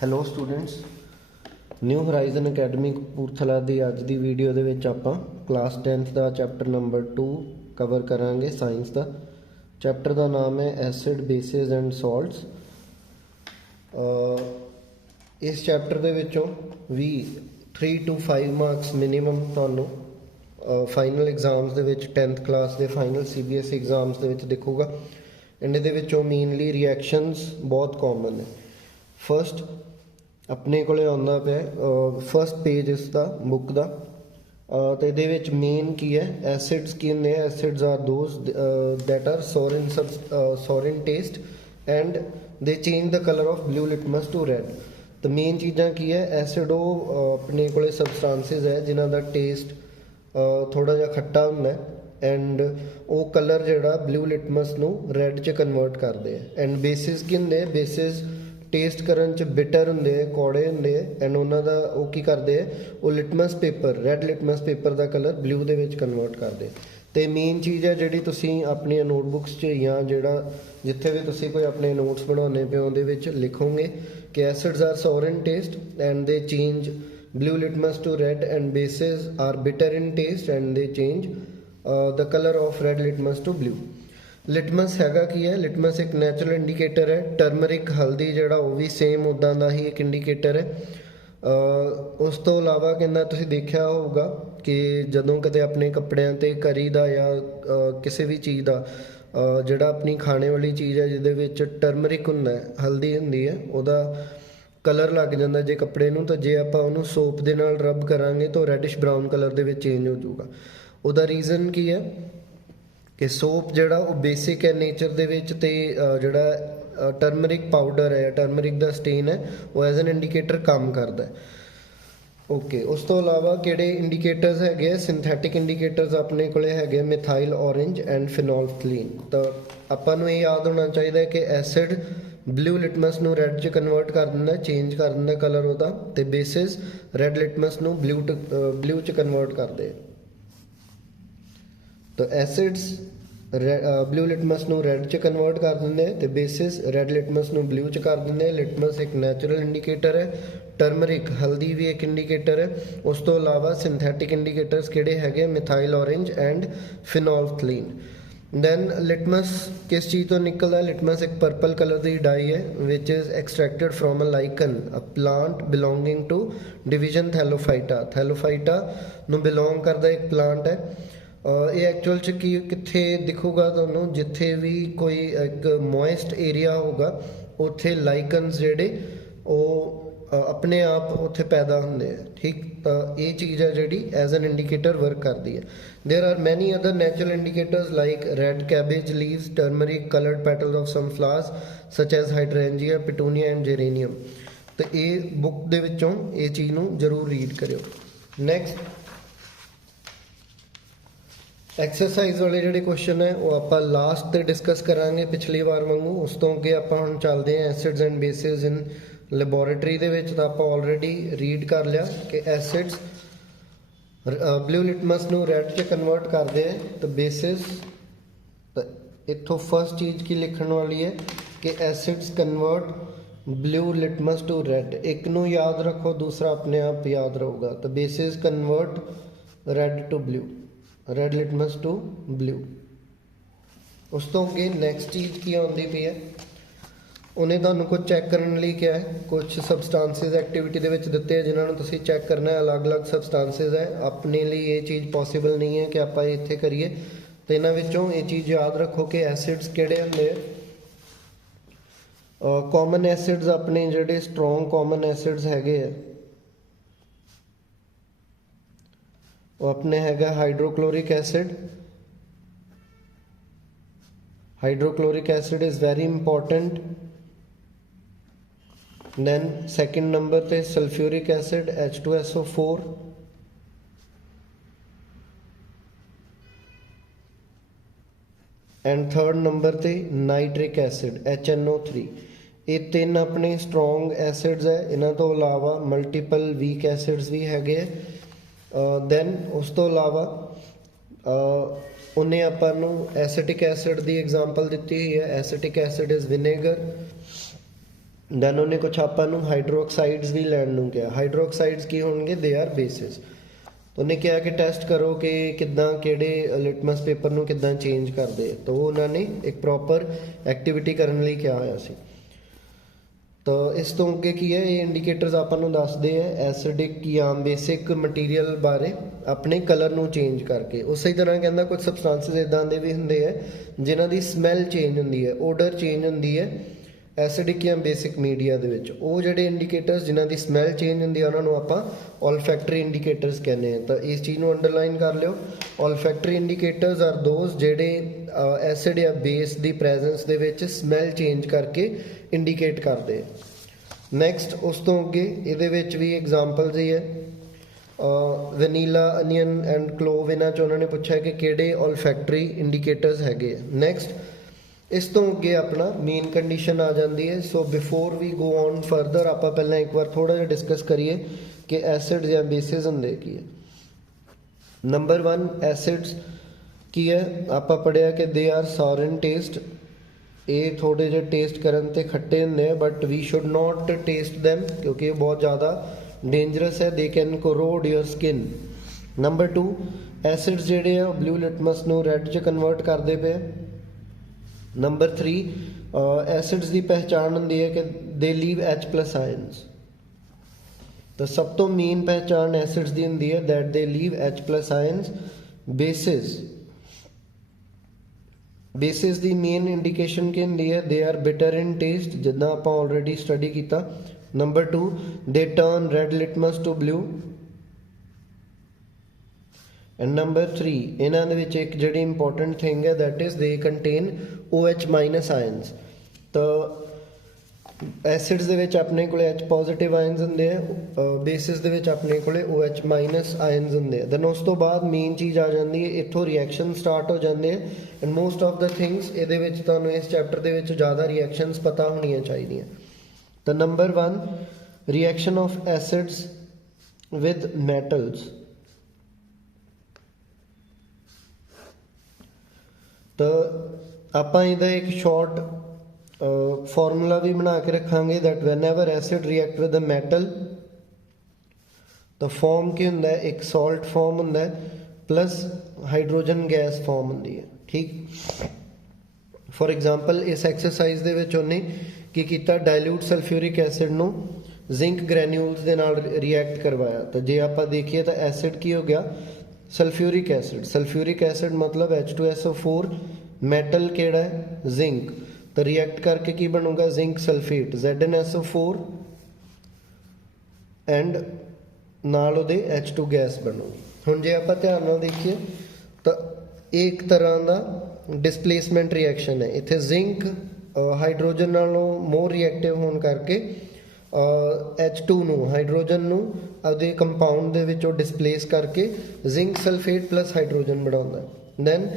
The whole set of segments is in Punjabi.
Hello students, New Horizon Academy Kapurthala ਦੀ ਅੱਜ ਦੀ ਵੀਡੀਓ ਦੇ ਵਿੱਚ ਆਪਾਂ ਕਲਾਸ 10th ਦਾ ਚੈਪਟਰ ਨੰਬਰ 2 ਕਵਰ ਕਰਾਂਗੇ। ਸਾਇੰਸ ਦਾ ਚੈਪਟਰ ਦਾ ਨਾਮ ਹੈ ਐਸਿਡ, ਬੇਸਿਸ ਐਂਡ ਸਾਲਟਸ। ਇਸ ਚੈਪਟਰ ਦੇ ਵਿੱਚੋਂ ਵੀ 3 to 5 ਮਾਰਕਸ ਮਿਨੀਮਮ ਤੁਹਾਨੂੰ ਫਾਈਨਲ ਐਗਜ਼ਾਮਸ ਦੇ ਵਿੱਚ 10th ਕਲਾਸ ਦੇ ਫਾਈਨਲ CBSE ਐਗਜ਼ਾਮਸ ਦੇ ਵਿੱਚ ਦਿਖੂਗਾ। ਇਹਦੇ ਵਿੱਚੋਂ ਮੇਨਲੀ ਰਿਐਕਸ਼ਨਸ ਬਹੁਤ ਕਾਮਨ ਨੇ। ਫਸਟ ਆਪਣੇ ਕੋਲੇ ਆਉਂਦਾ ਪਿਆ ਫਸਟ ਪੇਜ ਇਸ ਦਾ ਬੁੱਕ ਦਾ, ਤੇ ਇਹਦੇ ਵਿੱਚ ਮੇਨ ਕੀ ਹੈ, ਐਸਿਡਸ ਕੀ ਹੁੰਦੇ ਆ। Acids are those that are sour in taste and they change the color of blue litmus to red। ਤਾਂ ਮੇਨ ਚੀਜ਼ਾਂ ਕੀ ਹੈ, ਐਸਿਡ ਉਹ ਆਪਣੇ ਕੋਲੇ ਸਬਸਟੈਂਸਿਸ ਹੈ ਜਿਨ੍ਹਾਂ ਦਾ ਟੇਸਟ ਥੋੜ੍ਹਾ ਜਿਹਾ ਖੱਟਾ ਹੁੰਦਾ ਐਂਡ ਉਹ ਕਲਰ ਜਿਹੜਾ ਬਲੂ ਲਿਟਮਸ ਨੂੰ ਰੈੱਡ 'ਚ ਕਨਵਰਟ ਕਰਦੇ ਆ। ਐਂਡ ਬੇਸਿਸ ਕੀ ਹੁੰਦੇ ਆ, ਬੇਸਿਸ ਟੇਸਟ ਕਰਨ 'ਚ ਬਿਟਰ ਹੁੰਦੇ ਆ, ਕੌੜੇ ਹੁੰਦੇ ਆ, ਐਂਡ ਉਹਨਾਂ ਦਾ ਉਹ ਕੀ ਕਰਦੇ ਆ, ਉਹ litmus paper, red litmus paper ਦਾ ਕਲਰ ਬਲੂ ਦੇ ਵਿੱਚ ਕਨਵਰਟ ਕਰਦੇ। ਅਤੇ ਮੇਨ ਚੀਜ਼ ਹੈ ਜਿਹੜੀ ਤੁਸੀਂ ਆਪਣੀਆਂ ਨੋਟਬੁੱਕਸ 'ਚ ਜਾਂ ਜਿਹੜਾ ਜਿੱਥੇ ਵੀ ਤੁਸੀਂ ਕੋਈ ਆਪਣੇ ਨੋਟਸ ਬਣਾਉਂਦੇ ਪਏ ਉਹਦੇ ਵਿੱਚ ਲਿਖੋਗੇ ਕਿ acids are sour in taste and they change blue litmus to red and bases are bitter in taste and they change the color of red litmus to blue। Litmus ਹੈਗਾ ਕੀ ਹੈ, ਲਿਟਮਸ ਇੱਕ ਨੈਚੁਰਲ ਇੰਡੀਕੇਟਰ ਹੈ। ਟਰਮਰਿਕ ਹਲਦੀ ਜਿਹੜਾ ਉਹ ਵੀ ਸੇਮ ਉੱਦਾਂ ਦਾ ਹੀ ਇੱਕ ਇੰਡੀਕੇਟਰ ਹੈ। ਉਸ ਤੋਂ ਇਲਾਵਾ ਕਹਿੰਦਾ ਤੁਸੀਂ ਦੇਖਿਆ ਹੋਊਗਾ ਕਿ ਜਦੋਂ ਕਦੇ ਆਪਣੇ ਕੱਪੜਿਆਂ 'ਤੇ ਕਰੀ ਦਾ ਜਾਂ ਕਿਸੇ ਵੀ ਚੀਜ਼ ਦਾ ਜਿਹੜਾ ਆਪਣੀ ਖਾਣੇ ਵਾਲੀ ਚੀਜ਼ ਹੈ ਜਿਹਦੇ ਵਿੱਚ ਟਰਮਰਿਕ ਹੁੰਦਾ ਹੈ, ਹਲਦੀ ਹੁੰਦੀ ਹੈ, ਉਹਦਾ ਕਲਰ ਲੱਗ ਜਾਂਦਾ ਜੇ ਕੱਪੜੇ ਨੂੰ, ਤਾਂ ਜੇ ਆਪਾਂ ਉਹਨੂੰ ਸੋਪ ਦੇ ਨਾਲ ਰਬ ਕਰਾਂਗੇ ਤਾਂ ਰੈਡਿਸ਼ ਬਰਾਊਨ ਕਲਰ ਦੇ ਵਿੱਚ ਚੇਂਜ ਹੋ ਜਾਊਗਾ। ਉਹਦਾ ਰੀਜ਼ਨ ਕੀ ਹੈ ਕਿ ਸੋਪ ਜਿਹੜਾ ਉਹ ਬੇਸਿਕ ਹੈ ਨੇਚਰ ਦੇ ਵਿੱਚ, ਅਤੇ ਜਿਹੜਾ ਟਰਮਰਿਕ ਪਾਊਡਰ ਹੈ, ਟਰਮਰਿਕ ਦਾ ਸਟੇਨ ਹੈ, ਉਹ ਐਜ਼ ਐਨ ਇੰਡੀਕੇਟਰ ਕੰਮ ਕਰਦਾ ਹੈ। ਓਕੇ, ਉਸ ਤੋਂ ਇਲਾਵਾ ਕਿਹੜੇ ਇੰਡੀਕੇਟਰਸ ਹੈਗੇ ਆ, ਸਿੰਥੈਟਿਕ ਇੰਡੀਕੇਟਰਸ ਆਪਣੇ ਕੋਲੇ ਹੈਗੇ ਮਿਥਾਈਲ ਔਰੇਂਜ ਐਂਡ ਫਿਨੋਲਫਥਲੀਨ। ਤਾਂ ਆਪਾਂ ਨੂੰ ਇਹ ਯਾਦ ਹੋਣਾ ਚਾਹੀਦਾ ਕਿ ਐਸਿਡ ਬਲੂ ਲਿਟਮਸ ਨੂੰ ਰੈੱਡ 'ਚ ਕਨਵਰਟ ਕਰ ਦਿੰਦਾ, ਚੇਂਜ ਕਰ ਦਿੰਦਾ ਕਲਰ ਉਹਦਾ, ਅਤੇ ਬੇਸਿਸ ਰੈੱਡ ਲਿਟਮਸ ਨੂੰ ਬਲੂ 'ਚ ਕਨਵਰਟ ਕਰਦੇ। ਤਾਂ ਐਸਿਡਸ ਬਲੂ ਲਿਟਮਸ ਨੂੰ ਰੈੱਡ 'ਚ ਕਨਵਰਟ ਕਰ ਦਿੰਦੇ ਅਤੇ ਬੇਸਿਸ ਰੈੱਡ ਲਿਟਮਸ ਨੂੰ ਬਲੂ 'ਚ ਕਰ ਦਿੰਦੇ। ਲਿਟਮਸ ਇੱਕ ਨੈਚੁਰਲ ਇੰਡੀਕੇਟਰ ਹੈ। ਟਰਮਰਿਕ ਹਲਦੀ ਵੀ ਇੱਕ ਇੰਡੀਕੇਟਰ ਹੈ। ਉਸ ਤੋਂ ਇਲਾਵਾ ਸਿੰਥੈਟਿਕ ਇੰਡੀਕੇਟਰਸ ਕਿਹੜੇ ਹੈਗੇ, methyl orange and phenolphthalein. Then litmus ਕਿਸ ਚੀਜ਼ ਤੋਂ ਨਿਕਲਦਾ, ਲਿਟਮਸ ਇੱਕ ਪਰਪਲ ਕਲਰ ਦੀ ਡਾਈ ਹੈ which is extracted from a lichen, a plant belonging to division thallophyta. Thallophyta ਨੂੰ ਬਿਲੋਂਗ ਕਰਦਾ ਇੱਕ ਪਲਾਂਟ ਹੈ। ਇਹ ਐਕਚੁਅਲ 'ਚ ਕਿੱਥੇ ਦਿਖੂਗਾ ਤੁਹਾਨੂੰ, ਜਿੱਥੇ ਵੀ ਕੋਈ ਇੱਕ ਮੋਇਸਟ ਏਰੀਆ ਹੋਊਗਾ ਉੱਥੇ ਲਾਈਕਨਸ ਜਿਹੜੇ ਉਹ ਆਪਣੇ ਆਪ ਉੱਥੇ ਪੈਦਾ ਹੁੰਦੇ ਆ। ਠੀਕ, ਤਾਂ ਇਹ ਚੀਜ਼ ਹੈ ਜਿਹੜੀ ਐਜ਼ ਐਨ ਇੰਡੀਕੇਟਰ ਵਰਕ ਕਰਦੀ ਹੈ। There are many other natural indicators like red cabbage leaves, turmeric, coloured petals of some flowers such as hydrangea, petunia and geranium. ਤਾਂ ਇਹ ਬੁੱਕ ਦੇ ਵਿੱਚੋਂ ਇਹ ਚੀਜ਼ ਨੂੰ ਜ਼ਰੂਰ ਰੀਡ ਕਰਿਓ। ਨੈਕਸਟ ਐਕਸਰਸਾਈਜ਼ ਵਾਲੇ ਜਿਹੜੇ ਕੁਐਸਚਨ ਹੈ ਉਹ ਆਪਾਂ ਲਾਸਟ ਤੇ ਡਿਸਕਸ ਕਰਾਂਗੇ ਪਿਛਲੀ ਵਾਰ ਵਾਂਗੂ। ਉਸ ਤੋਂ ਅੱਗੇ ਆਪਾਂ ਹੁਣ ਚੱਲਦੇ ਹਾਂ acids and basis in laboratory ਦੇ ਵਿੱਚ। ਤਾਂ ਆਪਾਂ ਆਲਰੇਡੀ ਰੀਡ ਕਰ ਲਿਆ ਕਿ ਐਸਿਡਸ ਬਲੂ ਲਿਟਮਸ ਨੂੰ ਰੈੱਡ 'ਚ ਕਨਵਰਟ ਕਰਦੇ ਹੈ, ਤਾਂ ਬੇਸਿਸ, ਤਾਂ ਇੱਥੋਂ ਫਸਟ ਚੀਜ਼ ਕੀ ਲਿਖਣ ਵਾਲੀ ਹੈ ਕਿ acids convert blue litmus to red. ਇੱਕ ਨੂੰ ਯਾਦ ਰੱਖੋ, ਦੂਸਰਾ ਆਪਣੇ ਆਪ ਯਾਦ ਰਹੂਗਾ। ਤਾਂ bases convert red to blue, red litmus to blue. ਉਸ ਤੋਂ ਅੱਗੇ ਨੈਕਸਟ ਚੀਜ਼ ਕੀ ਆਉਂਦੀ ਪਈ ਹੈ, ਉਹਨੇ ਤੁਹਾਨੂੰ ਕੁਝ ਚੈੱਕ ਕਰਨ ਲਈ ਕਿਹਾ ਹੈ। ਕੁਝ ਸਬਸਟਾਂਸਿਸ ਐਕਟੀਵਿਟੀ ਦੇ ਵਿੱਚ ਦਿੱਤੇ ਆ ਜਿਨ੍ਹਾਂ ਨੂੰ ਤੁਸੀਂ ਚੈੱਕ ਕਰਨਾ ਹੈ। ਅਲੱਗ-ਅਲੱਗ ਸਬਸਟਾਂਸਿਸ ਹੈ, ਆਪਣੇ ਲਈ ਇਹ ਚੀਜ਼ ਪੋਸੀਬਲ ਨਹੀਂ ਹੈ ਕਿ ਆਪਾਂ ਇੱਥੇ ਕਰੀਏ। ਅਤੇ ਇਹਨਾਂ ਵਿੱਚੋਂ ਇਹ ਚੀਜ਼ ਯਾਦ ਰੱਖੋ ਕਿ ਐਸਿਡਸ ਕਿਹੜੇ ਹੁੰਦੇ ਆ। ਕਾਮਨ ਐਸਿਡਸ ਆਪਣੇ ਜਿਹੜੇ ਸਟਰੋਂਗ ਕਾਮਨ ਐਸਿਡਸ ਹੈਗੇ ਆ ਉਹ ਆਪਣੇ ਹੈਗਾ hydrochloric acid. Hydrochloric acid is very important. Then second number 'ਤੇ sulphuric acid H2SO4। And third number 'ਤੇ ਨਾਈਟ੍ਰਿਕ ਐਸਿਡ HNO3। ਇਹ ਤਿੰਨ ਆਪਣੇ ਸਟਰੋਂਗ ਐਸਿਡਸ ਹੈ। ਇਹਨਾਂ ਤੋਂ ਇਲਾਵਾ ਮਲਟੀਪਲ ਵੀਕ ਐਸਿਡਸ ਵੀ ਹੈਗੇ ਹੈ। ਦੈਨ ਉਸ ਤੋਂ ਇਲਾਵਾ ਉਹਨੇ ਆਪਾਂ ਨੂੰ ਐਸੀਟਿਕ ਐਸਿਡ ਦੀ ਐਗਜ਼ਾਮਪਲ ਦਿੱਤੀ ਹੋਈ ਹੈ। Acetic acid is vinegar. Then ਉਹਨੇ ਕੁਛ ਆਪਾਂ ਨੂੰ ਹਾਈਡਰੋਕਸਾਈਡਸ ਵੀ ਲੈਣ ਨੂੰ ਕਿਹਾ। ਹਾਈਡਰੋਕਸਾਈਡਸ ਕੀ ਹੋਣਗੇ? They are basis. ਉਹਨੇ ਕਿਹਾ ਕਿ ਟੈਸਟ ਕਰੋ ਕਿ ਕਿੱਦਾਂ ਕਿਹੜੇ ਲਿਟਮਸ ਪੇਪਰ ਨੂੰ ਕਿੱਦਾਂ ਚੇਂਜ ਕਰਦੇ, ਤਾਂ ਉਹ ਉਹਨਾਂ ਨੇ ਇੱਕ ਪ੍ਰੋਪਰ ਐਕਟੀਵਿਟੀ ਕਰਨ ਲਈ ਕਿਹਾ ਹੋਇਆ ਸੀ। ਤਾਂ ਇਸ ਤੋਂ ਅੱਗੇ ਕੀ ਹੈ, ਇਹ ਇੰਡੀਕੇਟਰਸ ਆਪਾਂ ਨੂੰ ਦੱਸਦੇ ਆ ਐਸਿਡਿਕ ਜਾਂ ਬੇਸਿਕ ਮਟੀਰੀਅਲ ਬਾਰੇ ਆਪਣੇ ਕਲਰ ਨੂੰ ਚੇਂਜ ਕਰਕੇ। ਉਸੇ ਤਰ੍ਹਾਂ ਕਹਿੰਦਾ ਕੁਝ ਸਬਸਟੈਂਸਸ ਇਦਾਂ ਦੇ ਵੀ ਹੁੰਦੇ ਆ ਜਿਨ੍ਹਾਂ ਦੀ ਸਮੈਲ ਚੇਂਜ ਹੁੰਦੀ ਹੈ, ਓਡਰ ਚੇਂਜ ਹੁੰਦੀ ਹੈ ਐਸਿਡਿਕ ਜਾਂ ਬੇਸਿਕ ਮੀਡੀਆ ਦੇ ਵਿੱਚ। ਉਹ ਜਿਹੜੇ ਇੰਡੀਕੇਟਰਸ ਜਿਨ੍ਹਾਂ ਦੀ ਸਮੈਲ ਚੇਂਜ ਹੁੰਦੀ ਹੈ ਉਹਨਾਂ ਨੂੰ ਆਪਾਂ 올ਫੈਕਟਰੀ ਇੰਡੀਕੇਟਰਸ ਕਹਿੰਦੇ ਆ। ਤਾਂ ਇਸ ਚੀਜ਼ ਨੂੰ ਅੰਡਰਲਾਈਨ ਕਰ ਲਿਓ। 올ਫੈਕਟਰੀ ਇੰਡੀਕੇਟਰਸ ਆਰ ਦੋਜ਼ ਜਿਹੜੇ ਐਸਿਡ ਜਾਂ ਬੇਸ ਦੀ ਪ੍ਰੈਜ਼ੈਂਸ ਦੇ ਵਿੱਚ ਸਮੈਲ ਚੇਂਜ ਕਰਕੇ ਇੰਡੀਕੇਟ ਕਰਦੇ। ਨੈਕਸਟ ਉਸ ਤੋਂ ਅੱਗੇ ਇਹਦੇ ਵਿੱਚ ਵੀ ਐਗਜ਼ਾਮਪਲਸ ਹੀ ਹੈ, ਵਨੀਲਾ, ਅਨੀਅਨ ਐਂਡ ਕਲੋਵ। ਇਹਨਾਂ 'ਚ ਉਹਨਾਂ ਨੇ ਪੁੱਛਿਆ ਕਿ ਕਿਹੜੇ 올ਫੈਕਟਰੀ ਇੰਡੀਕੇਟਰਸ ਹੈਗੇ ਆ। ਨੈਕਸਟ ਇਸ ਤੋਂ ਅੱਗੇ ਆਪਣਾ ਮੇਨ ਕੰਡੀਸ਼ਨ ਆ ਜਾਂਦੀ ਹੈ। So before we go on further ਆਪਾਂ ਪਹਿਲਾਂ ਇੱਕ ਵਾਰ ਥੋੜ੍ਹਾ ਜਿਹਾ ਡਿਸਕਸ ਕਰੀਏ ਕਿ ਐਸਿਡ ਜਾਂ ਬੇਸਿਸ ਹੁੰਦੇ ਕੀ ਹੈ। ਨੰਬਰ 1 ਐਸਿਡਸ ਕੀ ਹੈ, ਆਪਾਂ ਪੜ੍ਹਿਆ ਕਿ ਦੇ ਆਰ ਸੌਰ ਇਨ ਟੇਸਟ। ਇਹ ਥੋੜ੍ਹੇ ਜਿਹੇ ਟੇਸਟ ਕਰਨ 'ਤੇ ਖੱਟੇ ਹੁੰਦੇ ਆ, but we should not taste them ਕਿਉਂਕਿ ਇਹ ਬਹੁਤ ਜ਼ਿਆਦਾ ਡੇਂਜਰਸ ਹੈ। They can corrode your skin. Number 2 acids ਜਿਹੜੇ ਆ ਬਲੂ ਲਿਟਮਸ ਨੂੰ ਰੈੱਡ 'ਚ ਕਨਵਰਟ ਕਰਦੇ ਪਏ। ਨੰਬਰ 3 ਐਸਿਡਸ ਦੀ ਪਹਿਚਾਣ ਹੁੰਦੀ ਹੈ ਕਿ ਦੇ ਲੀਵ H+ ਆਇਨਸ। ਤਾਂ ਸਭ ਤੋਂ ਮੇਨ ਪਹਿਚਾਣ ਐਸਿਡਸ ਦੀ ਹੁੰਦੀ ਹੈ ਦੈਟ ਦੇ ਲੀਵ H+ ਆਇਨਸ। ਬੇਸਿਸ ਦੀ ਮੇਨ ਇੰਡੀਕੇਸ਼ਨ ਕੀ ਹੁੰਦੀ ਹੈ? They are bitter in taste, ਜਿੱਦਾਂ ਆਪਾਂ ਆਲਰੇਡੀ ਸਟੱਡੀ ਕੀਤਾ। ਨੰਬਰ 2 ਦੇ turn red litmus to blue. And number 3 ਇਹਨਾਂ ਦੇ ਵਿੱਚ ਇੱਕ ਜਿਹੜੀ ਇੰਪੋਰਟੈਂਟ ਥਿੰਗ ਹੈ that is they contain OH- ions. ਤਾਂ ਐਸਿਡਸ ਦੇ ਵਿੱਚ ਆਪਣੇ ਕੋਲੇ H+ ਆਇਨਸ ਹੁੰਦੇ ਆ, ਬੇਸਿਸ ਦੇ ਵਿੱਚ ਆਪਣੇ ਕੋਲੇ OH- ਆਇਨਸ ਹੁੰਦੇ ਆ। ਦੈਨ ਉਸ ਤੋਂ ਬਾਅਦ ਮੇਨ ਚੀਜ਼ ਆ ਜਾਂਦੀ ਹੈ, ਇੱਥੋਂ ਰਿਐਕਸ਼ਨ ਸਟਾਰਟ ਹੋ ਜਾਂਦੇ ਆ। And most of the things ਇਹਦੇ ਵਿੱਚ ਤੁਹਾਨੂੰ ਇਸ ਚੈਪਟਰ ਦੇ ਵਿੱਚ ਜ਼ਿਆਦਾ ਰਿਐਕਸ਼ਨਸ ਪਤਾ ਹੋਣੀਆਂ ਚਾਹੀਦੀਆਂ। ਤਾਂ number 1 reaction of acids with metals. ਤਾਂ ਆਪਾਂ ਇਹਦਾ ਇੱਕ ਸ਼ਾਰਟ ਫਾਰਮੂਲਾ ਵੀ ਬਣਾ ਕੇ ਰੱਖਾਂਗੇ that whenever acid react with a metal ਤਾਂ ਫਾਰਮ ਕੀ ਹੁੰਦਾ ਹੈ? ਇੱਕ ਸਾਲਟ ਫਾਰਮ ਹੁੰਦਾ ਹੈ ਪਲੱਸ ਹਾਈਡਰੋਜਨ ਗੈਸ ਫਾਰਮ ਹੁੰਦੀ ਹੈ। ਠੀਕ, ਫॉर ਐਗਜ਼ਾਮਪਲ ਇਸ ਐਕਸਰਸਾਈਜ਼ ਦੇ ਵਿੱਚ ਉਹਨੇ ਕੀ ਕੀਤਾ? ਡਾਇਲੂਟ ਸਲਫਿਊਰਿਕ ਐਸਿਡ ਨੂੰ ਜ਼ਿੰਕ ਗ੍ਰੈਨਿਊਲਸ ਦੇ ਨਾਲ ਰਿਐਕਟ ਕਰਵਾਇਆ। ਤਾਂ ਜੇ ਆਪਾਂ ਦੇਖੀਏ ਤਾਂ ਐਸਿਡ ਕੀ ਹੋ ਗਿਆ? Sulphuric acid. ਸਲਫਿਊਰਿਕ ਐਸਿਡ ਮਤਲਬ H2SO4, ਮੈਟਲ ਕਿਹੜਾ ਹੈ? ਜ਼ਿੰਕ। ਤਾਂ ਰਿਐਕਟ ਕਰਕੇ ਕੀ ਬਣੂਗਾ? ਜ਼ਿੰਕ ਸਲਫੇਟ ZnSO4 ਐਂਡ ਨਾਲ ਉਹਦੇ H2 ਗੈਸ ਬਣੂਗੀ। ਹੁਣ ਜੇ ਆਪਾਂ ਧਿਆਨ ਨਾਲ ਦੇਖੀਏ ਤਾਂ ਇਹ ਇੱਕ ਤਰ੍ਹਾਂ ਦਾ ਡਿਸਪਲੇਸਮੈਂਟ ਰਿਐਕਸ਼ਨ ਹੈ। ਇੱਥੇ ਜ਼ਿੰਕ ਹਾਈਡਰੋਜਨ ਨਾਲੋਂ ਮੋਰ ਰਿਐਕਟਿਵ ਹੋਣ ਕਰਕੇ H2 ਨੂੰ, ਹਾਈਡਰੋਜਨ ਨੂੰ ਉਹਦੇ ਕੰਪਾਊਂਡ ਦੇ ਵਿੱਚੋਂ ਡਿਸਪਲੇਸ ਕਰਕੇ ਜ਼ਿੰਕ ਸਲਫੇਟ ਪਲੱਸ ਹਾਈਡਰੋਜਨ ਬਣਾਉਂਦਾ। ਦੈਨ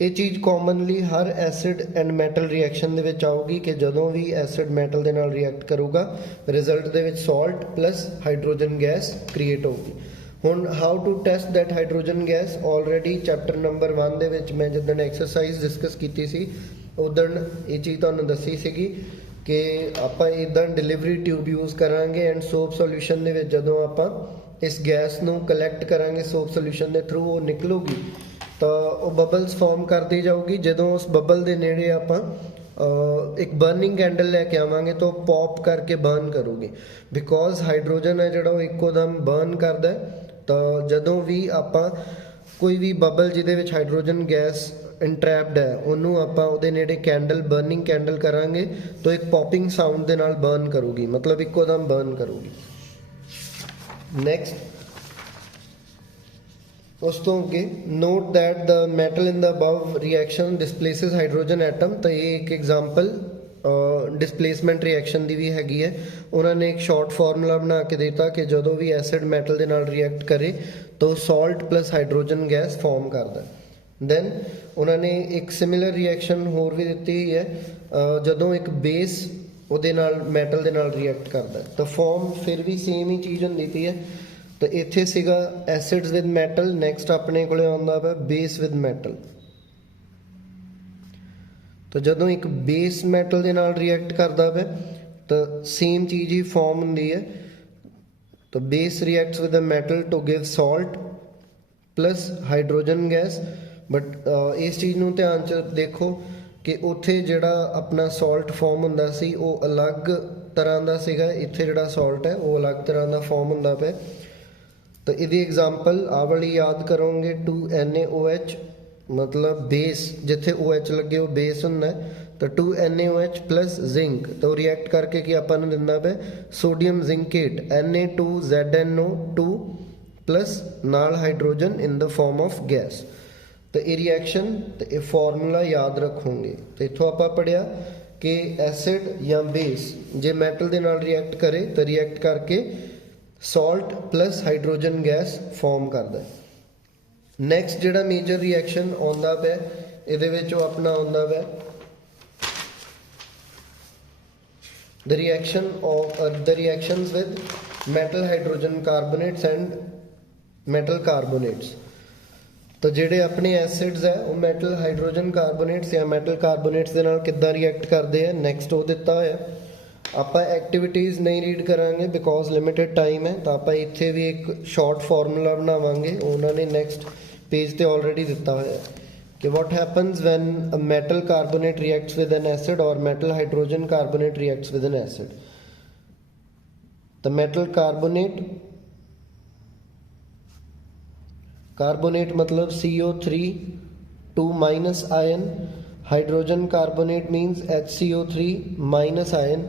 ਇਹ ਚੀਜ਼ ਕਾਮਨਲੀ ਹਰ ਐਸਿਡ ਐਂਡ ਮੈਟਲ ਰਿਐਕਸ਼ਨ ਦੇ ਵਿੱਚ ਆਊਗੀ ਕਿ ਜਦੋਂ ਵੀ ਐਸਿਡ ਮੈਟਲ ਦੇ ਨਾਲ ਰਿਐਕਟ ਕਰੂਗਾ ਰਿਜ਼ਲਟ ਦੇ ਵਿੱਚ salt plus hydrogen gas create ਹੋਊਗੀ। ਹੁਣ how to test that hydrogen gas? Already chapter number 1 ਦੇ ਵਿੱਚ ਮੈਂ ਜਿੱਦਣ ਐਕਸਰਸਾਈਜ਼ ਡਿਸਕਸ ਕੀਤੀ ਸੀ ਉਦਣ ਇਹ ਚੀਜ਼ ਤੁਹਾਨੂੰ ਦੱਸੀ ਸੀਗੀ ਕਿ ਆਪਾਂ ਇੱਦਾਂ ਡਿਲੀਵਰੀ ਟਿਊਬ ਯੂਜ਼ ਕਰਾਂਗੇ ਐਂਡ ਸੋਪ ਸੋਲਿਊਸ਼ਨ ਦੇ ਵਿੱਚ ਜਦੋਂ ਆਪਾਂ ਇਸ ਗੈਸ ਨੂੰ ਕਲੈਕਟ ਕਰਾਂਗੇ ਸੋਪ ਸੋਲਿਊਸ਼ਨ ਦੇ ਥਰੂ, ਉਹ ਨਿਕਲੂਗੀ ਤਾਂ ਉਹ ਬਬਲਸ ਫਾਰਮ ਕਰਦੀ ਜਾਊਗੀ। ਜਦੋਂ ਉਸ ਬਬਲ ਦੇ ਨੇੜੇ ਆਪਾਂ ਇੱਕ ਬਰਨਿੰਗ ਕੈਂਡਲ ਲੈ ਕੇ ਆਵਾਂਗੇ ਤਾਂ ਉਹ ਪੌਪ ਕਰਕੇ ਬਰਨ ਕਰੂਗੀ। ਬਿਕੋਜ਼ ਹਾਈਡਰੋਜਨ ਹੈ ਜਿਹੜਾ ਉਹ ਇੱਕੋ ਦਮ ਬਰਨ ਕਰਦਾ। ਤਾਂ ਜਦੋਂ ਵੀ ਆਪਾਂ ਕੋਈ ਵੀ ਬਬਲ ਜਿਹਦੇ ਵਿੱਚ ਹਾਈਡਰੋਜਨ ਗੈਸ ਇੰਟਰੈਪਡ ਹੈ ਉਹਨੂੰ ਆਪਾਂ ਉਹਦੇ ਨੇੜੇ ਕੈਂਡਲ, ਬਰਨਿੰਗ ਕੈਂਡਲ ਕਰਾਂਗੇ ਤਾਂ ਇੱਕ ਪੌਪਿੰਗ ਸਾਊਂਡ ਦੇ ਨਾਲ ਬਰਨ ਕਰੂਗੀ, ਮਤਲਬ ਇੱਕੋ ਦਮ ਬਰਨ ਕਰੂਗੀ। ਨੈਕਸਟ ਉਸ ਤੋਂ ਅੱਗੇ note that the metal in the above reaction displaces hydrogen atom. ਤਾਂ ਇਹ ਇੱਕ ਐਗਜ਼ਾਮਪਲ ਡਿਸਪਲੇਸਮੈਂਟ ਰਿਐਕਸ਼ਨ ਦੀ ਵੀ ਹੈਗੀ ਹੈ। ਉਹਨਾਂ ਨੇ ਇੱਕ ਸ਼ਾਰਟ ਫਾਰਮੂਲਾ ਬਣਾ ਕੇ ਦਿੱਤਾ ਕਿ ਜਦੋਂ ਵੀ ਐਸਿਡ ਮੈਟਲ ਦੇ ਨਾਲ ਰਿਐਕਟ ਕਰੇ ਤਾਂ salt plus hydrogen gas form ਕਰਦਾ। ਦੈਨ ਉਹਨਾਂ ਨੇ ਇੱਕ ਸਿਮਿਲਰ ਰਿਐਕਸ਼ਨ ਹੋਰ ਵੀ ਦਿੱਤੀ ਹੋਈ ਹੈ, ਜਦੋਂ ਇੱਕ ਬੇਸ ਉਹਦੇ ਨਾਲ ਮੈਟਲ ਦੇ ਨਾਲ ਰਿਐਕਟ ਕਰਦਾ ਤਾਂ ਫਾਰਮ ਫਿਰ ਵੀ ਸੇਮ ਹੀ ਚੀਜ਼ ਹੁੰਦੀ ਪਈ ਹੈ। ਤਾਂ ਇੱਥੇ ਸੀਗਾ ਐਸਿਡਸ ਵਿਦ ਮੈਟਲ, ਨੈਕਸਟ ਆਪਣੇ ਕੋਲੇ ਆਉਂਦਾ ਪਿਆ ਬੇਸ ਵਿਦ ਮੈਟਲ। ਤਾਂ ਜਦੋਂ ਇੱਕ ਬੇਸ ਮੈਟਲ ਦੇ ਨਾਲ ਰਿਐਕਟ ਕਰਦਾ ਪਿਆ ਤਾਂ ਸੇਮ ਚੀਜ਼ ਹੀ ਫਾਰਮ ਹੁੰਦੀ ਹੈ। तो base reacts with a metal to give salt plus hydrogen gas, but इस चीज़ ਨੂੰ ਧਿਆਨ ਚ ਦੇਖੋ ਕਿ ਉੱਥੇ ਜਿਹੜਾ ਆਪਣਾ ਸੌਲਟ ਫਾਰਮ ਹੁੰਦਾ ਸੀ ਉਹ ਅਲੱਗ ਤਰ੍ਹਾਂ ਦਾ ਸੀਗਾ, ਇੱਥੇ ਜਿਹੜਾ ਸੌਲਟ ਹੈ ਉਹ ਅਲੱਗ ਤਰ੍ਹਾਂ ਦਾ ਫਾਰਮ ਹੁੰਦਾ ਪਿਆ। ਤਾਂ ਇਹਦੀ ਐਗਜ਼ਾਮਪਲ ਆਹ ਵਾਲੀ ਯਾਦ ਕਰੋਗੇ 2NaOH, मतलब बेस जिथे OH लगे वो बेस होंगे, तो 2NaOH प्लस जिंक तो रिएक्ट करके कि अपन दिंदा पे सोडियम जिंकेट Na2ZnO2 प्लस नाल hydrogen in the form of gas. तो ये रिएक्शन तो ये फॉर्मूला याद रखोगे। तो इतों आप पढ़िया कि एसिड या बेस जे मैटल के नाल रिएक्ट करे तो रिएक्ट करके salt plus hydrogen gas form करता है। नैक्सट जिहड़ा मेजर रिएक्शन आउंदा पिया इहदे विच अपना आउंदा पिया the reactions with metal hydrogen carbonates and metal carbonates. तो जिहड़े अपने एसिड्स है वो मैटल हाइड्रोजन कार्बोनेट्स या मैटल कार्बोनेट्स दे नाल किद्दां रिएक्ट करदे हैं, नैक्सट वो दिता होया। आपां एक्टिविटीज़ नहीं रीड करांगे बिकॉज लिमिटेड टाइम है, तो आपां इत्थे भी एक शॉर्ट फार्मूला बनावांगे, उन्होंने नैक्सट पेज ते ऑलरेडी दिता होया कि what happens when a metal carbonate reacts with an acid और metal hydrogen carbonate reacts with an acid. The metal carbonate मतलब CO3 2 minus ion, hydrogen carbonate means HCO3 minus ion.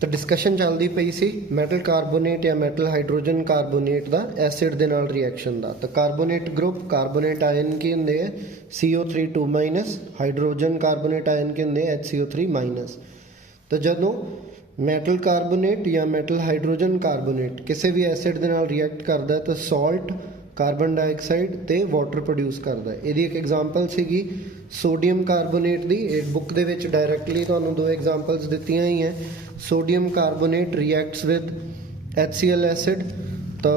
तो डिस्कशन चलती पई सी मैटल कार्बोनेट या मैटल हाइड्रोजन कार्बोनेट का एसिड के नाल रिएक्शन का। तो कार्बोनेट ग्रुप कार्बोनेट आयन के होंगे CO3 2 minus, hydrogen carbonate ion के होंगे HCO3 माइनस। तो जदों मैटल कार्बोनेट या मैटल हाइड्रोजन कार्बोनेट किसी भी एसिड के नाल रिएक्ट करता है तो सॉल्ट कार्बन डाइऑक्साइड ते वाटर प्रोड्यूस करता है। यदि एक एग्जाम्पल सीगी सोडियम कार्बोनेट की, एक बुक दे विच डायरैक्टली तुहानूं दो एग्जाम्पल्स दित्तियां ही हैं। Sodium carbonate reacts with HCl acid, तो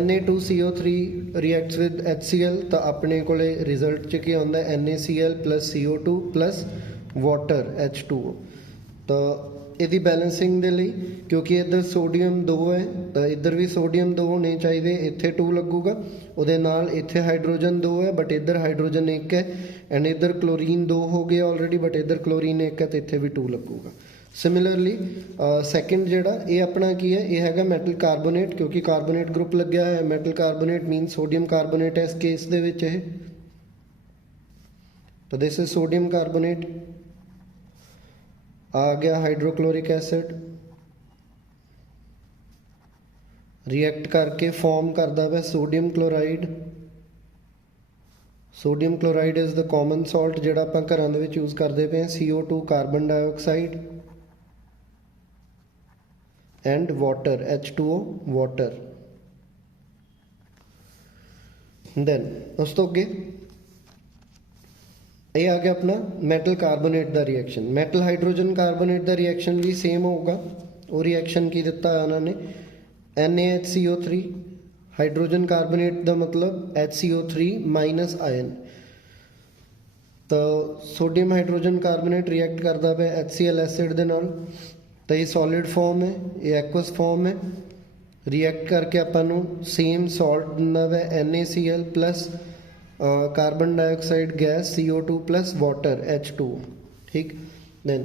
Na2CO3 रिएक्ट्स विद HCl, तो अपने कोले रिजल्ट च की आउंदा NaCl plus CO2 plus water H2O। तो यदि बैलेंसिंग दे लई क्योंकि इधर सोडियम 2 है तो इधर भी सोडियम 2 होने चाहिए, इत्थे 2 लगूगा, उहदे नाल इत्थे हाइड्रोजन 2 है बट इधर हाइड्रोजन 1 है, एंड इधर क्लोरीन 2 हो गया ऑलरेडी बट इधर क्लोरीन 1 है तो इत्थे भी 2 लगूगा। सिमिलरली सैकेंड जिहड़ा ये अपना की है, ये हैगा मैटल कार्बोनेट, क्योंकि कार्बोनेट ग्रुप लग्या है, metal carbonate mean sodium carbonate है इस केस दे विच है। तो दिस इज सोडियम कार्बोनेट, आ गया हाइड्रोक्लोरिक एसिड, रिएक्ट करके फॉर्म करता है sodium chloride. Sodium chloride is the common salt जिहड़ा आपां घरां दे विच यूज़ करते पे CO2 carbon dioxide and water H2O water. Then उस तो अगे ये आ गया अपना मैटल कार्बोनेट का रिएक्शन। मैटल हाइड्रोजन कार्बोनेट का रिएक्शन भी सेम होगा। वो रिएक्शन की दिता है उन्होंने NaHCO3, हाइड्रोजन कार्बोनेट का मतलब HCO3 माइनस आयन। तो सोडियम हाइड्रोजन कार्बोनेट रिएक्ट करता पे HCl एसिड के नाल, तो ये सॉलिड फॉर्म है, ये एक्वस फॉर्म है, रिएक्ट करके अपन सेम सॉल्ट दिंदा है NaCl plus carbon dioxide gas CO2 plus water H2। ठीक, देन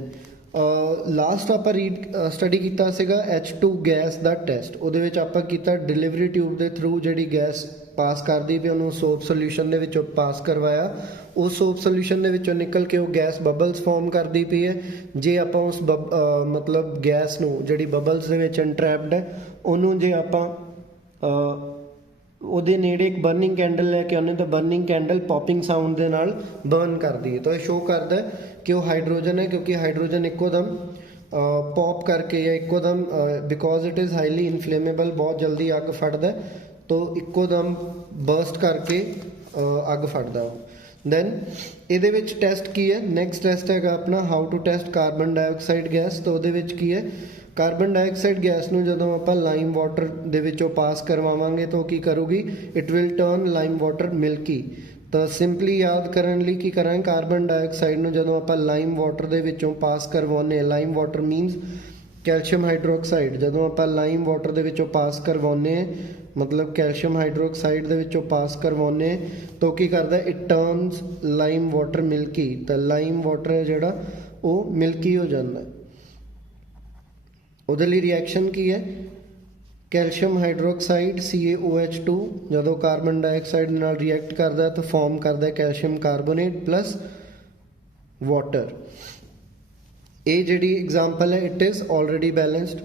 लास्ट आप रीड स्टडी किया सीगा H2 गैस का टैसट। उहदे विच आपां कीता डिलीवरी ट्यूब के थ्रू जिहड़ी गैस पास करदी भी उन्होंने सोप सोल्यूशन दे विचों पास करवाया, उस सोप सोल्यूशन दे विचों निकल के वो गैस बबल्स फॉर्म करदी पई है। जे आपां उस मतलब गैस नूं जिहड़ी बबल्स दे विच एंट्रैप्ड है उन्होंने जे आपां ਉਹਦੇ ਨੇੜੇ ਇੱਕ ਬਰਨਿੰਗ ਕੈਂਡਲ ਲੈ ਕੇ ਆਉਂਦੇ ਤਾਂ ਬਰਨਿੰਗ ਕੈਂਡਲ ਪॉपिंग ਸਾਊਂਡ ਦੇ ਨਾਲ ਬਰਨ ਕਰਦੀ ਹੈ। ਤਾਂ ਇਹ ਸ਼ੋ ਕਰਦਾ ਕਿ ਉਹ ਹਾਈਡਰੋਜਨ ਹੈ, ਕਿਉਂਕਿ ਹਾਈਡਰੋਜਨ ਇੱਕੋਦਮ ਪॉप करके या ਇੱਕੋਦਮ ਬਿਕੋਜ਼ ਇਟ ਇਜ਼ ਹਾਈਲੀ ਇਨਫਲੇਮੇਬਲ ਬਹੁਤ ਜਲਦੀ ਅੱਗ ਫੜਦਾ, ਤਾਂ ਇੱਕੋਦਮ ਬਰਸਟ ਕਰਕੇ ਅੱਗ ਫੜਦਾ ਉਹ। ਦੈਨ ਇਹਦੇ ਵਿੱਚ ਟੈਸਟ ਕੀ ਹੈ, ਨੈਕਸਟ ਟੈਸਟ ਹੈਗਾ ਆਪਣਾ how to test carbon dioxide gas. ਤਾਂ ਉਹਦੇ ਵਿੱਚ ਕੀ ਹੈ, कार्बन डाइऑक्साइड गैस ਨੂੰ ਜਦੋਂ ਆਪਾਂ ਲਾਈਮ ਵਾਟਰ ਦੇ ਵਿੱਚੋਂ ਪਾਸ ਕਰਵਾਵਾਂਗੇ ਤਾਂ ਕੀ ਕਰੂਗੀ, it will turn lime water milky. ਤਾਂ ਸਿੰਪਲੀ ਯਾਦ ਕਰਨ ਲਈ ਕੀ ਕਰਾਂਗੇ, ਕਾਰਬਨ ਡਾਈਆਕਸਾਈਡ ਨੂੰ ਜਦੋਂ ਆਪਾਂ ਲਾਈਮ ਵਾਟਰ ਦੇ ਵਿੱਚੋਂ ਪਾਸ ਕਰਵਾਉਂਦੇ ਹਾਂ, lime water means calcium hydroxide, ਜਦੋਂ ਆਪਾਂ ਲਾਈਮ ਵਾਟਰ ਦੇ ਵਿੱਚੋਂ ਪਾਸ ਕਰਵਾਉਂਦੇ ਹਾਂ ਮਤਲਬ ਕੈਲਸ਼ੀਅਮ ਹਾਈਡਰੋਕਸਾਈਡ ਦੇ ਵਿੱਚੋਂ ਪਾਸ ਕਰਵਾਉਂਦੇ ਹਾਂ ਤਾਂ ਕੀ ਕਰਦਾ, it turns lime water milky. ਤਾਂ ਲਾਈਮ ਵਾਟਰ ਹੈ ਜਿਹੜਾ ਉਹ ਮਿਲਕੀ ਹੋ ਜਾਂਦਾ। ਉਹਦੇ ਲਈ ਰਿਐਕਸ਼ਨ ਕੀ ਹੈ, ਕੈਲਸ਼ੀਅਮ ਹਾਈਡਰੋਕਸਾਈਡ CaOH2 ਜਦੋਂ ਕਾਰਬਨ ਡਾਈਆਕਸਾਈਡ ਨਾਲ ਰਿਐਕਟ ਕਰਦਾ ਤਾਂ ਫਾਰਮ ਕਰਦਾ ਕੈਲਸ਼ੀਅਮ ਕਾਰਬੋਨੇਟ ਪਲਸ ਵਾਟਰ। ਇਹ ਜਿਹੜੀ ਐਗਜ਼ਾਮਪਲ ਹੈ ਇਟ ਇਜ਼ ਆਲਰੇਡੀ ਬੈਲੈਂਸਡ।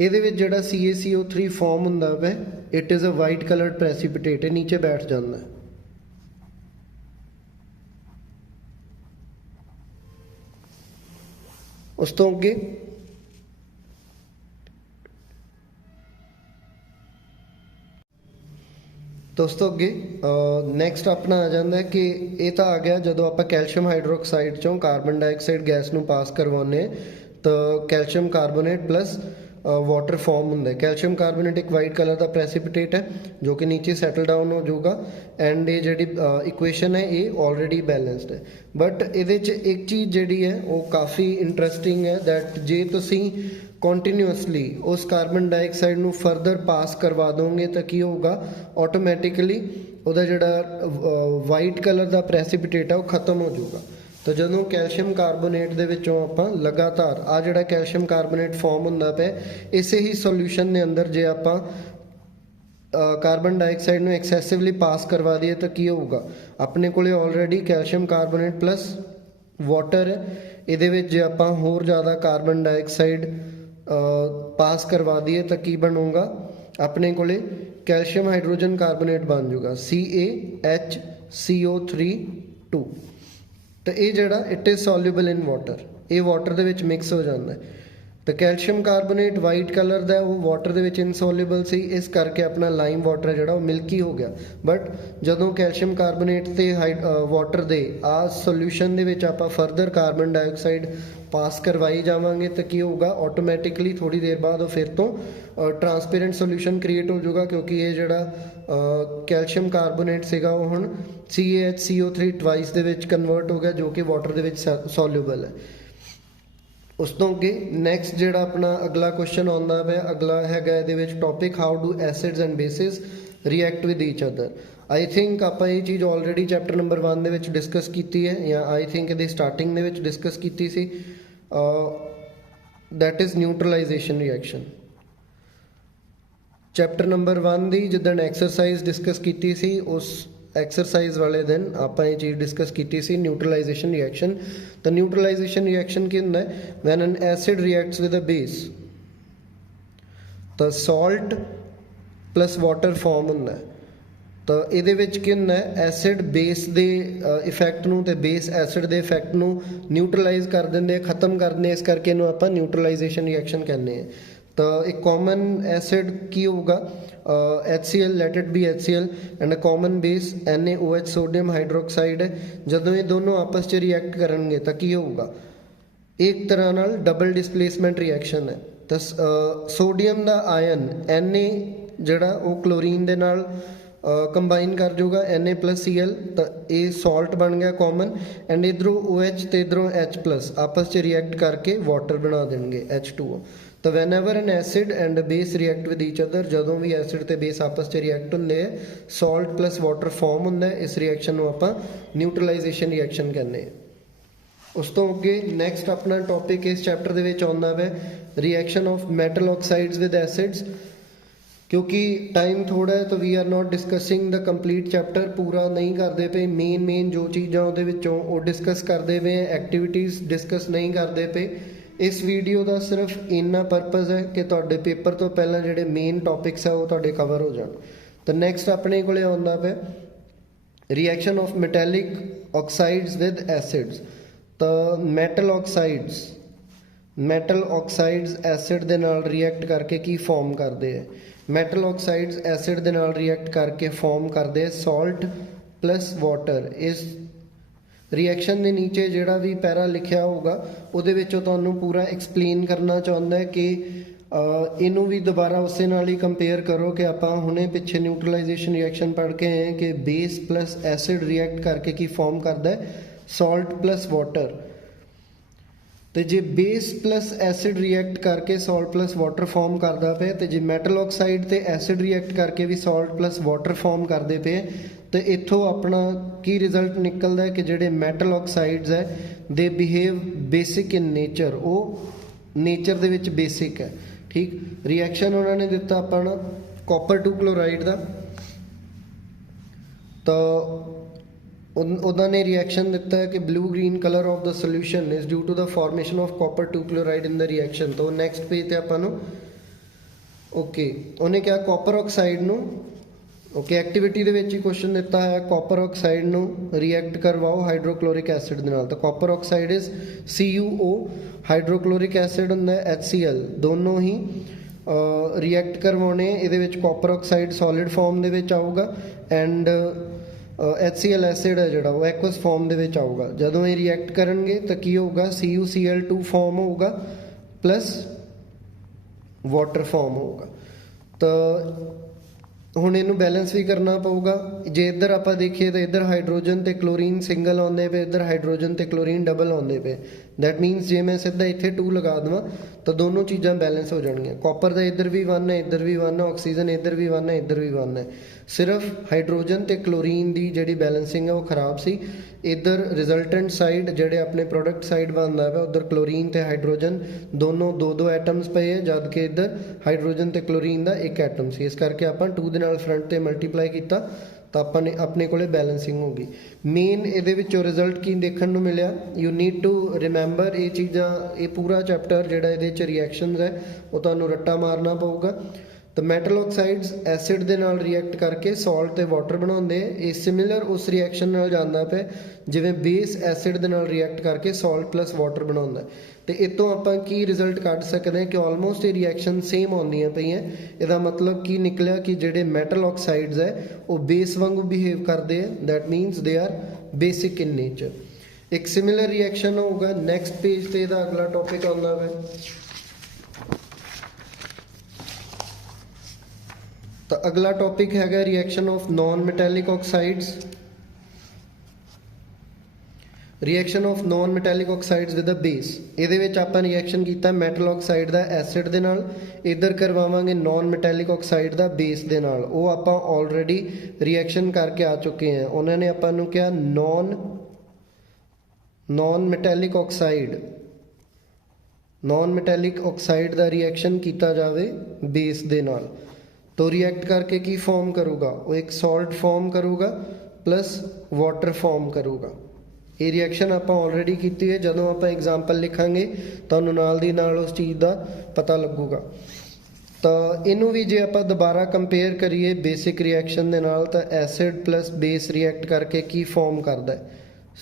ਇਹਦੇ ਵਿੱਚ ਜਿਹੜਾ CaCO3 ਫਾਰਮ ਹੁੰਦਾ ਵਾ it is a white coloured precipitate, ਇਹ ਨੀਚੇ ਬੈਠ ਜਾਂਦਾ। ਉਸ ਤੋਂ ਅੱਗੇ ਦੋਸਤੋ ਅੱਗੇ ਨੈਕਸਟ ਆਪਣਾ ਆ ਜਾਂਦਾ ਹੈ ਕਿ ਇਹ ਤਾਂ ਆ ਗਿਆ ਜਦੋਂ ਆਪਾਂ ਕੈਲਸ਼ੀਅਮ ਹਾਈਡਰੋਕਸਾਈਡ ਚੋਂ ਕਾਰਬਨ ਡਾਈਆਕਸਾਈਡ ਗੈਸ ਨੂੰ ਪਾਸ ਕਰਵਾਉਂਦੇ ਤਾਂ calcium carbonate plus water form ਹੁੰਦਾ ਹੈ। ਕੈਲਸ਼ੀਅਮ ਕਾਰਬੋਨੇਟ ਇੱਕ ਵਾਈਟ ਕਲਰ ਦਾ ਪ੍ਰੈਸੀਪਿਟੇਟ ਹੈ ਜੋ ਕਿ ਨੀਚੇ ਸੈਟਲ ਡਾਊਨ ਹੋ ਜਾਊਗਾ ਐਂਡ ਇਹ ਜਿਹੜੀ ਇਕੁਏਸ਼ਨ ਹੈ ਇਹ ਆਲਰੇਡੀ ਬੈਲੈਂਸਡ ਹੈ। ਬਟ ਇਹਦੇ 'ਚ ਇੱਕ ਚੀਜ਼ ਜਿਹੜੀ ਹੈ ਉਹ ਕਾਫੀ ਇੰਟਰਸਟਿੰਗ ਹੈ ਦੈਟ ਜੇ ਤੁਸੀਂ ਕੰਟੀਨਿਊਸਲੀ ਉਸ ਕਾਰਬਨ ਡਾਈਆਕਸਾਈਡ ਨੂੰ ਫਰਦਰ ਪਾਸ ਕਰਵਾ ਦੋਗੇ ਤਾਂ ਕੀ ਹੋਊਗਾ, ਆਟੋਮੈਟਿਕਲੀ ਉਹਦਾ ਜਿਹੜਾ ਵਾਈਟ ਕਲਰ ਦਾ ਪ੍ਰੈਸੀਪਿਟੇਟ ਹੈ ਉਹ ਖਤਮ ਹੋ ਜਾਊਗਾ। ਤਾਂ ਜਦੋਂ ਕੈਲਸ਼ੀਅਮ ਕਾਰਬੋਨੇਟ ਦੇ ਵਿੱਚੋਂ ਆਪਾਂ ਲਗਾਤਾਰ ਆ ਜਿਹੜਾ ਕੈਲਸ਼ੀਅਮ ਕਾਰਬੋਨੇਟ ਫਾਰਮ ਹੁੰਦਾ ਪਿਆ ਇਸੇ ਹੀ ਸੋਲਿਊਸ਼ਨ ਦੇ ਅੰਦਰ ਜੇ ਆਪਾਂ ਕਾਰਬਨ ਡਾਈਆਕਸਾਈਡ ਨੂੰ ਐਕਸੈਸਿਵਲੀ ਪਾਸ ਕਰਵਾ ਦਈਏ ਤਾਂ ਕੀ ਹੋਊਗਾ, ਆਪਣੇ ਕੋਲੇ already calcium carbonate plus water ਹੈ। ਇਹਦੇ ਵਿੱਚ ਜੇ ਆਪਾਂ ਹੋਰ ਜ਼ਿਆਦਾ ਕਾਰਬਨ ਡਾਈਆਕਸਾਈਡ ਪਾਸ ਕਰਵਾ ਦਈਏ ਤਾਂ ਕੀ ਬਣੂਗਾ, ਆਪਣੇ ਕੋਲੇ ਕੈਲਸ਼ੀਅਮ ਹਾਈਡਰੋਜਨ ਕਾਰਬੋਨੇਟ ਬਣ ਜਾਊਗਾ CaHCO3 ਤਾਂ ਇਹ ਜਿਹੜਾ it is soluble in water, ਇਹ ਵਾਟਰ ਦੇ ਵਿੱਚ ਮਿਕਸ ਹੋ ਜਾਂਦਾ ਹੈ। ਤਾਂ ਕੈਲਸ਼ੀਅਮ ਕਾਰਬੋਨੇਟ ਵਾਈਟ ਕਲਰ ਦਾ ਉਹ ਵਾਟਰ ਦੇ ਵਿੱਚ ਇਨਸੋਲਿਊਬਲ ਸੀ, ਇਸ ਕਰਕੇ ਆਪਣਾ ਲਾਈਮ ਵਾਟਰ ਜਿਹੜਾ ਉਹ ਮਿਲਕੀ ਹੋ ਗਿਆ। ਬਟ ਜਦੋਂ ਕੈਲਸ਼ੀਅਮ ਕਾਰਬੋਨੇਟ ਤੇ ਵਾਟਰ ਦੇ ਆ ਸੋਲਿਊਸ਼ਨ ਦੇ ਵਿੱਚ ਆਪਾਂ ਫਰਦਰ ਕਾਰਬਨ ਡਾਈਆਕਸਾਈਡ ਪਾਸ ਕਰਵਾਈ ਜਾਵਾਂਗੇ ਤਾਂ ਕੀ ਹੋਊਗਾ, ਆਟੋਮੈਟਿਕਲੀ ਥੋੜੀ ਦੇਰ ਬਾਅਦ ਉਹ ਫਿਰ ਤੋਂ ਟਰਾਂਸਪੇਰੈਂਟ ਸੋਲਿਊਸ਼ਨ ਕ੍ਰੀਏਟ ਹੋ ਜਾਊਗਾ ਕਿਉਂਕਿ ਇਹ ਜਿਹੜਾ ਕੈਲਸ਼ੀਅਮ ਕਾਰਬੋਨੇਟ ਸੀਗਾ ਉਹ ਹੁਣ CaHCO3 ਟਵਾਈਸ ਦੇ ਵਿੱਚ ਕਨਵਰਟ ਹੋ ਗਿਆ ਜੋ ਕਿ ਵਾਟਰ ਦੇ ਵਿੱਚ ਸੋਲਿਊਬਲ ਹੈ। ਉਸ ਤੋਂ ਅੱਗੇ ਨੈਕਸਟ ਜਿਹੜਾ ਆਪਣਾ ਅਗਲਾ ਕੁਐਸਚਨ ਆਉਂਦਾ ਹੈ, ਅਗਲਾ ਹੈਗਾ ਇਹਦੇ ਵਿੱਚ topic how do acids and basis react with each other. I think ਆਪਾਂ ਇਹ ਚੀਜ਼ ਆਲਰੇਡੀ ਚੈਪਟਰ ਨੰਬਰ 1 ਦੇ ਵਿੱਚ ਡਿਸਕਸ ਕੀਤੀ ਹੈ ਜਾਂ ਆਈ ਥਿੰਕ ਇਹਦੀ ਸਟਾਰਟਿੰਗ ਦੇ ਵਿੱਚ ਡਿਸਕਸ ਕੀਤੀ ਸੀ, that is neutralisation reaction. Chapter number 1 ਦੀ ਜਿੱਦਣ ਐਕਸਰਸਾਈਜ਼ ਡਿਸਕਸ ਕੀਤੀ ਸੀ ਉਸ ਐਕਸਰਸਾਈਜ਼ ਵਾਲੇ ਦਿਨ ਆਪਾਂ ਇਹ ਚੀਜ਼ ਡਿਸਕਸ ਕੀਤੀ ਸੀ ਨਿਊਟਰਲਾਈਜੇਸ਼ਨ ਰਿਐਕਸ਼ਨ। ਤਾਂ ਨਿਊਟਰਲਾਈਜੇਸ਼ਨ ਰਿਐਕਸ਼ਨ ਕੀ ਹੁੰਦਾ ਹੈ, when an acid reacts with a base ਤਾਂ ਸਾਲਟ ਪਲਸ ਵਾਟਰ ਫਾਰਮ ਹੁੰਦਾ ਹੈ। ਤਾਂ ਇਹਦੇ ਵਿੱਚ ਕੀ ਹੁੰਦਾ ਹੈ, ਐਸਿਡ ਬੇਸ ਦੇ ਇਫੈਕਟ ਨੂੰ ਤੇ ਬੇਸ ਐਸਿਡ ਦੇ ਇਫੈਕਟ ਨੂੰ ਨਿਊਟਰਲਾਈਜ਼ ਕਰ ਦਿੰਦੇ, ਖਤਮ ਕਰ ਦਿੰਦੇ, ਇਸ ਕਰਕੇ ਇਹਨੂੰ ਆਪਾਂ ਨਿਊਟਰਲਾਈਜੇਸ਼ਨ ਰਿਐਕਸ਼ਨ ਕਹਿੰਦੇ ਹਾਂ। ਤਾਂ ਇੱਕ ਕਾਮਨ ਐਸਿਡ ਕੀ ਹੋਊਗਾ, HCl, let it be HCl and a common base NaOH sodium hydroxide ਹੈ। ਜਦੋਂ ਇਹ ਦੋਨੋਂ ਆਪਸ 'ਚ ਰਿਐਕਟ ਕਰਨਗੇ ਤਾਂ ਕੀ ਹੋਊਗਾ, ਇੱਕ ਤਰ੍ਹਾਂ ਨਾਲ ਡਬਲ ਡਿਸਪਲੇਸਮੈਂਟ ਰਿਐਕਸ਼ਨ ਹੈ। ਤਾਂ ਸੋਡੀਅਮ ਦਾ ਆਇਨ Na ਜਿਹੜਾ ਉਹ ਕਲੋਰੀਨ ਦੇ ਨਾਲ ਕੰਬਾਈਨ ਕਰ ਜਾਊਗਾ Na+Cl, ਤਾਂ ਇਹ ਸਾਲਟ ਬਣ ਗਿਆ ਕਾਮਨ ਐਂਡ ਇਧਰੋਂ OH ਤੇ ਇਧਰੋਂ H+ ਆਪਸ 'ਚ ਰਿਐਕਟ ਕਰਕੇ ਵਾਟਰ ਬਣਾ ਦੇਣਗੇ H2O। ਤਾਂ whenever an acid and base react with each other, ਜਦੋਂ ਵੀ ਐਸਿਡ ਤੇ ਬੇਸ ਆਪਸ 'ਚ ਰਿਐਕਟ ਹੁੰਦੇ ਆ ਸਾਲਟ ਪਲਸ ਵਾਟਰ ਫਾਰਮ ਹੁੰਦਾ ਹੈ, ਇਸ ਰਿਐਕਸ਼ਨ ਨੂੰ ਆਪਾਂ ਨਿਊਟਰਲਾਈਜੇਸ਼ਨ ਰਿਐਕਸ਼ਨ ਕਹਿੰਦੇ ਹਾਂ। ਉਸ ਤੋਂ ਅੱਗੇ ਨੈਕਸਟ ਆਪਣਾ ਟੌਪਿਕ ਇਸ ਚੈਪਟਰ ਦੇ ਵਿੱਚ ਆਉਂਦਾ ਹੈ reaction of metal oxides with acids. ਕਿਉਂਕਿ ਟਾਈਮ ਥੋੜਾ ਹੈ ਤਾਂ we are not discussing the complete chapter, ਪੂਰਾ ਨਹੀਂ ਕਰਦੇ ਪਏ, ਮੇਨ ਜੋ ਚੀਜ਼ਾਂ ਉਹਦੇ ਵਿੱਚੋਂ ਉਹ ਡਿਸਕਸ ਕਰਦੇ ਪਏ, ਐਕਟੀਵਿਟੀਜ਼ ਡਿਸਕਸ ਨਹੀਂ ਕਰਦੇ ਪਏ। ਇਸ ਵੀਡੀਓ ਦਾ ਸਿਰਫ ਇੰਨਾ ਪਰਪਸ ਹੈ ਕਿ ਤੁਹਾਡੇ ਪੇਪਰ ਤੋਂ ਪਹਿਲਾਂ ਜਿਹੜੇ ਮੇਨ ਟੌਪਿਕਸ ਆ ਉਹ ਤੁਹਾਡੇ ਕਵਰ ਹੋ ਜਾਣ। ਤਾਂ ਨੈਕਸਟ ਆਪਣੇ ਕੋਲੇ ਆਉਂਦਾ ਪਿਆ reaction of metallic oxides with acids. ਤਾਂ ਮੈਟਲ ਆਕਸਾਈਡਸ ਐਸਿਡ ਦੇ ਨਾਲ ਰਿਐਕਟ ਕਰਕੇ ਕੀ ਫਾਰਮ ਕਰਦੇ ਆ, ਮੈਟਲ ਆਕਸਾਈਡਸ ਐਸਿਡ ਦੇ ਨਾਲ ਰਿਐਕਟ ਕਰਕੇ ਫਾਰਮ ਕਰਦੇ ਆ ਸਾਲਟ ਪਲਸ ਵਾਟਰ। ਇਸ ਰਿਐਕਸ਼ਨ ਦੇ ਨੀਚੇ ਜਿਹੜਾ ਵੀ ਪੈਰਾ ਲਿਖਿਆ ਹੋਊਗਾ ਉਹਦੇ ਵਿੱਚੋਂ ਤੁਹਾਨੂੰ ਪੂਰਾ ਐਕਸਪਲੇਨ ਕਰਨਾ ਚਾਹੁੰਦਾ ਹੈ ਕਿ ਇਹਨੂੰ ਵੀ ਦੁਬਾਰਾ ਉਸੇ ਨਾਲ ਹੀ ਕੰਪੇਅਰ ਕਰੋ ਕਿ ਆਪਾਂ ਹੁਣੇ ਪਿੱਛੇ ਨਿਊਟਰਲਾਈਜੇਸ਼ਨ ਰਿਐਕਸ਼ਨ ਪੜ੍ਹ ਕੇ ਆਏ ਕਿ ਬੇਸ ਪਲਸ ਐਸਿਡ ਰਿਐਕਟ ਕਰਕੇ ਕੀ ਫਾਰਮ ਕਰਦਾ ਹੈ, ਸਾਲਟ ਪਲਸ ਵਾਟਰ। ਤੇ ਜੇ ਬੇਸ ਪਲਸ ਐਸਿਡ ਰਿਐਕਟ ਕਰਕੇ ਸਾਲਟ ਪਲਸ ਵਾਟਰ ਫਾਰਮ ਕਰਦਾ ਪਿਆ, ਤੇ ਜੇ ਮੈਟਲ ਆਕਸਾਈਡ ਤੇ ਐਸਿਡ ਰਿਐਕਟ ਕਰਕੇ ਵੀ ਸਾਲਟ ਪਲਸ ਵਾਟਰ ਫਾਰਮ ਕਰਦੇ ਪਏ, ਤੇ ਇੱਥੋਂ ਆਪਣਾ ਕੀ ਰਿਜ਼ਲਟ ਨਿਕਲਦਾ ਹੈ ਕਿ ਜਿਹੜੇ ਮੈਟਲ ਆਕਸਾਈਡਸ ਹੈ ਦੇ ਬਿਹੇਵ ਬੇਸਿਕ ਇਨ ਨੇਚਰ, ਉਹ ਨੇਚਰ ਦੇ ਵਿੱਚ ਬੇਸਿਕ ਹੈ। ਠੀਕ, ਰਿਐਕਸ਼ਨ ਉਹਨਾਂ ਨੇ ਦਿੱਤਾ ਆਪਾਂ ਨੂੰ ਕਾਪਰ 2 ਕਲੋਰਾਈਡ ਦਾ, ਤਾਂ ਉਹਨਾਂ ਨੇ ਰਿਐਕਸ਼ਨ ਦਿੱਤਾ ਹੈ ਕਿ blue green colour of the solution is due to the formation of copper 2 chloride in the reaction. ਤਾਂ ਨੈਕਸਟ ਪੇਜ ਤੇ ਆਪਾਂ ਨੂੰ ਓਕੇ ਉਹਨੇ ਕਿਹਾ ਕਾਪਰ ਆਕਸਾਈਡ ਨੂੰ, ਓਕੇ ਐਕਟੀਵਿਟੀ ਦੇ ਵਿੱਚ ਹੀ ਕੁਐਸਚਨ ਦਿੱਤਾ ਹੈ ਕਾਪਰ ਆਕਸਾਈਡ ਨੂੰ ਰਿਐਕਟ ਕਰਵਾਓ ਹਾਈਡਰੋਕਲੋਰਿਕ ਐਸਿਡ ਦੇ ਨਾਲ। ਤਾਂ copper oxide is CuO, hydrochloric acid ਹੁੰਦਾ ਹੈ HCl, ਦੋਨੋਂ ਹੀ ਰਿਐਕਟ ਕਰਵਾਉਣੇ। ਇਹਦੇ ਵਿੱਚ ਕਾਪਰ ਆਕਸਾਈਡ ਸੋਲਿਡ ਫਾਰਮ ਦੇ ਵਿੱਚ ਆਊਗਾ ਐਂਡ HCl ਐਸਿਡ ਹੈ ਜਿਹੜਾ ਉਹ ਐਕਵਸ ਫਾਰਮ ਦੇ ਵਿੱਚ ਆਊਗਾ। ਜਦੋਂ ਇਹ ਰਿਐਕਟ ਕਰਨਗੇ ਤਾਂ ਕੀ ਹੋਊਗਾ, CuCl2 ਫਾਰਮ ਹੋਊਗਾ ਪਲੱਸ ਵਾਟਰ ਫਾਰਮ ਹੋਊਗਾ। ਤਾਂ ਹੁਣ ਇਹਨੂੰ ਬੈਲੈਂਸ ਵੀ ਕਰਨਾ ਪਊਗਾ। ਜੇ ਇੱਧਰ ਆਪਾਂ ਦੇਖੀਏ ਤਾਂ ਇੱਧਰ ਹਾਈਡਰੋਜਨ ਤੇ ਕਲੋਰੀਨ ਸਿੰਗਲ ਆਉਂਦੇ ਪਏ, ਇੱਧਰ ਹਾਈਡਰੋਜਨ ਤੇ ਕਲੋਰੀਨ ਡਬਲ ਆਉਂਦੇ ਪਏ। ਦੈਟ ਮੀਨਸ ਜੇ ਮੈਂ ਸਿੱਧਾ ਇੱਥੇ 2 ਲਗਾ ਦੇਵਾਂ ਤਾਂ ਦੋਨੋਂ ਚੀਜ਼ਾਂ ਬੈਲੈਂਸ ਹੋ ਜਾਣਗੀਆਂ। ਕਾਪਰ ਦਾ ਇੱਧਰ ਵੀ 1 ਹੈ, ਇੱਧਰ ਵੀ 1 ਹੈ, ਆਕਸੀਜਨ ਇੱਧਰ ਵੀ 1 ਹੈ, ਇੱਧਰ ਵੀ 1 ਹੈ। ਸਿਰਫ ਹਾਈਡਰੋਜਨ ਤੇ ਕਲੋਰੀਨ ਦੀ ਜਿਹੜੀ ਬੈਲੈਂਸਿੰਗ ਹੈ ਉਹ ਖਰਾਬ ਸੀ। ਇੱਧਰ ਰਿਜ਼ਲਟੈਂਟ ਸਾਈਡ ਜਿਹੜੇ ਆਪਣੇ ਪ੍ਰੋਡਕਟ ਸਾਈਡ ਬਣਦਾ ਪਿਆ, ਉੱਧਰ ਕਲੋਰੀਨ ਤੇ ਹਾਈਡਰੋਜਨ ਦੋਨੋਂ 2-2 ਐਟਮਸ ਪਏ ਹੈ, ਜਦ ਕਿ ਇੱਧਰ ਹਾਈਡਰੋਜਨ ਤੇ ਕਲੋਰੀਨ ਦਾ 1 ਐਟਮ ਸੀ। ਇਸ ਕਰਕੇ ਆਪਾਂ 2 ਦੇ ਨਾਲ ਫਰੰਟ ਤੇ ਮਲਟੀਪਲਾਈ ਕੀਤਾ ਤਾਂ ਆਪਾਂ ਨੇ ਆਪਣੇ ਕੋਲੇ ਬੈਲੈਂਸਿੰਗ ਹੋ ਗਈ। ਮੇਨ ਇਹਦੇ ਵਿੱਚੋਂ ਰਿਜ਼ਲਟ ਕੀ ਦੇਖਣ ਨੂੰ ਮਿਲਿਆ, ਯੂ ਨੀਡ ਟੂ ਰਿਮੈਂਬਰ ਇਹ ਚੀਜ਼ਾਂ, ਇਹ ਪੂਰਾ ਚੈਪਟਰ ਜਿਹੜਾ ਇਹਦੇ 'ਚ ਰਿਐਕਸ਼ਨਸ ਹੈ ਉਹ ਤੁਹਾਨੂੰ ਰੱਟਾ ਮਾਰਨਾ ਪਊਗਾ। ਤਾਂ ਮੈਟਲ ਆਕਸਾਈਡਸ ਐਸਿਡ ਦੇ ਨਾਲ ਰਿਐਕਟ ਕਰਕੇ ਸਾਲਟ ਤੇ ਵਾਟਰ ਬਣਾਉਂਦੇ। ਇਹ ਸਿਮਿਲਰ ਉਸ ਰਿਐਕਸ਼ਨ ਨਾਲ ਜਾਂਦਾ ਪਿਆ ਜਿਵੇਂ ਬੇਸ ਐਸਿਡ ਦੇ ਨਾਲ ਰਿਐਕਟ ਕਰਕੇ ਸਾਲਟ ਪਲੱਸ ਵਾਟਰ ਬਣਾਉਂਦਾ। ਤੇ ਇਹ ਤੋਂ ਆਪਾਂ ਕੀ ਰਿਜ਼ਲਟ ਕੱਢ ਸਕਦੇ ਹਾਂ ਕਿ ਆਲਮੋਸਟ ਇਹ ਰਿਐਕਸ਼ਨ ਸੇਮ ਆਉਂਦੀਆਂ ਪਈਆਂ। ਇਹਦਾ ਮਤਲਬ ਕੀ ਨਿਕਲਿਆ ਕਿ ਜਿਹੜੇ ਮੈਟਲ ਆਕਸਾਈਡਸ ਹੈ ਉਹ ਬੇਸ ਵਾਂਗੂ ਬਿਹੇਵ ਕਰਦੇ ਆ। That means they are basic in nature. ਇੱਕ ਸਿਮਿਲਰ ਰਿਐਕਸ਼ਨ ਹੋਊਗਾ ਨੈਕਸਟ ਪੇਜ ਤੇ, ਇਹਦਾ ਅਗਲਾ ਟੌਪਿਕ ਆਉਂਦਾ ਹੈ। ਤਾਂ ਅਗਲਾ ਟੌਪਿਕ ਹੈਗਾ reaction of non metallic oxides. Reaction of non metallic oxides with a base. ਇਹਦੇ ਵਿੱਚ ਆਪਾਂ ਰਿਐਕਸ਼ਨ ਕੀਤਾ ਮੈਟਲ ਆਕਸਾਈਡ ਦਾ ਐਸਿਡ ਦੇ ਨਾਲ, ਇੱਧਰ ਕਰਵਾਵਾਂਗੇ ਨਾਨ ਮੈਟੈਲਿਕ ਆਕਸਾਈਡ ਦਾ ਬੇਸ ਦੇ ਨਾਲ। ਉਹ ਆਪਾਂ ਆਲਰੇਡੀ ਰਿਐਕਸ਼ਨ ਕਰਕੇ ਆ ਚੁੱਕੇ ਹਾਂ। ਉਹਨਾਂ ਨੇ ਆਪਾਂ ਨੂੰ ਕਿਹਾ ਨਾਨ ਮੈਟੈਲਿਕ ਆਕਸਾਈਡ ਦਾ ਰਿਐਕਸ਼ਨ ਕੀਤਾ ਜਾਵੇ ਬੇਸ ਦੇ ਨਾਲ। तो रिएक्ट करके की फॉर्म करूँगा, वो एक सॉल्ट फॉर्म करूँगा प्लस वाटर फॉर्म करूँगा। ये रिएक्शन आप ऑलरेडी की है, जदों आप एग्जाम्पल लिखांगे तो नाल दी नाल उस चीज़ का पता लगूगा। तो इनू भी जे आप दोबारा कंपेयर करिए बेसिक रिएक्शन दे नाल, तो एसिड प्लस बेस रिएक्ट करके की फॉर्म करता है,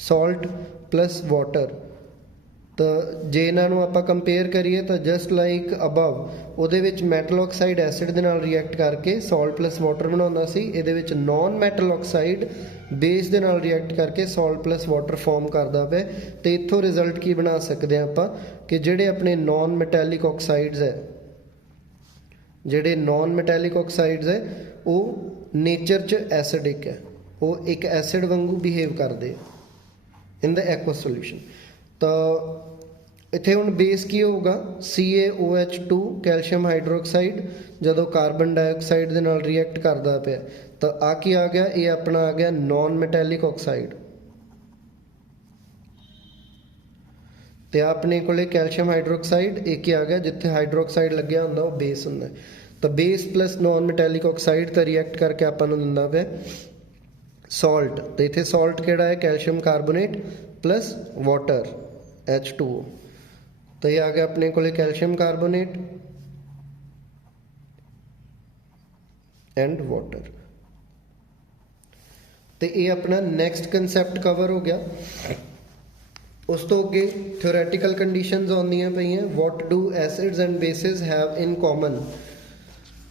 सॉल्ट प्लस वाटर। तो जे इन्हों आप कंपेयर करिए तो जस्ट लाइक अबव, ਉਹਦੇ ਵਿੱਚ ਮੈਟਲ ਆਕਸਾਈਡ ਐਸਿਡ ਦੇ ਨਾਲ ਰਿਐਕਟ ਕਰਕੇ ਸਾਲਟ ਪਲੱਸ ਵਾਟਰ ਬਣਾਉਂਦਾ ਸੀ। ਇਹਦੇ ਵਿੱਚ ਨਾਨ ਮੈਟਲ ਆਕਸਾਈਡ ਬੇਸ ਦੇ ਨਾਲ ਰਿਐਕਟ ਕਰਕੇ ਸਾਲਟ ਪਲੱਸ ਵਾਟਰ ਫਾਰਮ ਕਰਦਾ ਪਿਆ। ਤੇ ਇੱਥੋਂ ਰਿਜ਼ਲਟ ਕੀ ਬਣਾ ਸਕਦੇ ਹਾਂ ਆਪਾਂ ਕਿ ਜਿਹੜੇ ਆਪਣੇ ਨਾਨ ਮੈਟੈਲਿਕ ਆਕਸਾਈਡਸ ਹੈ, ਜਿਹੜੇ ਨਾਨ ਮੈਟੈਲਿਕ ਆਕਸਾਈਡਸ ਹੈ ਉਹ ਨੇਚਰ 'ਚ ਐਸਿਡਿਕ ਹੈ, ਉਹ ਇੱਕ ਐਸਿਡ ਵਾਂਗੂ ਬਿਹੇਵ ਕਰਦੇ ਇਨ ਦਾ ਐਕਵਸ ਸੋਲਿਊਸ਼ਨ। ਤਾਂ ਇੱਥੇ ਹੁਣ ਬੇਸ ਕੀ ਹੋਊਗਾ, CaOH2 ਕੈਲਸ਼ੀਅਮ ਹਾਈਡਰੋਕਸਾਈਡ ਜਦੋਂ ਕਾਰਬਨ ਡਾਈਆਕਸਾਈਡ ਦੇ ਨਾਲ ਰਿਐਕਟ ਕਰਦਾ ਪਿਆ ਤਾਂ ਆ ਕੀ ਆ ਗਿਆ, ਇਹ ਆਪਣਾ ਆ ਗਿਆ ਨਾਨ ਮੈਟੈਲਿਕ ਆਕਸਾਈਡ। ਤੇ ਆਪਣੇ ਕੋਲੇ ਕੈਲਸ਼ੀਅਮ ਹਾਈਡਰੋਕਸਾਈਡ ਇੱਕ ਹੀ ਆ ਗਿਆ, ਜਿੱਥੇ ਹਾਈਡਰੋਕਸਾਈਡ ਲੱਗਿਆ ਹੁੰਦਾ ਉਹ ਬੇਸ ਹੁੰਦਾ। ਤਾਂ base plus non metallic oxide ਤਾਂ ਰਿਐਕਟ ਕਰਕੇ ਆਪਾਂ ਨੂੰ ਦਿੰਦਾ ਪਿਆ ਸਾਲਟ। ਤੇ ਇੱਥੇ ਸਾਲਟ ਕਿਹੜਾ ਹੈ, calcium carbonate plus water H2O। तो ये आ गया अपने को कैल्शियम कार्बोनेट एंड वाटर। तो ये अपना नेक्स्ट कंसैप्ट कवर हो गया। उस तो अगे थ्योरैटिकल कंडीशंस आउंदियां पईयां। What do acids and bases have in common.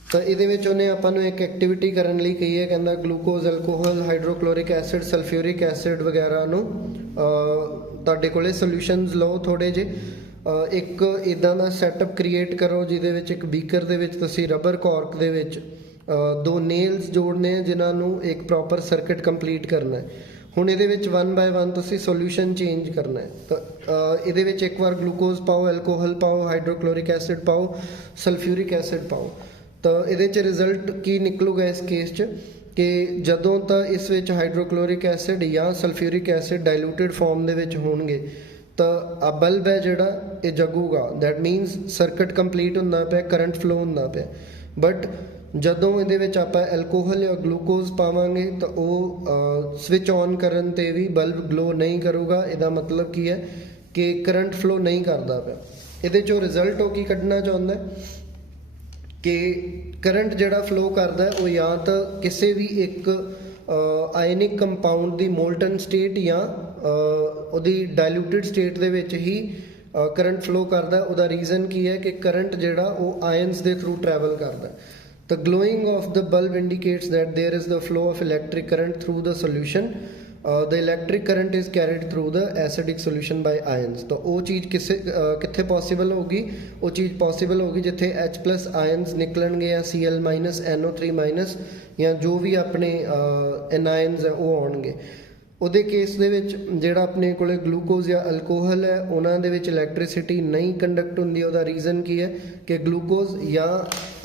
तो ये उन्हें आपां एक एक्टिविटी करने लई कही है, कहंदा glucose, alcohol, hydrochloric acid, sulphuric acid वगैरह नूं ਤੁਹਾਡੇ ਕੋਲੇ ਸੋਲੂਸ਼ਨਸ ਲਓ ਥੋੜੇ ਜੇ ਇੱਕ ਇਦਾਂ ਦਾ ਸੈਟਅਪ ਕ੍ਰੀਏਟ ਕਰੋ ਜਿਹਦੇ ਵਿੱਚ ਇੱਕ ਬੀਕਰ ਦੇ ਵਿੱਚ ਤੁਸੀਂ ਰਬਰ ਕਾਰਕ ਦੇ ਵਿੱਚ ਦੋ ਨੇਲਸ ਜੋੜਨੇ ਆ ਜਿਨ੍ਹਾਂ ਨੂੰ ਇੱਕ ਪ੍ਰੋਪਰ ਸਰਕਟ ਕੰਪਲੀਟ ਕਰਨਾ ਹੈ। ਹੁਣ ਇਹਦੇ ਵਿੱਚ 1 ਬਾय 1 ਤੁਸੀਂ ਸੋਲੂਸ਼ਨ ਚੇਂਜ ਕਰਨਾ ਹੈ। ਤਾਂ ਇਹਦੇ ਵਿੱਚ ਇੱਕ ਵਾਰ ਗਲੂਕੋਜ਼ ਪਾਓ, ਐਲਕੋਹਲ ਪਾਓ, ਹਾਈਡਰੋਕਲੋਰਿਕ ਐਸਿਡ ਪਾਓ, ਸਲਫਿਊਰਿਕ ਐਸਿਡ ਪਾਓ। ਤਾਂ ਇਹਦੇ 'ਚ ਰਿਜ਼ਲਟ ਕੀ ਨਿਕਲੂਗਾ ਇਸ ਕੇਸ 'ਚ ਕਿ ਜਦੋਂ ਤਾਂ ਇਸ ਵਿੱਚ ਹਾਈਡਰੋਕਲੋਰਿਕ ਐਸਿਡ ਜਾਂ ਸਲਫਿਊਰਿਕ ਐਸਿਡ ਡਾਇਲੂਟਿਡ ਫਾਰਮ ਦੇ ਵਿੱਚ ਹੋਣਗੇ ਤਾਂ ਆ ਬਲਬ ਹੈ ਜਿਹੜਾ ਇਹ ਜਗੂਗਾ। ਦੈਟ ਮੀਨਸ ਸਰਕਟ ਕੰਪਲੀਟ ਹੁੰਦਾ ਪਿਆ, ਕਰੰਟ ਫਲੋ ਹੁੰਦਾ ਪਿਆ। ਬਟ ਜਦੋਂ ਇਹਦੇ ਵਿੱਚ ਆਪਾਂ ਐਲਕੋਹਲ ਜਾਂ ਗਲੂਕੋਜ਼ ਪਾਵਾਂਗੇ ਤਾਂ ਉਹ ਸਵਿਚ ਔਨ ਕਰਨ 'ਤੇ ਵੀ ਬਲਬ ਗਲੋ ਨਹੀਂ ਕਰੂਗਾ। ਇਹਦਾ ਮਤਲਬ ਕੀ ਹੈ ਕਿ ਕਰੰਟ ਫਲੋ ਨਹੀਂ ਕਰਦਾ ਪਿਆ। ਇਹਦੇ 'ਚੋਂ ਰਿਜ਼ਲਟ ਉਹ ਕੀ ਕੱਢਣਾ ਚਾਹੁੰਦਾ ਕਿ ਕਰੰਟ ਜਿਹੜਾ ਫਲੋ ਕਰਦਾ ਉਹ ਜਾਂ ਤਾਂ ਕਿਸੇ ਵੀ ਇੱਕ ਆਇਨਿਕ ਕੰਪਾਊਂਡ ਦੀ ਮੋਲਟਨ ਸਟੇਟ ਜਾਂ ਉਹਦੀ ਡਾਇਲੂਟਿਡ ਸਟੇਟ ਦੇ ਵਿੱਚ ਹੀ ਕਰੰਟ ਫਲੋ ਕਰਦਾ। ਉਹਦਾ ਰੀਜ਼ਨ ਕੀ ਹੈ ਕਿ ਕਰੰਟ ਜਿਹੜਾ ਉਹ ਆਇਨਸ ਦੇ ਥਰੂ ਟਰੈਵਲ ਕਰਦਾ। The glowing of the bulb indicates that there is the flow of electric current through the solution. The electric current is carried through the acidic solution by ions. तो वो चीज़ कितने पॉसिबल होगी? वो चीज़ पॉसिबल होगी जिथे H+ आयन्स निकलणगे या Cl-, NO3- या जो भी अपने एनायन्स है वो आउणगे। ਉਹਦੇ ਕੇਸ ਦੇ ਵਿੱਚ ਜਿਹੜਾ ਆਪਣੇ ਕੋਲੇ ਗਲੂਕੋਜ਼ ਜਾਂ ਅਲਕੋਹਲ ਹੈ ਉਹਨਾਂ ਦੇ ਵਿੱਚ ਇਲੈਕਟ੍ਰਿਸਿਟੀ ਨਹੀਂ ਕੰਡਕਟ ਹੁੰਦੀ। ਉਹਦਾ ਰੀਜ਼ਨ ਕੀ ਹੈ ਕਿ ਗਲੂਕੋਜ਼ ਜਾਂ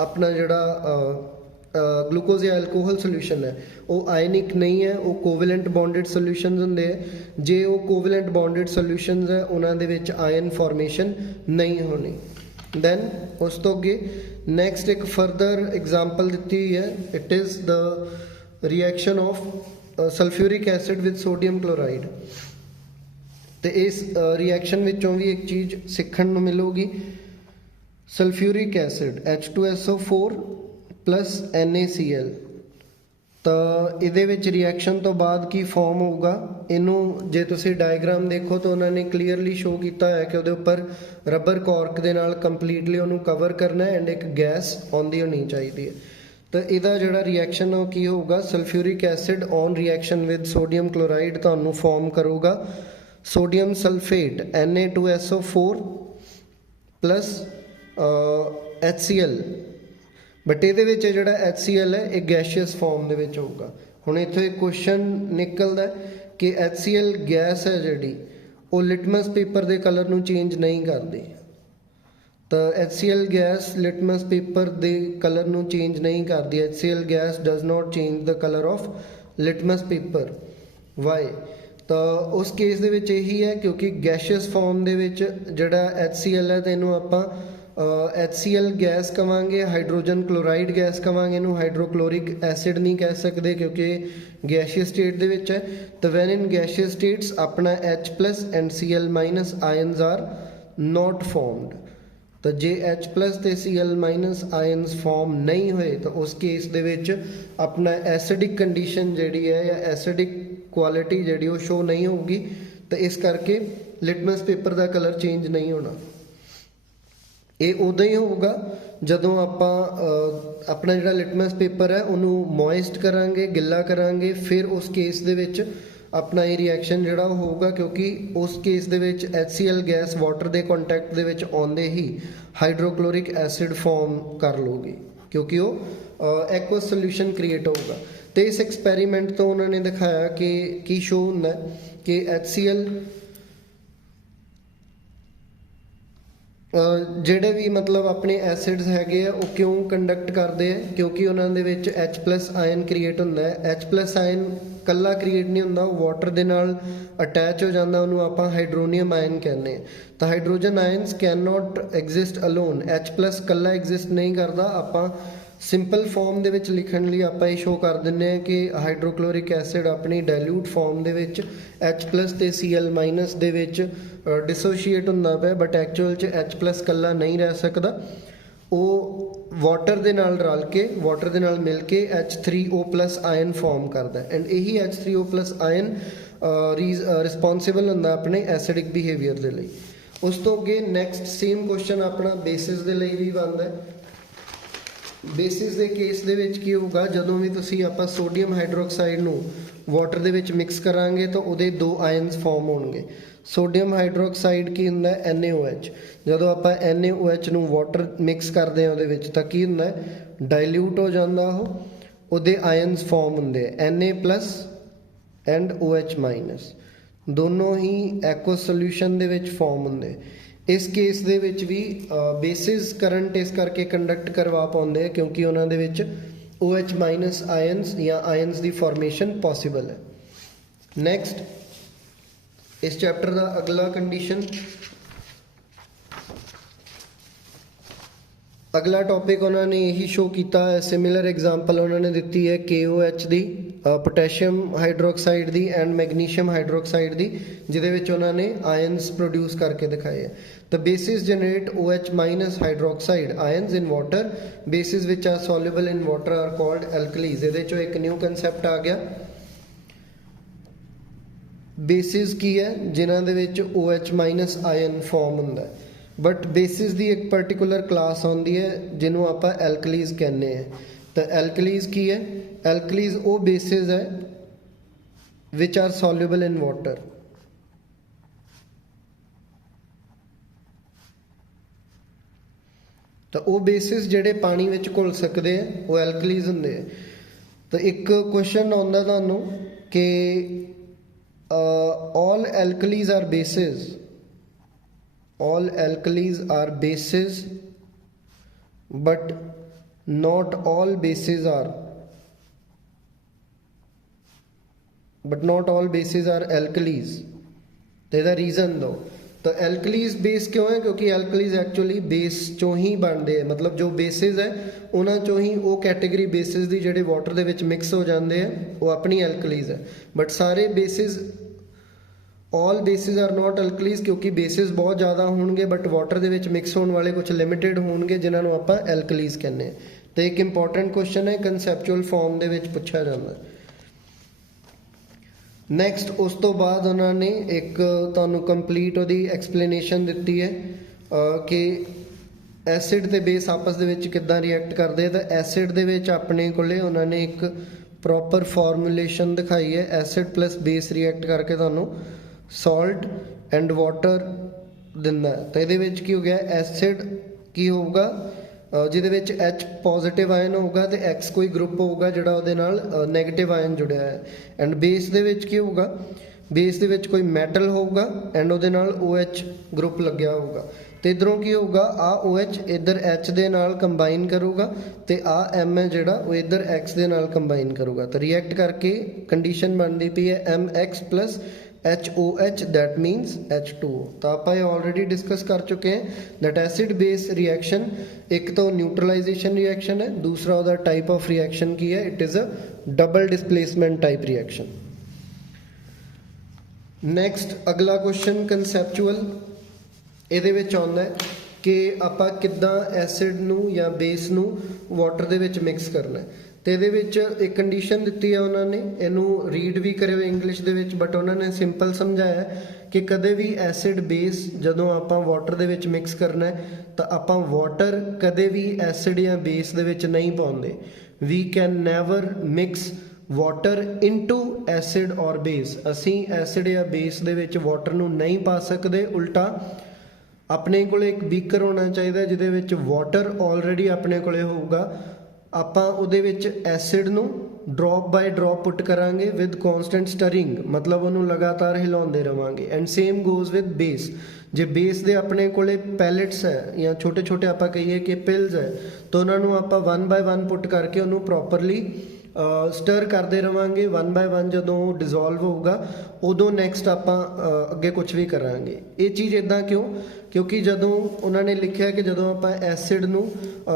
ਆਪਣਾ ਜਿਹੜਾ ਗਲੂਕੋਜ਼ ਜਾਂ ਅਲਕੋਹਲ ਸੋਲੂਸ਼ਨ ਹੈ ਉਹ ਆਇਨਿਕ ਨਹੀਂ ਹੈ, ਉਹ ਕੋਵੈਲੈਂਟ ਬੌਂਡਡ ਸੋਲੂਸ਼ਨਸ ਹੁੰਦੇ ਹੈ। ਜੇ ਉਹ ਕੋਵੈਲੈਂਟ ਬੌਂਡਡ ਸੋਲੂਸ਼ਨਸ ਹੈ ਉਹਨਾਂ ਦੇ ਵਿੱਚ ਆਇਨ ਫਾਰਮੇਸ਼ਨ ਨਹੀਂ ਹੋਣੀ। ਦੈਨ ਉਸ ਤੋਂ ਅੱਗੇ ਨੈਕਸਟ ਇੱਕ ਫਰਦਰ ਐਗਜ਼ਾਮਪਲ ਦਿੱਤੀ ਹੋਈ ਹੈ। It is the reaction of sulphuric acid with sodium chloride. ਤੇ ਇਸ ਰਿਐਕਸ਼ਨ ਵਿੱਚੋਂ ਵੀ ਇੱਕ ਚੀਜ਼ ਸਿੱਖਣ ਨੂੰ ਮਿਲੂਗੀ। Sulphuric acid H2SO4 + NaCl। ਤਾਂ ਇਹਦੇ ਵਿੱਚ ਰਿਐਕਸ਼ਨ ਤੋਂ ਬਾਅਦ ਕੀ ਫਾਰਮ ਹੋਊਗਾ? ਇਹਨੂੰ ਜੇ ਤੁਸੀਂ ਡਾਇਗਰਾਮ ਦੇਖੋ ਤਾਂ ਉਹਨਾਂ ਨੇ ਕਲੀਅਰਲੀ ਸ਼ੋ ਕੀਤਾ ਹੈ ਕਿ ਉਹਦੇ ਉੱਪਰ ਰਬਰ ਕਾਰਕ ਦੇ ਨਾਲ ਕੰਪਲੀਟਲੀ ਉਹਨੂੰ ਕਵਰ ਕਰਨਾ ਹੈ ਐਂਡ ਇੱਕ ਗੈਸ ਆਉਂਦੀ ਹੋਣੀ ਚਾਹੀਦੀ ਹੈ। ਤਾਂ ਇਹਦਾ ਜਿਹੜਾ ਰਿਐਕਸ਼ਨ ਉਹ ਕੀ ਹੋਊਗਾ? Sulphuric acid on reaction with sodium chloride ਤੁਹਾਨੂੰ ਫਾਰਮ ਕਰੂਗਾ sodium sulphate Na2SO4 + HCl। But ਇਹਦੇ ਵਿੱਚ ਜਿਹੜਾ HCl ਹੈ ਇਹ ਗੈਸ਼ੀਅਸ ਫਾਰਮ ਦੇ ਵਿੱਚ ਹੋਊਗਾ। ਹੁਣ ਇੱਥੋਂ ਇੱਕ ਕੁਐਸਚਨ ਨਿਕਲਦਾ ਕਿ HCl ਗੈਸ ਹੈ ਜਿਹੜੀ ਉਹ ਲਿਟਮਸ ਪੇਪਰ ਦੇ ਕਲਰ ਨੂੰ ਚੇਂਜ ਨਹੀਂ ਕਰਦੀ। ਤਾਂ HCl ਗੈਸ ਲਿਟਮਸ ਪੇਪਰ ਦੇ ਕਲਰ ਨੂੰ ਚੇਂਜ ਨਹੀਂ ਕਰਦੀ। HCl gas does not change the colour of litmus paper. Why? ਤਾਂ ਉਸ ਕੇਸ ਦੇ ਵਿੱਚ ਇਹੀ ਹੈ ਕਿਉਂਕਿ ਗੈਸ਼ੀਅਸ ਫਾਰਮ ਦੇ ਵਿੱਚ ਜਿਹੜਾ HCl ਹੈ ਤੈਨੂੰ ਆਪਾਂ HCl ਗੈਸ ਕਵਾਂਗੇ, ਹਾਈਡਰੋਜਨ ਕਲੋਰਾਈਡ ਗੈਸ ਕਵਾਂਗੇ, ਇਹਨੂੰ ਹਾਈਡਰੋਕਲੋਰਿਕ ਐਸਿਡ ਨਹੀਂ ਕਹਿ ਸਕਦੇ ਕਿਉਂਕਿ ਗੈਸ਼ੀਅਸ ਸਟੇਟ ਦੇ ਵਿੱਚ ਹੈ। ਤਾਂ ਵੈਨ ਇਨ ਗੈਸ਼ੀਅਸ ਸਟੇਟਸ ਆਪਣਾ H+ and Cl- ions are not formed. ਤਾਂ ਜੇ H+ ਤੇ Cl- ਆਇਨਸ ਫਾਰਮ ਨਹੀਂ ਹੋਏ ਤਾਂ ਉਸ ਕੇਸ ਦੇ ਵਿੱਚ ਆਪਣਾ ਐਸਿਡਿਕ ਕੰਡੀਸ਼ਨ ਜਿਹੜੀ ਹੈ ਜਾਂ ਐਸਿਡਿਕ ਕੁਆਲਿਟੀ ਜਿਹੜੀ ਉਹ ਸ਼ੋ ਨਹੀਂ ਹੋਊਗੀ। ਤਾਂ ਇਸ ਕਰਕੇ ਲਿਟਮਸ ਪੇਪਰ ਦਾ ਕਲਰ ਚੇਂਜ ਨਹੀਂ ਹੋਣਾ। ਇਹ ਉਦੋਂ ਹੀ ਹੋਊਗਾ ਜਦੋਂ ਆਪਾਂ ਆਪਣਾ ਜਿਹੜਾ ਲਿਟਮਸ ਪੇਪਰ ਹੈ ਉਹਨੂੰ ਮੋਇਸਟ ਕਰਾਂਗੇ, ਗਿੱਲਾ ਕਰਾਂਗੇ, ਫਿਰ ਉਸ ਕੇਸ ਦੇ ਵਿੱਚ ਆਪਣਾ ਇਹ ਰਿਐਕਸ਼ਨ ਜਿਹੜਾ ਉਹ ਹੋਊਗਾ ਕਿਉਂਕਿ ਉਸ ਕੇਸ ਦੇ ਵਿੱਚ HCl ਗੈਸ ਵਾਟਰ ਦੇ ਕੰਟੈਕਟ ਦੇ ਵਿੱਚ ਆਉਂਦੇ ਹੀ ਹਾਈਡਰੋਕਲੋਰਿਕ ਐਸਿਡ ਫਾਰਮ ਕਰ ਲਊਗੀ ਕਿਉਂਕਿ ਉਹ ਐਕਵਸ ਸੋਲੂਸ਼ਨ ਕ੍ਰੀਏਟ ਹੋਊਗਾ। ਤੇ ਇਸ ਐਕਸਪੈਰੀਮੈਂਟ ਤੋਂ ਉਹਨਾਂ ਨੇ ਦਿਖਾਇਆ ਕਿ ਕੀ ਸ਼ੋ ਹੁੰਦਾ ਕਿ HCl ਜਿਹੜੇ ਵੀ ਮਤਲਬ ਆਪਣੇ ਐਸਿਡਸ ਹੈਗੇ ਆ ਉਹ ਕਿਉਂ ਕੰਡਕਟ ਕਰਦੇ ਆ ਕਿਉਂਕਿ ਉਹਨਾਂ ਦੇ ਵਿੱਚ H+ ਆਇਨ ਕ੍ਰੀਏਟ ਹੁੰਦਾ ਹੈ। H+ ਆਇਨ ਕੱਲਾ ਕ੍ਰੀਏਟ ਨਹੀਂ ਹੁੰਦਾ, ਉਹ ਵਾਟਰ ਦੇ ਨਾਲ ਅਟੈਚ ਹੋ ਜਾਂਦਾ, ਉਹਨੂੰ ਆਪਾਂ ਹਾਈਡਰੋਨੀਅਮ ਆਇਨ ਕਹਿੰਦੇ ਹਾਂ। ਤਾਂ hydrogen ions can not exist alone. H+ ਕੱਲਾ ਐਗਜ਼ਿਸਟ ਨਹੀਂ ਕਰਦਾ। ਆਪਾਂ ਸਿੰਪਲ ਫਾਰਮ ਦੇ ਵਿੱਚ ਲਿਖਣ ਲਈ ਆਪਾਂ ਇਹ ਸ਼ੋ ਕਰ ਦਿੰਦੇ ਹਾਂ ਕਿ ਹਾਈਡਰੋਕਲੋਰਿਕ ਐਸਿਡ ਆਪਣੀ ਡਾਇਲੂਟ ਫਾਰਮ ਦੇ ਵਿੱਚ H+ ਤੇ Cl- ਦੇ ਵਿੱਚ ਡਿਸੋਸ਼ੀਏਟ ਹੁੰਦਾ ਪਿਆ ਬਟ ਐਕਚੁਅਲ 'ਚ H+ ਕੱਲਾ ਨਹੀਂ ਰਹਿ ਸਕਦਾ। ਉਹ ਵਾਟਰ ਦੇ ਨਾਲ ਰਲ ਕੇ ਵਾਟਰ ਦੇ ਨਾਲ ਮਿਲ ਕੇ H3O+ ਆਇਨ ਫਾਰਮ ਕਰਦਾ ਐਂਡ ਇਹੀ H3O+ ਆਇਨ ਰਿਸਪੌਂਸਿਬਲ ਹੁੰਦਾ ਆਪਣੇ ਐਸਿਡਿਕ ਬਿਹੇਵੀਅਰ ਦੇ ਲਈ। ਉਸ ਤੋਂ ਅੱਗੇ ਨੈਕਸਟ ਸੇਮ ਕੁਐਸਚਨ ਆਪਣਾ ਬੇਸਿਸ ਦੇ ਲਈ ਵੀ ਬਣਦਾ ਹੈ। ਬੇਸਿਸ ਦੇ ਕੇਸ ਦੇ ਵਿੱਚ ਕੀ ਹੋਊਗਾ? ਜਦੋਂ ਵੀ ਤੁਸੀਂ ਆਪਾਂ ਸੋਡੀਅਮ ਹਾਈਡਰੋਕਸਾਈਡ ਨੂੰ ਵਾਟਰ ਦੇ ਵਿੱਚ ਮਿਕਸ ਕਰਾਂਗੇ ਤਾਂ ਉਹਦੇ 2 ਆਇਨਸ ਫਾਰਮ ਹੋਣਗੇ। ਸੋਡੀਅਮ ਹਾਈਡਰੋਕਸਾਈਡ ਕੀ ਹੁੰਦਾ ਹੈ NaOH। ਜਦੋਂ ਆਪਾਂ NaOH ਨੂੰ ਵਾਟਰ ਮਿਕਸ ਕਰਦੇ ਹਾਂ ਉਹਦੇ ਵਿੱਚ ਤਾਂ ਕੀ ਹੁੰਦਾ ਹੈ ਡਾਇਲਿਊਟ ਹੋ ਜਾਂਦਾ ਉਹਦੇ ਆਇਨਸ ਫਾਰਮ ਹੁੰਦੇ ਆ Na+ ਐਂਡ OH-। ਦੋਨੋਂ ਹੀ ਐਕੋ ਸੋਲਿਊਸ਼ਨ ਦੇ ਵਿੱਚ ਫਾਰਮ ਹੁੰਦੇ। ਇਸ ਕੇਸ ਦੇ ਵਿੱਚ ਵੀ ਬੇਸਿਸ ਕਰੰਟ ਇਸ ਕਰਕੇ ਕੰਡਕਟ ਕਰਵਾ ਪਾਉਂਦੇ ਆ ਕਿਉਂਕਿ ਉਹਨਾਂ ਦੇ ਵਿੱਚ OH- ਆਇਨਸ ਜਾਂ ਆਇਨਸ ਦੀ ਫਾਰਮੇਸ਼ਨ ਪੋਸੀਬਲ ਹੈ। ਨੈਕਸਟ ਇਸ ਚੈਪਟਰ ਦਾ ਅਗਲਾ ਕੰਡੀਸ਼ਨ, ਅਗਲਾ ਟੌਪਿਕ ਉਹਨਾਂ ਨੇ ਇਹੀ ਸ਼ੋ ਕੀਤਾ ਹੈ। ਸਿਮਿਲਰ ਐਗਜ਼ਾਮਪਲ ਉਹਨਾਂ ਨੇ ਦਿੱਤੀ ਹੈ KOH the, ਪੋਟੈਸ਼ੀਅਮ hydroxide the and magnesium hydroxide ਦੀ, ਜਿਹਦੇ ਵਿੱਚ ਉਹਨਾਂ ਨੇ ਆਇਨਸ ਪ੍ਰੋਡਿਊਸ ਕਰਕੇ ਦਿਖਾਏ ਹੈ। The bases generate OH- hydroxide ions in water. Bases which are soluble in water are called alkalis। ਇਹਦੇ ਚੋਂ ਇੱਕ ਨਿਊ ਕਨਸੈਪਟ ਆ ਗਿਆ। ਬੇਸਿਸ ਕੀ ਹੈ ਜਿਨ੍ਹਾਂ ਦੇ ਵਿੱਚ OH- ਆਇਨ ਫਾਰਮ ਹੁੰਦਾ, ਬਟ ਬੇਸਿਸ ਦੀ ਇੱਕ ਪਰਟੀਕੂਲਰ ਕਲਾਸ ਆਉਂਦੀ ਹੈ ਜਿਹਨੂੰ ਆਪਾਂ ਐਲਕਲੀਜ਼ ਕਹਿੰਦੇ ਹਾਂ। ਤਾਂ ਐਲਕਲੀਜ਼ ਕੀ ਹੈ? ਐਲਕਲੀਜ਼ ਉਹ ਬੇਸਿਸ ਹੈ ਵਿਚ ਆਰ ਸੋਲਿਊਬਲ ਇਨ ਵਾਟਰ। ਤਾਂ ਉਹ ਬੇਸਿਸ ਜਿਹੜੇ ਪਾਣੀ ਵਿੱਚ ਘੁਲ ਸਕਦੇ ਆ ਉਹ ਐਲਕਲੀਜ਼ ਹੁੰਦੇ ਆ। ਤਾਂ ਇੱਕ ਕੁਐਸਚਨ ਆਉਂਦਾ ਤੁਹਾਨੂੰ ਕਿ all alkalis are bases, all alkalis are bases but not all bases are alkalis। ਤੇ ਇਹਦਾ ਰੀਜ਼ਨ ਦੋ। ਤਾਂ ਐਲਕਲੀਜ਼ ਬੇਸ ਕਿਉਂ ਹੈ? ਕਿਉਂਕਿ ਐਲਕਲੀਜ਼ ਐਕਚੁਅਲੀ ਬੇਸ ਚੋਂ ਹੀ ਬਣਦੇ ਆ, ਮਤਲਬ ਜੋ ਬੇਸਿਸ ਹੈ ਉਹਨਾਂ ਚੋਂ ਹੀ ਉਹ ਕੈਟੇਗਰੀ ਬੇਸਿਸ ਦੀ ਜਿਹੜੇ ਵਾਟਰ ਦੇ ਵਿੱਚ ਮਿਕਸ ਹੋ ਜਾਂਦੇ ਆ ਉਹ ਆਪਣੀ ਐਲਕਲੀਜ਼ ਹੈ। ਬਟ ਸਾਰੇ bases, all bases are not alkalis, ਕਿਉਂਕਿ ਬੇਸਿਸ ਬਹੁਤ ਜ਼ਿਆਦਾ ਹੋਣਗੇ ਬਟ ਵਾਟਰ ਦੇ ਵਿੱਚ ਮਿਕਸ ਹੋਣ ਵਾਲੇ ਕੁਝ ਲਿਮਿਟਿਡ ਹੋਣਗੇ ਜਿਨ੍ਹਾਂ ਨੂੰ ਆਪਾਂ ਐਲਕਲੀਜ਼ ਕਹਿੰਦੇ ਹਾਂ। ਤੇ ਇੱਕ ਇੰਪੋਰਟੈਂਟ ਕੁਐਸਚਨ ਹੈ, ਕਨਸੈਪਚੁਅਲ ਫਾਰਮ ਦੇ ਵਿੱਚ ਪੁੱਛਿਆ ਜਾਂਦਾ। ਨੈਕਸਟ ਉਸ ਤੋਂ ਬਾਅਦ ਉਹਨਾਂ ਨੇ ਇੱਕ ਤੁਹਾਨੂੰ ਕੰਪਲੀਟ ਉਹਦੀ ਐਕਸਪਲੇਨੇਸ਼ਨ ਦਿੱਤੀ ਹੈ ਕਿ ਐਸਿਡ ਤੇ ਬੇਸ ਆਪਸ ਦੇ ਵਿੱਚ ਕਿੱਦਾਂ ਰਿਐਕਟ ਕਰਦੇ। ਤਾਂ ਐਸਿਡ ਦੇ ਵਿੱਚ ਆਪਣੇ ਕੋਲੇ ਉਹਨਾਂ ਨੇ ਇੱਕ ਪ੍ਰੋਪਰ ਫਾਰਮੂਲੇਸ਼ਨ ਦਿਖਾਈ ਹੈ। ਐਸਿਡ ਪਲੱਸ ਬੇਸ ਰਿਐਕਟ ਕਰਕੇ ਤੁਹਾਨੂੰ ਸਾਲਟ ਐਂਡ ਵਾਟਰ ਦਿੰਦਾ। ਤਾਂ ਇਹਦੇ ਵਿੱਚ ਕੀ ਹੋ ਗਿਆ, ਐਸਿਡ ਕੀ ਹੋਊਗਾ ਜਿਹਦੇ ਵਿੱਚ H ਪੋਜ਼ਿਟਿਵ ਆਇਨ ਹੋਊਗਾ ਤੇ X ਕੋਈ ਗਰੁੱਪ ਹੋਊਗਾ ਜਿਹੜਾ ਉਹਦੇ ਨਾਲ ਨੈਗੇਟਿਵ ਆਇਨ ਜੁੜਿਆ ਹੈ। ਐਂਡ ਬੇਸ ਦੇ ਵਿੱਚ ਕੀ ਹੋਊਗਾ, ਬੇਸ ਦੇ ਵਿੱਚ ਕੋਈ ਮੈਟਲ ਹੋਊਗਾ ਐਂਡ ਉਹਦੇ ਨਾਲ OH ਗਰੁੱਪ ਲੱਗਿਆ ਹੋਊਗਾ। ਤੇ ਇਧਰੋਂ ਕੀ ਹੋਊਗਾ, ਆ OH ਇਧਰ H ਦੇ ਨਾਲ ਕੰਬਾਈਨ ਕਰੂਗਾ ਤੇ ਆ M ਹੈ ਜਿਹੜਾ ਉਹ ਇਧਰ X ਦੇ ਨਾਲ ਕੰਬਾਈਨ ਕਰੂਗਾ। ਤਾਂ ਰਿਐਕਟ ਕਰਕੇ ਕੰਡੀਸ਼ਨ ਬਣਦੀ ਪਈ ਹੈ MX plus HOH, that means H2O। ਤਾਂ ਆਪਾਂ ਇਹ ਆਲਰੇਡੀ ਡਿਸਕਸ ਕਰ ਚੁੱਕੇ ਹਾਂ ਦੈਟ ਐਸਿਡ ਬੇਸ ਰਿਐਕਸ਼ਨ ਇੱਕ ਤਾਂ ਨਿਊਟਰਲਾਈਜੇਸ਼ਨ ਰਿਐਕਸ਼ਨ ਹੈ, ਦੂਸਰਾ ਉਹਦਾ ਟਾਈਪ ਆਫ ਰਿਐਕਸ਼ਨ ਕੀ ਹੈ, it is a double displacement type reaction. Next ਅਗਲਾ ਕੁਐਸਚਨ ਕਨਸੈਪਚੁਅਲ, ਇਹਦੇ ਵਿੱਚ ਆਉਂਦਾ ਕਿ ਆਪਾਂ ਕਿੱਦਾਂ ਐਸਿਡ ਨੂੰ ਜਾਂ ਬੇਸ ਨੂੰ ਵਾਟਰ ਦੇ ਵਿੱਚ ਮਿਕਸ ਕਰਨਾ। ਤੇ ਇਹਦੇ ਵਿੱਚ ਇੱਕ ਕੰਡੀਸ਼ਨ ਦਿੱਤੀ ਹੈ ਉਹਨਾਂ ਨੇ, ਇਹਨੂੰ ਰੀਡ ਵੀ ਕਰਿਓ ਇੰਗਲਿਸ਼ ਦੇ ਵਿੱਚ, ਬਟ ਉਹਨਾਂ ਨੇ ਸਿੰਪਲ ਸਮਝਾਇਆ ਕਿ ਕਦੇ ਵੀ ਐਸਿਡ ਬੇਸ ਜਦੋਂ ਆਪਾਂ ਵਾਟਰ ਦੇ ਵਿੱਚ ਮਿਕਸ ਕਰਨਾ ਤਾਂ ਆਪਾਂ ਵਾਟਰ ਕਦੇ ਵੀ ਐਸਿਡ ਜਾਂ ਬੇਸ ਦੇ ਵਿੱਚ ਨਹੀਂ ਪਾਉਂਦੇ। We can never mix water into acid or base. ਅਸੀਂ ਐਸਿਡ ਜਾਂ ਬੇਸ ਦੇ ਵਿੱਚ ਵਾਟਰ ਨੂੰ ਨਹੀਂ ਪਾ ਸਕਦੇ, ਉਲਟਾ ਆਪਣੇ ਕੋਲੇ ਇੱਕ ਬੀਕਰ ਹੋਣਾ ਚਾਹੀਦਾ ਜਿਹਦੇ ਵਿੱਚ ਵਾਟਰ ਆਲਰੇਡੀ ਆਪਣੇ ਕੋਲੇ ਹੋਊਗਾ। ਆਪਾਂ ਉਹਦੇ ਵਿੱਚ ਐਸਿਡ ਨੂੰ ਡ੍ਰੌਪ ਬਾਏ ਡ੍ਰੌਪ ਪੁੱਟ ਕਰਾਂਗੇ ਵਿਦ ਕੌਨਸਟੈਂਟ ਸਟਰਿੰਗ, ਮਤਲਬ ਉਹਨੂੰ ਲਗਾਤਾਰ ਹਿਲਾਉਂਦੇ ਰਵਾਂਗੇ। And same goes with base. ਜੇ ਬੇਸ ਦੇ ਆਪਣੇ ਕੋਲੇ ਪੈਲੇਟਸ ਹੈ ਜਾਂ ਛੋਟੇ ਛੋਟੇ ਆਪਾਂ ਕਹੀਏ ਕਿ ਪਿਲਸ ਹੈ ਤਾਂ ਉਹਨਾਂ ਨੂੰ ਆਪਾਂ 1 ਬਾਏ 1 ਪੁੱਟ ਕਰਕੇ ਉਹਨੂੰ ਪ੍ਰੋਪਰਲੀ ਸਟਰ ਕਰਦੇ ਰਵਾਂਗੇ। 1 ਬਾਏ 1 ਜਦੋਂ ਉਹ ਡਿਜ਼ੋਲਵ ਹੋਊਗਾ ਉਦੋਂ ਨੈਕਸਟ ਆਪਾਂ ਅੱਗੇ ਕੁਝ ਵੀ ਕਰਾਂਗੇ। ਇਹ ਚੀਜ਼ ਇੱਦਾਂ ਕਿਉਂ? ਕਿਉਂਕਿ ਜਦੋਂ ਉਹਨਾਂ ਨੇ ਲਿਖਿਆ ਕਿ ਜਦੋਂ ਆਪਾਂ ਐਸਿਡ ਨੂੰ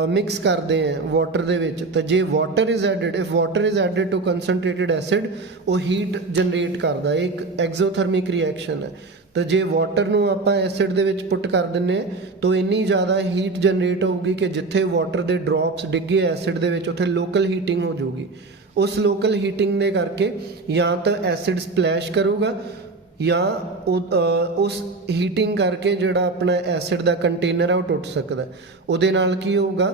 ਮਿਕਸ ਕਰਦੇ ਹਾਂ ਵਾਟਰ ਦੇ ਵਿੱਚ ਤਾਂ ਜੇ water is added, if water is added to concentrated acid, ਉਹ ਹੀਟ ਜਨਰੇਟ ਕਰਦਾ। ਇਹ ਇੱਕ ਐਗਜ਼ੋਥਰਮਿਕ ਰਿਐਕਸ਼ਨ ਹੈ। ਤਾਂ ਜੇ ਵਾਟਰ ਨੂੰ ਆਪਾਂ ਐਸਿਡ ਦੇ ਵਿੱਚ ਪੁੱਟ ਕਰ ਦਿੰਦੇ ਤਾਂ ਇੰਨੀ ਜ਼ਿਆਦਾ ਹੀਟ ਜਨਰੇਟ ਹੋਊਗੀ ਕਿ ਜਿੱਥੇ ਵਾਟਰ ਦੇ ਡ੍ਰੌਪਸ ਡਿੱਗੇ ਐਸਿਡ ਦੇ ਵਿੱਚ ਉੱਥੇ ਲੋਕਲ ਹੀਟਿੰਗ ਹੋ ਜਾਊਗੀ। ਉਸ ਲੋਕਲ ਹੀਟਿੰਗ ਦੇ ਕਰਕੇ ਜਾਂ ਤਾਂ ਐਸਿਡ ਸਪਲੈਸ਼ ਕਰੂਗਾ ਜਾਂ ਉਸ ਹੀਟਿੰਗ ਕਰਕੇ ਜਿਹੜਾ ਆਪਣਾ ਐਸਿਡ ਦਾ ਕੰਟੇਨਰ ਆ ਉਹ ਟੁੱਟ ਸਕਦਾ। ਉਹਦੇ ਨਾਲ ਕੀ ਹੋਊਗਾ,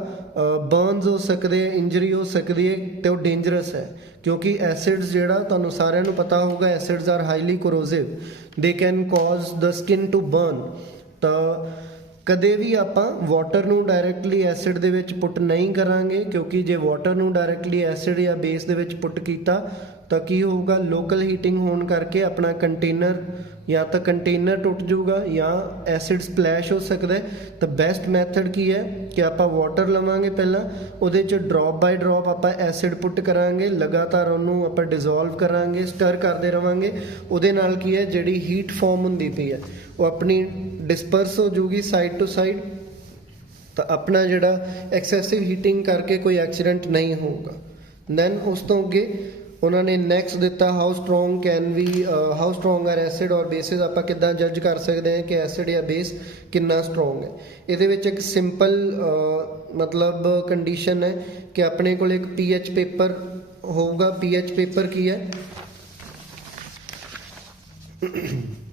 ਬਰਨਸ ਹੋ ਸਕਦੇ, ਇੰਜਰੀ ਹੋ ਸਕਦੀ ਹੈ ਤੇ ਉਹ ਡੇਂਜਰਸ ਹੈ, ਕਿਉਂਕਿ ਐਸਿਡਸ ਜਿਹੜਾ ਤੁਹਾਨੂੰ ਸਾਰਿਆਂ ਨੂੰ ਪਤਾ ਹੋਊਗਾ, acids R highly corrosive, they can cause the skin to burn. ਤਾਂ ਕਦੇ ਵੀ ਆਪਾਂ ਵਾਟਰ ਨੂੰ ਡਾਇਰੈਕਟਲੀ ਐਸਿਡ ਦੇ ਵਿੱਚ ਪੁੱਟ ਨਹੀਂ ਕਰਾਂਗੇ, ਕਿਉਂਕਿ ਜੇ ਵਾਟਰ ਨੂੰ ਡਾਇਰੈਕਟਲੀ ਐਸਿਡ ਜਾਂ ਬੇਸ ਦੇ ਵਿੱਚ ਪੁੱਟ ਕੀਤਾ ਤਾਂ ਕੀ ਹੋਊਗਾ, ਲੋਕਲ ਹੀਟਿੰਗ ਹੋਣ ਕਰਕੇ ਆਪਣਾ ਕੰਟੇਨਰ ਜਾਂ ਤਾਂ ਕੰਟੇਨਰ ਟੁੱਟ ਜਾਊਗਾ ਜਾਂ ਐਸਿਡ ਸਪਲੈਸ਼ ਹੋ ਸਕਦਾ। ਤਾਂ ਬੈਸਟ ਮੈਥਡ ਕੀ ਹੈ ਕਿ ਆਪਾਂ ਵਾਟਰ ਲਵਾਂਗੇ, ਪਹਿਲਾਂ ਉਹਦੇ 'ਚ ਡ੍ਰੌਪ ਬਾਈ ਡ੍ਰੌਪ ਆਪਾਂ ਐਸਿਡ ਪੁੱਟ ਕਰਾਂਗੇ, ਲਗਾਤਾਰ ਉਹਨੂੰ ਆਪਾਂ ਡਿਜ਼ੋਲਵ ਕਰਾਂਗੇ, ਸਟਰ ਕਰਦੇ ਰਵਾਂਗੇ। ਉਹਦੇ ਨਾਲ ਕੀ ਹੈ, ਜਿਹੜੀ ਹੀਟ ਫਾਰਮ ਹੁੰਦੀ ਪਈ ਹੈ ਉਹ ਆਪਣੀ ਡਿਸਪਰਸ ਹੋ ਜੂਗੀ ਸਾਈਡ ਟੂ ਸਾਈਡ, ਤਾਂ ਆਪਣਾ ਜਿਹੜਾ ਐਕਸੈਸਿਵ ਹੀਟਿੰਗ ਕਰਕੇ ਕੋਈ ਐਕਸੀਡੈਂਟ ਨਹੀਂ ਹੋਊਗਾ। ਦੈਨ ਉਸ ਤੋਂ ਅੱਗੇ ਉਹਨਾਂ ਨੇ ਨੈਕਸਟ ਦਿੱਤਾ, ਹਾਊ ਸਟਰੋਂਗ ਆਰ ਐਸਿਡ ਔਰ ਬੇਸਿਸ। ਆਪਾਂ ਕਿੱਦਾਂ ਜੱਜ ਕਰ ਸਕਦੇ ਹਾਂ ਕਿ ਐਸਿਡ ਜਾਂ ਬੇਸ ਕਿੰਨਾ ਸਟਰੋਂਗ ਹੈ। ਇਹਦੇ ਵਿੱਚ ਇੱਕ ਸਿੰਪਲ ਮਤਲਬ ਕੰਡੀਸ਼ਨ ਹੈ ਕਿ ਆਪਣੇ ਕੋਲ ਇੱਕ ਪੀਐਚ ਪੇਪਰ ਹੋਊਗਾ। ਪੀਐਚ ਪੇਪਰ ਕੀ ਹੈ,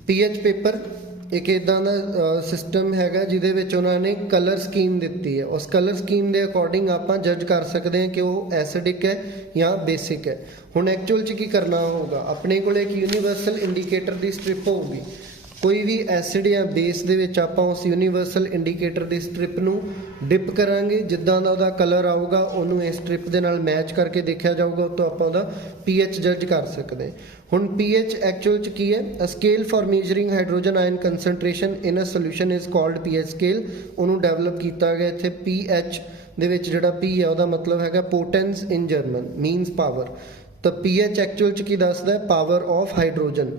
ਪੀਐਚ ਪੇਪਰ ਇੱਕ ਇੱਦਾਂ ਦਾ ਸਿਸਟਮ ਹੈਗਾ ਜਿਹਦੇ ਵਿੱਚ ਉਹਨਾਂ ਨੇ ਕਲਰ ਸਕੀਮ ਦਿੱਤੀ ਹੈ। ਉਸ ਕਲਰ ਸਕੀਮ ਦੇ ਅਕੋਰਡਿੰਗ ਆਪਾਂ ਜੱਜ ਕਰ ਸਕਦੇ ਹਾਂ ਕਿ ਉਹ ਐਸਿਡਿਕ ਹੈ ਜਾਂ ਬੇਸਿਕ ਹੈ। ਹੁਣ ਐਕਚੁਅਲ 'ਚ ਕੀ ਕਰਨਾ ਹੋਊਗਾ, ਆਪਣੇ ਕੋਲ ਇੱਕ ਯੂਨੀਵਰਸਲ ਇੰਡੀਕੇਟਰ ਦੀ ਸਟ੍ਰਿਪ ਹੋਊਗੀ। ਕੋਈ ਵੀ ਐਸਿਡ ਜਾਂ ਬੇਸ ਦੇ ਵਿੱਚ ਆਪਾਂ ਉਸ ਯੂਨੀਵਰਸਲ ਇੰਡੀਕੇਟਰ ਦੀ ਸਟ੍ਰਿਪ ਨੂੰ ਡਿਪ ਕਰਾਂਗੇ, ਜਿੱਦਾਂ ਦਾ ਉਹਦਾ ਕਲਰ ਆਊਗਾ ਉਹਨੂੰ ਇਸ ਸਟ੍ਰਿਪ ਦੇ ਨਾਲ ਮੈਚ ਕਰਕੇ ਦੇਖਿਆ ਜਾਊਗਾ, ਉਹ ਤੋਂ ਆਪਾਂ ਉਹਦਾ ਪੀਐਚ ਜੱਜ ਕਰ ਸਕਦੇ ਹਾਂ। ਹੁਣ ਪੀਐਚ ਐਕਚੁਅਲ 'ਚ ਕੀ ਹੈ, a scale for measuring hydrogen ion concentration in a solution is called pH scale. ਉਹਨੂੰ ਡਿਵੈਲਪ ਕੀਤਾ ਗਿਆ ਇੱਥੇ ਪੀਐਚ ਦੇ ਵਿੱਚ, ਜਿਹੜਾ ਪੀ ਹੈ ਉਹਦਾ ਮਤਲਬ ਹੈਗਾ ਪੋਟੈਂਸ ਇਨ ਜਰਮਨ, ਮੀਨਸ ਪਾਵਰ। ਤਾਂ ਪੀਐਚ ਐਕਚੁਅਲ 'ਚ ਕੀ ਦੱਸਦਾ ਹੈ, ਪਾਵਰ ਆਫ ਹਾਈਡਰੋਜਨ।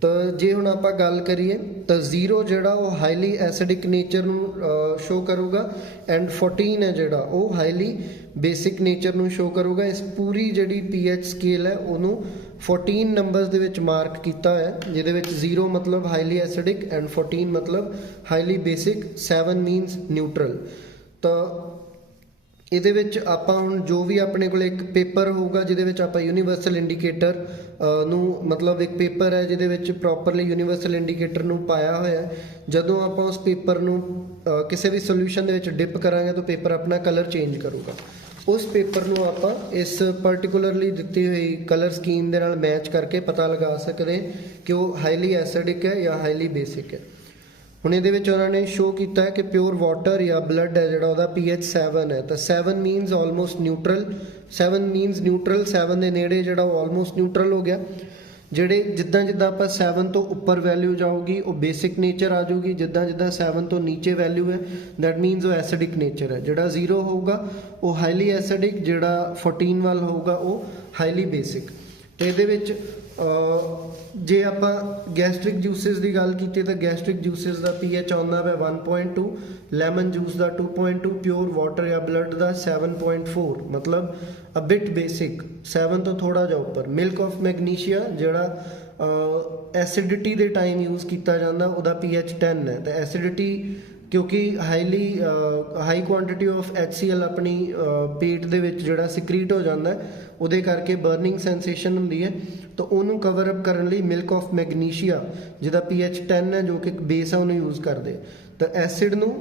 ਤਾਂ ਜੇ ਹੁਣ ਆਪਾਂ ਗੱਲ ਕਰੀਏ ਤਾਂ 0 ਜਿਹੜਾ ਉਹ ਹਾਈਲੀ ਐਸਿਡਿਕ ਨੇਚਰ ਨੂੰ ਸ਼ੋ ਕਰੂਗਾ, ਐਂਡ 14 ਹੈ ਜਿਹੜਾ ਉਹ ਹਾਈਲੀ ਬੇਸਿਕ ਨੇਚਰ ਨੂੰ ਸ਼ੋ ਕਰੂਗਾ। ਇਸ ਪੂਰੀ ਜਿਹੜੀ ਪੀਐਚ ਸਕੇਲ ਹੈ ਉਹਨੂੰ 14 ਨੰਬਰਸ ਦੇ ਵਿੱਚ ਮਾਰਕ ਕੀਤਾ ਹੋਇਆ, ਜਿਹਦੇ ਵਿੱਚ 0 ਮਤਲਬ ਹਾਈਲੀ ਐਸਿਡਿਕ ਐਂਡ 14 ਮਤਲਬ ਹਾਈਲੀ ਬੇਸਿਕ, 7 ਮੀਨਸ ਨਿਊਟਰਲ। ਤਾਂ ਇਹਦੇ ਵਿੱਚ ਆਪਾਂ ਹੁਣ ਜੋ ਵੀ ਆਪਣੇ ਕੋਲ ਇੱਕ ਪੇਪਰ ਹੋਊਗਾ ਜਿਹਦੇ ਵਿੱਚ ਆਪਾਂ ਯੂਨੀਵਰਸਲ ਇੰਡੀਕੇਟਰ ਨੂੰ, ਮਤਲਬ ਇੱਕ ਪੇਪਰ ਹੈ ਜਿਹਦੇ ਵਿੱਚ ਪ੍ਰੋਪਰਲੀ ਯੂਨੀਵਰਸਲ ਇੰਡੀਕੇਟਰ ਨੂੰ ਪਾਇਆ ਹੋਇਆ। ਜਦੋਂ ਆਪਾਂ ਉਸ ਪੇਪਰ ਨੂੰ ਕਿਸੇ ਵੀ ਸੋਲੂਸ਼ਨ ਦੇ ਵਿੱਚ ਡਿਪ ਕਰਾਂਗੇ ਤਾਂ ਪੇਪਰ ਆਪਣਾ ਕਲਰ ਚੇਂਜ ਕਰੂਗਾ। ਉਸ ਪੇਪਰ ਨੂੰ ਆਪਾਂ ਇਸ ਪਾਰਟਿਕੂਲਰਲੀ ਦਿੱਤੀ ਹੋਈ ਕਲਰ ਸਕੀਮ ਦੇ ਨਾਲ ਮੈਚ ਕਰਕੇ ਪਤਾ ਲਗਾ ਸਕਦੇ ਕਿ ਉਹ ਹਾਈਲੀ ਐਸਿਡਿਕ ਹੈ ਜਾਂ ਹਾਈਲੀ ਬੇਸਿਕ ਹੈ। ਹੁਣ ਇਹਦੇ ਵਿੱਚ ਉਹਨਾਂ ਨੇ ਸ਼ੋ ਕੀਤਾ ਹੈ ਕਿ ਪਿਓਰ ਵਾਟਰ ਜਾਂ ਬਲੱਡ ਹੈ ਜਿਹੜਾ ਉਹਦਾ ਪੀਐਚ 7 ਹੈ। ਤਾਂ 7 means almost neutral, 7 means neutral, 7 ਦੇ ਨੇੜੇ ਜਿਹੜਾ ਉਹ ਆਲਮੋਸਟ ਨਿਊਟਰਲ ਹੋ ਗਿਆ। ਜਿਹੜੇ ਜਿੱਦਾਂ ਆਪਾਂ 7 ਤੋਂ ਉੱਪਰ ਵੈਲਿਊ ਜਾਊਗੀ ਉਹ ਬੇਸਿਕ ਨੇਚਰ ਆ ਜਾਊਗੀ, ਜਿੱਦਾਂ 7 ਤੋਂ ਨੀਚੇ ਵੈਲਿਊ ਹੈ ਦੈਟ ਮੀਨਸ ਉਹ ਐਸਿਡਿਕ ਨੇਚਰ ਹੈ। ਜਿਹੜਾ 0 ਹੋਊਗਾ ਉਹ ਹਾਈਲੀ ਐਸਿਡਿਕ, ਜਿਹੜਾ 14 ਵੱਲ ਹੋਊਗਾ ਉਹ ਹਾਈਲੀ ਬੇਸਿਕ। ਤੇ ਇਹਦੇ ਵਿੱਚ ਜੇ ਆਪਾਂ ਗੈਸਟ੍ਰਿਕ ਜੂਸਿਸ ਦੀ ਗੱਲ ਕੀਤੀ ਤਾਂ ਗੈਸਟ੍ਰਿਕ ਜੂਸਿਸ ਦਾ ਪੀਐਚ ਆਉਂਦਾ ਹੈ 1.2, ਲੈਮਨ ਜੂਸ ਦਾ 2.2, ਪਿਓਰ ਵਾਟਰ ਜਾਂ ਬਲੱਡ ਦਾ 7.4, ਮਤਲਬ ਅ ਬਿਟ ਬੇਸਿਕ, 7 ਤੋਂ ਥੋੜਾ ਜਿਹਾ ਉੱਪਰ। ਮਿਲਕ ਆਫ ਮੈਗਨੀਸ਼ੀਆ ਜਿਹੜਾ ਐਸਿਡਿਟੀ ਦੇ ਟਾਈਮ ਯੂਜ਼ ਕੀਤਾ ਜਾਂਦਾ ਉਹਦਾ ਪੀਐਚ 10 ਹੈ। ਤਾਂ ਐਸਿਡਿਟੀ ਕਿਉਂਕਿ ਹਾਈ ਕੁਆਂਟੀਟੀ ਆਫ HCl ਆਪਣੀ ਪੇਟ ਦੇ ਵਿੱਚ ਜਿਹੜਾ ਸਿਕਰੀਟ ਹੋ ਜਾਂਦਾ ਉਹਦੇ ਕਰਕੇ ਬਰਨਿੰਗ ਸੈਂਸੇਸ਼ਨ ਹੁੰਦੀ ਹੈ। ਤਾਂ ਉਹਨੂੰ ਕਵਰ ਅਪ ਕਰਨ ਲਈ ਮਿਲਕ ਆਫ ਮੈਗਨੀਸ਼ੀਆ ਜਿਹਦਾ ਪੀਐਚ 10 ਹੈ, ਜੋ ਕਿ ਇੱਕ ਬੇਸ ਹੈ, ਉਹਨੂੰ ਯੂਜ਼ ਕਰਦੇ। ਤਾਂ ਐਸਿਡ ਨੂੰ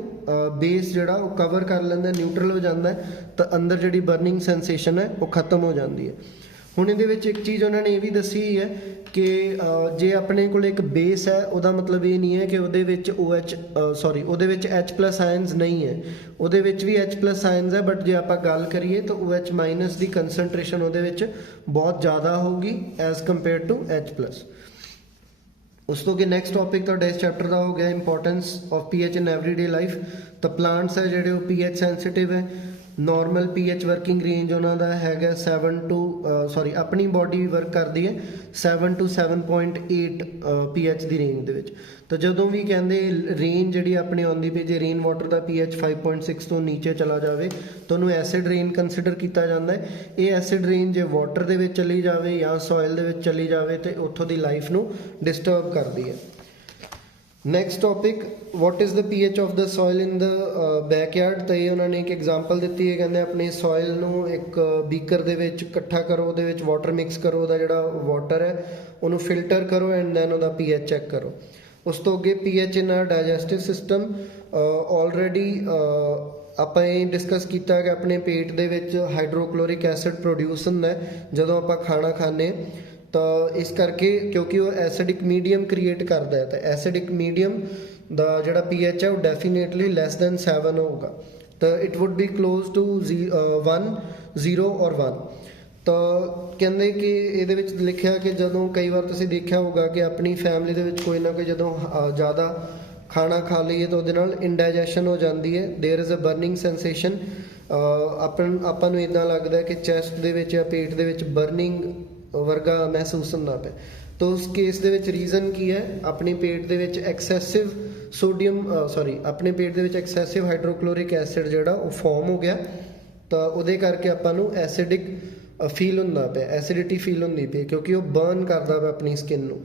ਬੇਸ ਜਿਹੜਾ ਉਹ ਕਵਰ ਕਰ ਲੈਂਦਾ, ਨਿਊਟਰਲ ਹੋ ਜਾਂਦਾ, ਤਾਂ ਅੰਦਰ ਜਿਹੜੀ ਬਰਨਿੰਗ ਸੈਂਸੇਸ਼ਨ ਹੈ ਉਹ ਖਤਮ ਹੋ ਜਾਂਦੀ ਹੈ। ਹੁਣ ਇਹਦੇ ਵਿੱਚ ਇੱਕ ਚੀਜ਼ ਉਹਨਾਂ ਨੇ ਇਹ ਵੀ ਦੱਸੀ ਹੈ ਕਿ ਜੇ ਆਪਣੇ ਕੋਲ ਇੱਕ ਬੇਸ ਹੈ ਉਹਦਾ ਮਤਲਬ ਇਹ ਨਹੀਂ ਹੈ ਕਿ ਉਹਦੇ ਵਿੱਚ ਉਹਦੇ ਵਿੱਚ H+ ਆਇਨਸ ਨਹੀਂ ਹੈ, ਉਹਦੇ ਵਿੱਚ ਵੀ H+ ਆਇਨਸ ਹੈ, ਬਟ ਜੇ ਆਪਾਂ ਗੱਲ ਕਰੀਏ ਤਾਂ OH- ਦੀ ਕੰਸਨਟ੍ਰੇਸ਼ਨ ਉਹਦੇ ਵਿੱਚ ਬਹੁਤ ਜ਼ਿਆਦਾ ਹੋਊਗੀ ਐਜ਼ ਕੰਪੇਅਰ ਟੂ H+। ਉਸ ਤੋਂ ਅੱਗੇ ਨੈਕਸਟ ਟੌਪਿਕ ਤੁਹਾਡਾ ਇਸ ਚੈਪਟਰ ਦਾ ਹੋ ਗਿਆ importance of pH in everyday life. ਤਾਂ ਪਲਾਂਟਸ ਹੈ ਜਿਹੜੇ ਉਹ ਪੀਐਚ ਸੈਂਸਿਟਿਵ ਹੈ। ਨੋਰਮਲ ਪੀਐਚ ਵਰਕਿੰਗ ਰੇਂਜ ਉਹਨਾਂ ਦਾ ਹੈਗਾ 7 to ਆਪਣੀ ਬਾਡੀ ਵਰਕ ਕਰਦੀ ਹੈ 7 to 7.8 ਪੀਐਚ ਦੀ ਰੇਂਜ ਦੇ ਵਿੱਚ। ਤਾਂ ਜਦੋਂ ਵੀ ਕਹਿੰਦੇ ਰੇਂਜ ਜਿਹੜੀ ਆਪਣੀ ਆਉਂਦੀ ਪਈ, ਜੇ ਰੇਨ ਵਾਟਰ ਦਾ ਪੀਐਚ 5.6 ਤੋਂ ਨੀਚੇ ਚਲਾ ਜਾਵੇ ਤਾਂ ਉਹਨੂੰ ਐਸਿਡ ਰੇਨ ਕੰਸੀਡਰ ਕੀਤਾ ਜਾਂਦਾ ਹੈ। ਇਹ ਐਸਿਡ ਰੇਨ ਜੇ ਵਾਟਰ ਦੇ ਵਿੱਚ ਚਲੀ ਜਾਵੇ ਜਾਂ ਸੋਇਲ ਦੇ ਵਿੱਚ ਚਲੀ ਜਾਵੇ ਤੇ ਉੱਥੋਂ ਦੀ ਲਾਈਫ ਨੂੰ ਡਿਸਟਰਬ ਕਰਦੀ ਹੈ। Next topic what is the pH of the soil in the backyard. ਤਾਂ ਇਹ ਉਹਨਾਂ ਨੇ ਇੱਕ ਐਗਜ਼ਾਮਪਲ ਦਿੱਤੀ ਹੈ, ਕਹਿੰਦੇ ਆਪਣੀ ਸੋਇਲ ਨੂੰ ਇੱਕ ਬੀਕਰ ਦੇ ਵਿੱਚ ਇਕੱਠਾ ਕਰੋ, ਉਹਦੇ ਵਿੱਚ ਵਾਟਰ ਮਿਕਸ ਕਰੋ, ਉਹਦਾ ਜਿਹੜਾ ਵਾਟਰ ਹੈ ਉਹਨੂੰ ਫਿਲਟਰ ਕਰੋ ਐਂਡ ਦੈਨ ਉਹਦਾ ਪੀਐਚ ਚੈੱਕ ਕਰੋ। ਉਸ ਤੋਂ ਅੱਗੇ ਪੀਐਚ ਇਨ ਆ ਡਾਈਜੈਸਟਿਵ ਸਿਸਟਮ। ਆਲਰੇਡੀ ਆਪਾਂ ਇਹ ਡਿਸਕਸ ਕੀਤਾ ਕਿ ਆਪਣੇ ਪੇਟ ਦੇ ਵਿੱਚ ਹਾਈਡਰੋਕਲੋਰਿਕ ਐਸਿਡ ਪ੍ਰੋਡਿਊਸ ਹੁੰਦਾ ਜਦੋਂ ਆਪਾਂ ਖਾਣਾ ਖਾਂਦੇ। ਤਾਂ ਇਸ ਕਰਕੇ ਕਿਉਂਕਿ ਉਹ ਐਸਿਡਿਕ ਮੀਡੀਅਮ ਕ੍ਰੀਏਟ ਕਰਦਾ ਹੈ, ਤਾਂ ਐਸਿਡਿਕ ਮੀਡੀਅਮ ਦਾ ਜਿਹੜਾ ਪੀਐਚ ਹੈ ਉਹ ਡੈਫੀਨੇਟਲੀ ਲੈਸ ਦੈਨ 7 ਹੋਊਗਾ। ਤਾਂ it would be close to 1, 0 ਔਰ 1। ਤਾਂ ਕਹਿੰਦੇ ਕਿ ਇਹਦੇ ਵਿੱਚ ਲਿਖਿਆ ਕਿ ਜਦੋਂ ਕਈ ਵਾਰ ਤੁਸੀਂ ਦੇਖਿਆ ਹੋਊਗਾ ਕਿ ਆਪਣੀ ਫੈਮਿਲੀ ਦੇ ਵਿੱਚ ਕੋਈ ਨਾ ਕੋਈ ਜਦੋਂ ਜ਼ਿਆਦਾ ਖਾਣਾ ਖਾ ਲਈਏ ਤਾਂ ਉਹਦੇ ਨਾਲ ਇੰਡਾਈਜੈਸ਼ਨ ਹੋ ਜਾਂਦੀ ਹੈ, there is a burning sensation. ਆਪਾਂ ਨੂੰ ਇੱਦਾਂ ਲੱਗਦਾ ਕਿ ਚੈਸਟ ਦੇ ਵਿੱਚ ਜਾਂ ਪੇਟ ਦੇ ਵਿੱਚ ਬਰਨਿੰਗ ਵਰਗਾ ਮਹਿਸੂਸ ਹੁੰਦਾ ਪਿਆ। ਤਾਂ ਉਸ ਕੇਸ ਦੇ ਵਿੱਚ ਰੀਜ਼ਨ ਕੀ ਹੈ, ਆਪਣੇ ਪੇਟ ਦੇ ਵਿੱਚ ਐਕਸੈਸਿਵ ਆਪਣੇ ਪੇਟ ਦੇ ਵਿੱਚ ਐਕਸੈਸਿਵ ਹਾਈਡਰੋਕਲੋਰਿਕ ਐਸਿਡ ਜਿਹੜਾ ਉਹ ਫਾਰਮ ਹੋ ਗਿਆ। ਤਾਂ ਉਹਦੇ ਕਰਕੇ ਆਪਾਂ ਨੂੰ ਐਸਿਡਿਕ ਫੀਲ ਹੁੰਦਾ ਪਿਆ, ਐਸਿਡਿਟੀ ਫੀਲ ਹੁੰਦੀ ਪਈ, ਕਿਉਂਕਿ ਉਹ ਬਰਨ ਕਰਦਾ ਪਿਆ ਆਪਣੀ ਸਕਿਨ ਨੂੰ।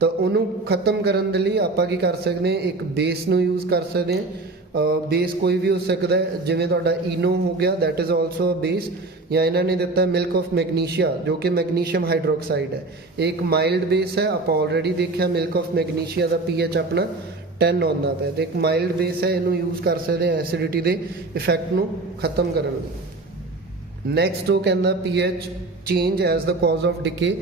ਤਾਂ ਉਹਨੂੰ ਖਤਮ ਕਰਨ ਦੇ ਲਈ ਆਪਾਂ ਕੀ ਕਰ ਸਕਦੇ ਹਾਂ, ਇੱਕ ਬੇਸ ਨੂੰ ਯੂਜ਼ ਕਰ ਸਕਦੇ ਹਾਂ। ਬੇਸ ਕੋਈ ਵੀ ਹੋ ਸਕਦਾ ਹੈ, ਜਿਵੇਂ ਤੁਹਾਡਾ ਈਨੋ ਹੋ ਗਿਆ, that is also a base. ਜਾਂ ਇਹਨਾਂ ਨੇ ਦਿੱਤਾ ਮਿਲਕ ਆਫ ਮੈਗਨੀਸ਼ੀਆ ਜੋ ਕਿ ਮੈਗਨੀਸ਼ੀਅਮ ਹਾਈਡਰੋਕਸਾਈਡ ਹੈ, ਇਹ ਇੱਕ ਮਾਈਲਡ ਬੇਸ ਹੈ। ਆਪਾਂ ਆਲਰੇਡੀ ਦੇਖਿਆ ਮਿਲਕ ਆਫ ਮੈਗਨੀਸ਼ੀਆ ਦਾ ਪੀਐਚ ਆਪਣਾ 10 ਆਉਂਦਾ ਪਿਆ, ਤੇ ਇੱਕ ਮਾਈਲਡ ਬੇਸ ਹੈ, ਇਹਨੂੰ ਯੂਜ਼ ਕਰ ਸਕਦੇ ਹਾਂ ਐਸਿਡਿਟੀ ਦੇ ਇਫੈਕਟ ਨੂੰ ਖਤਮ ਕਰਨ ਲਈ। ਨੈਕਸਟ ਉਹ ਕਹਿੰਦਾ pH change as the cause of decay.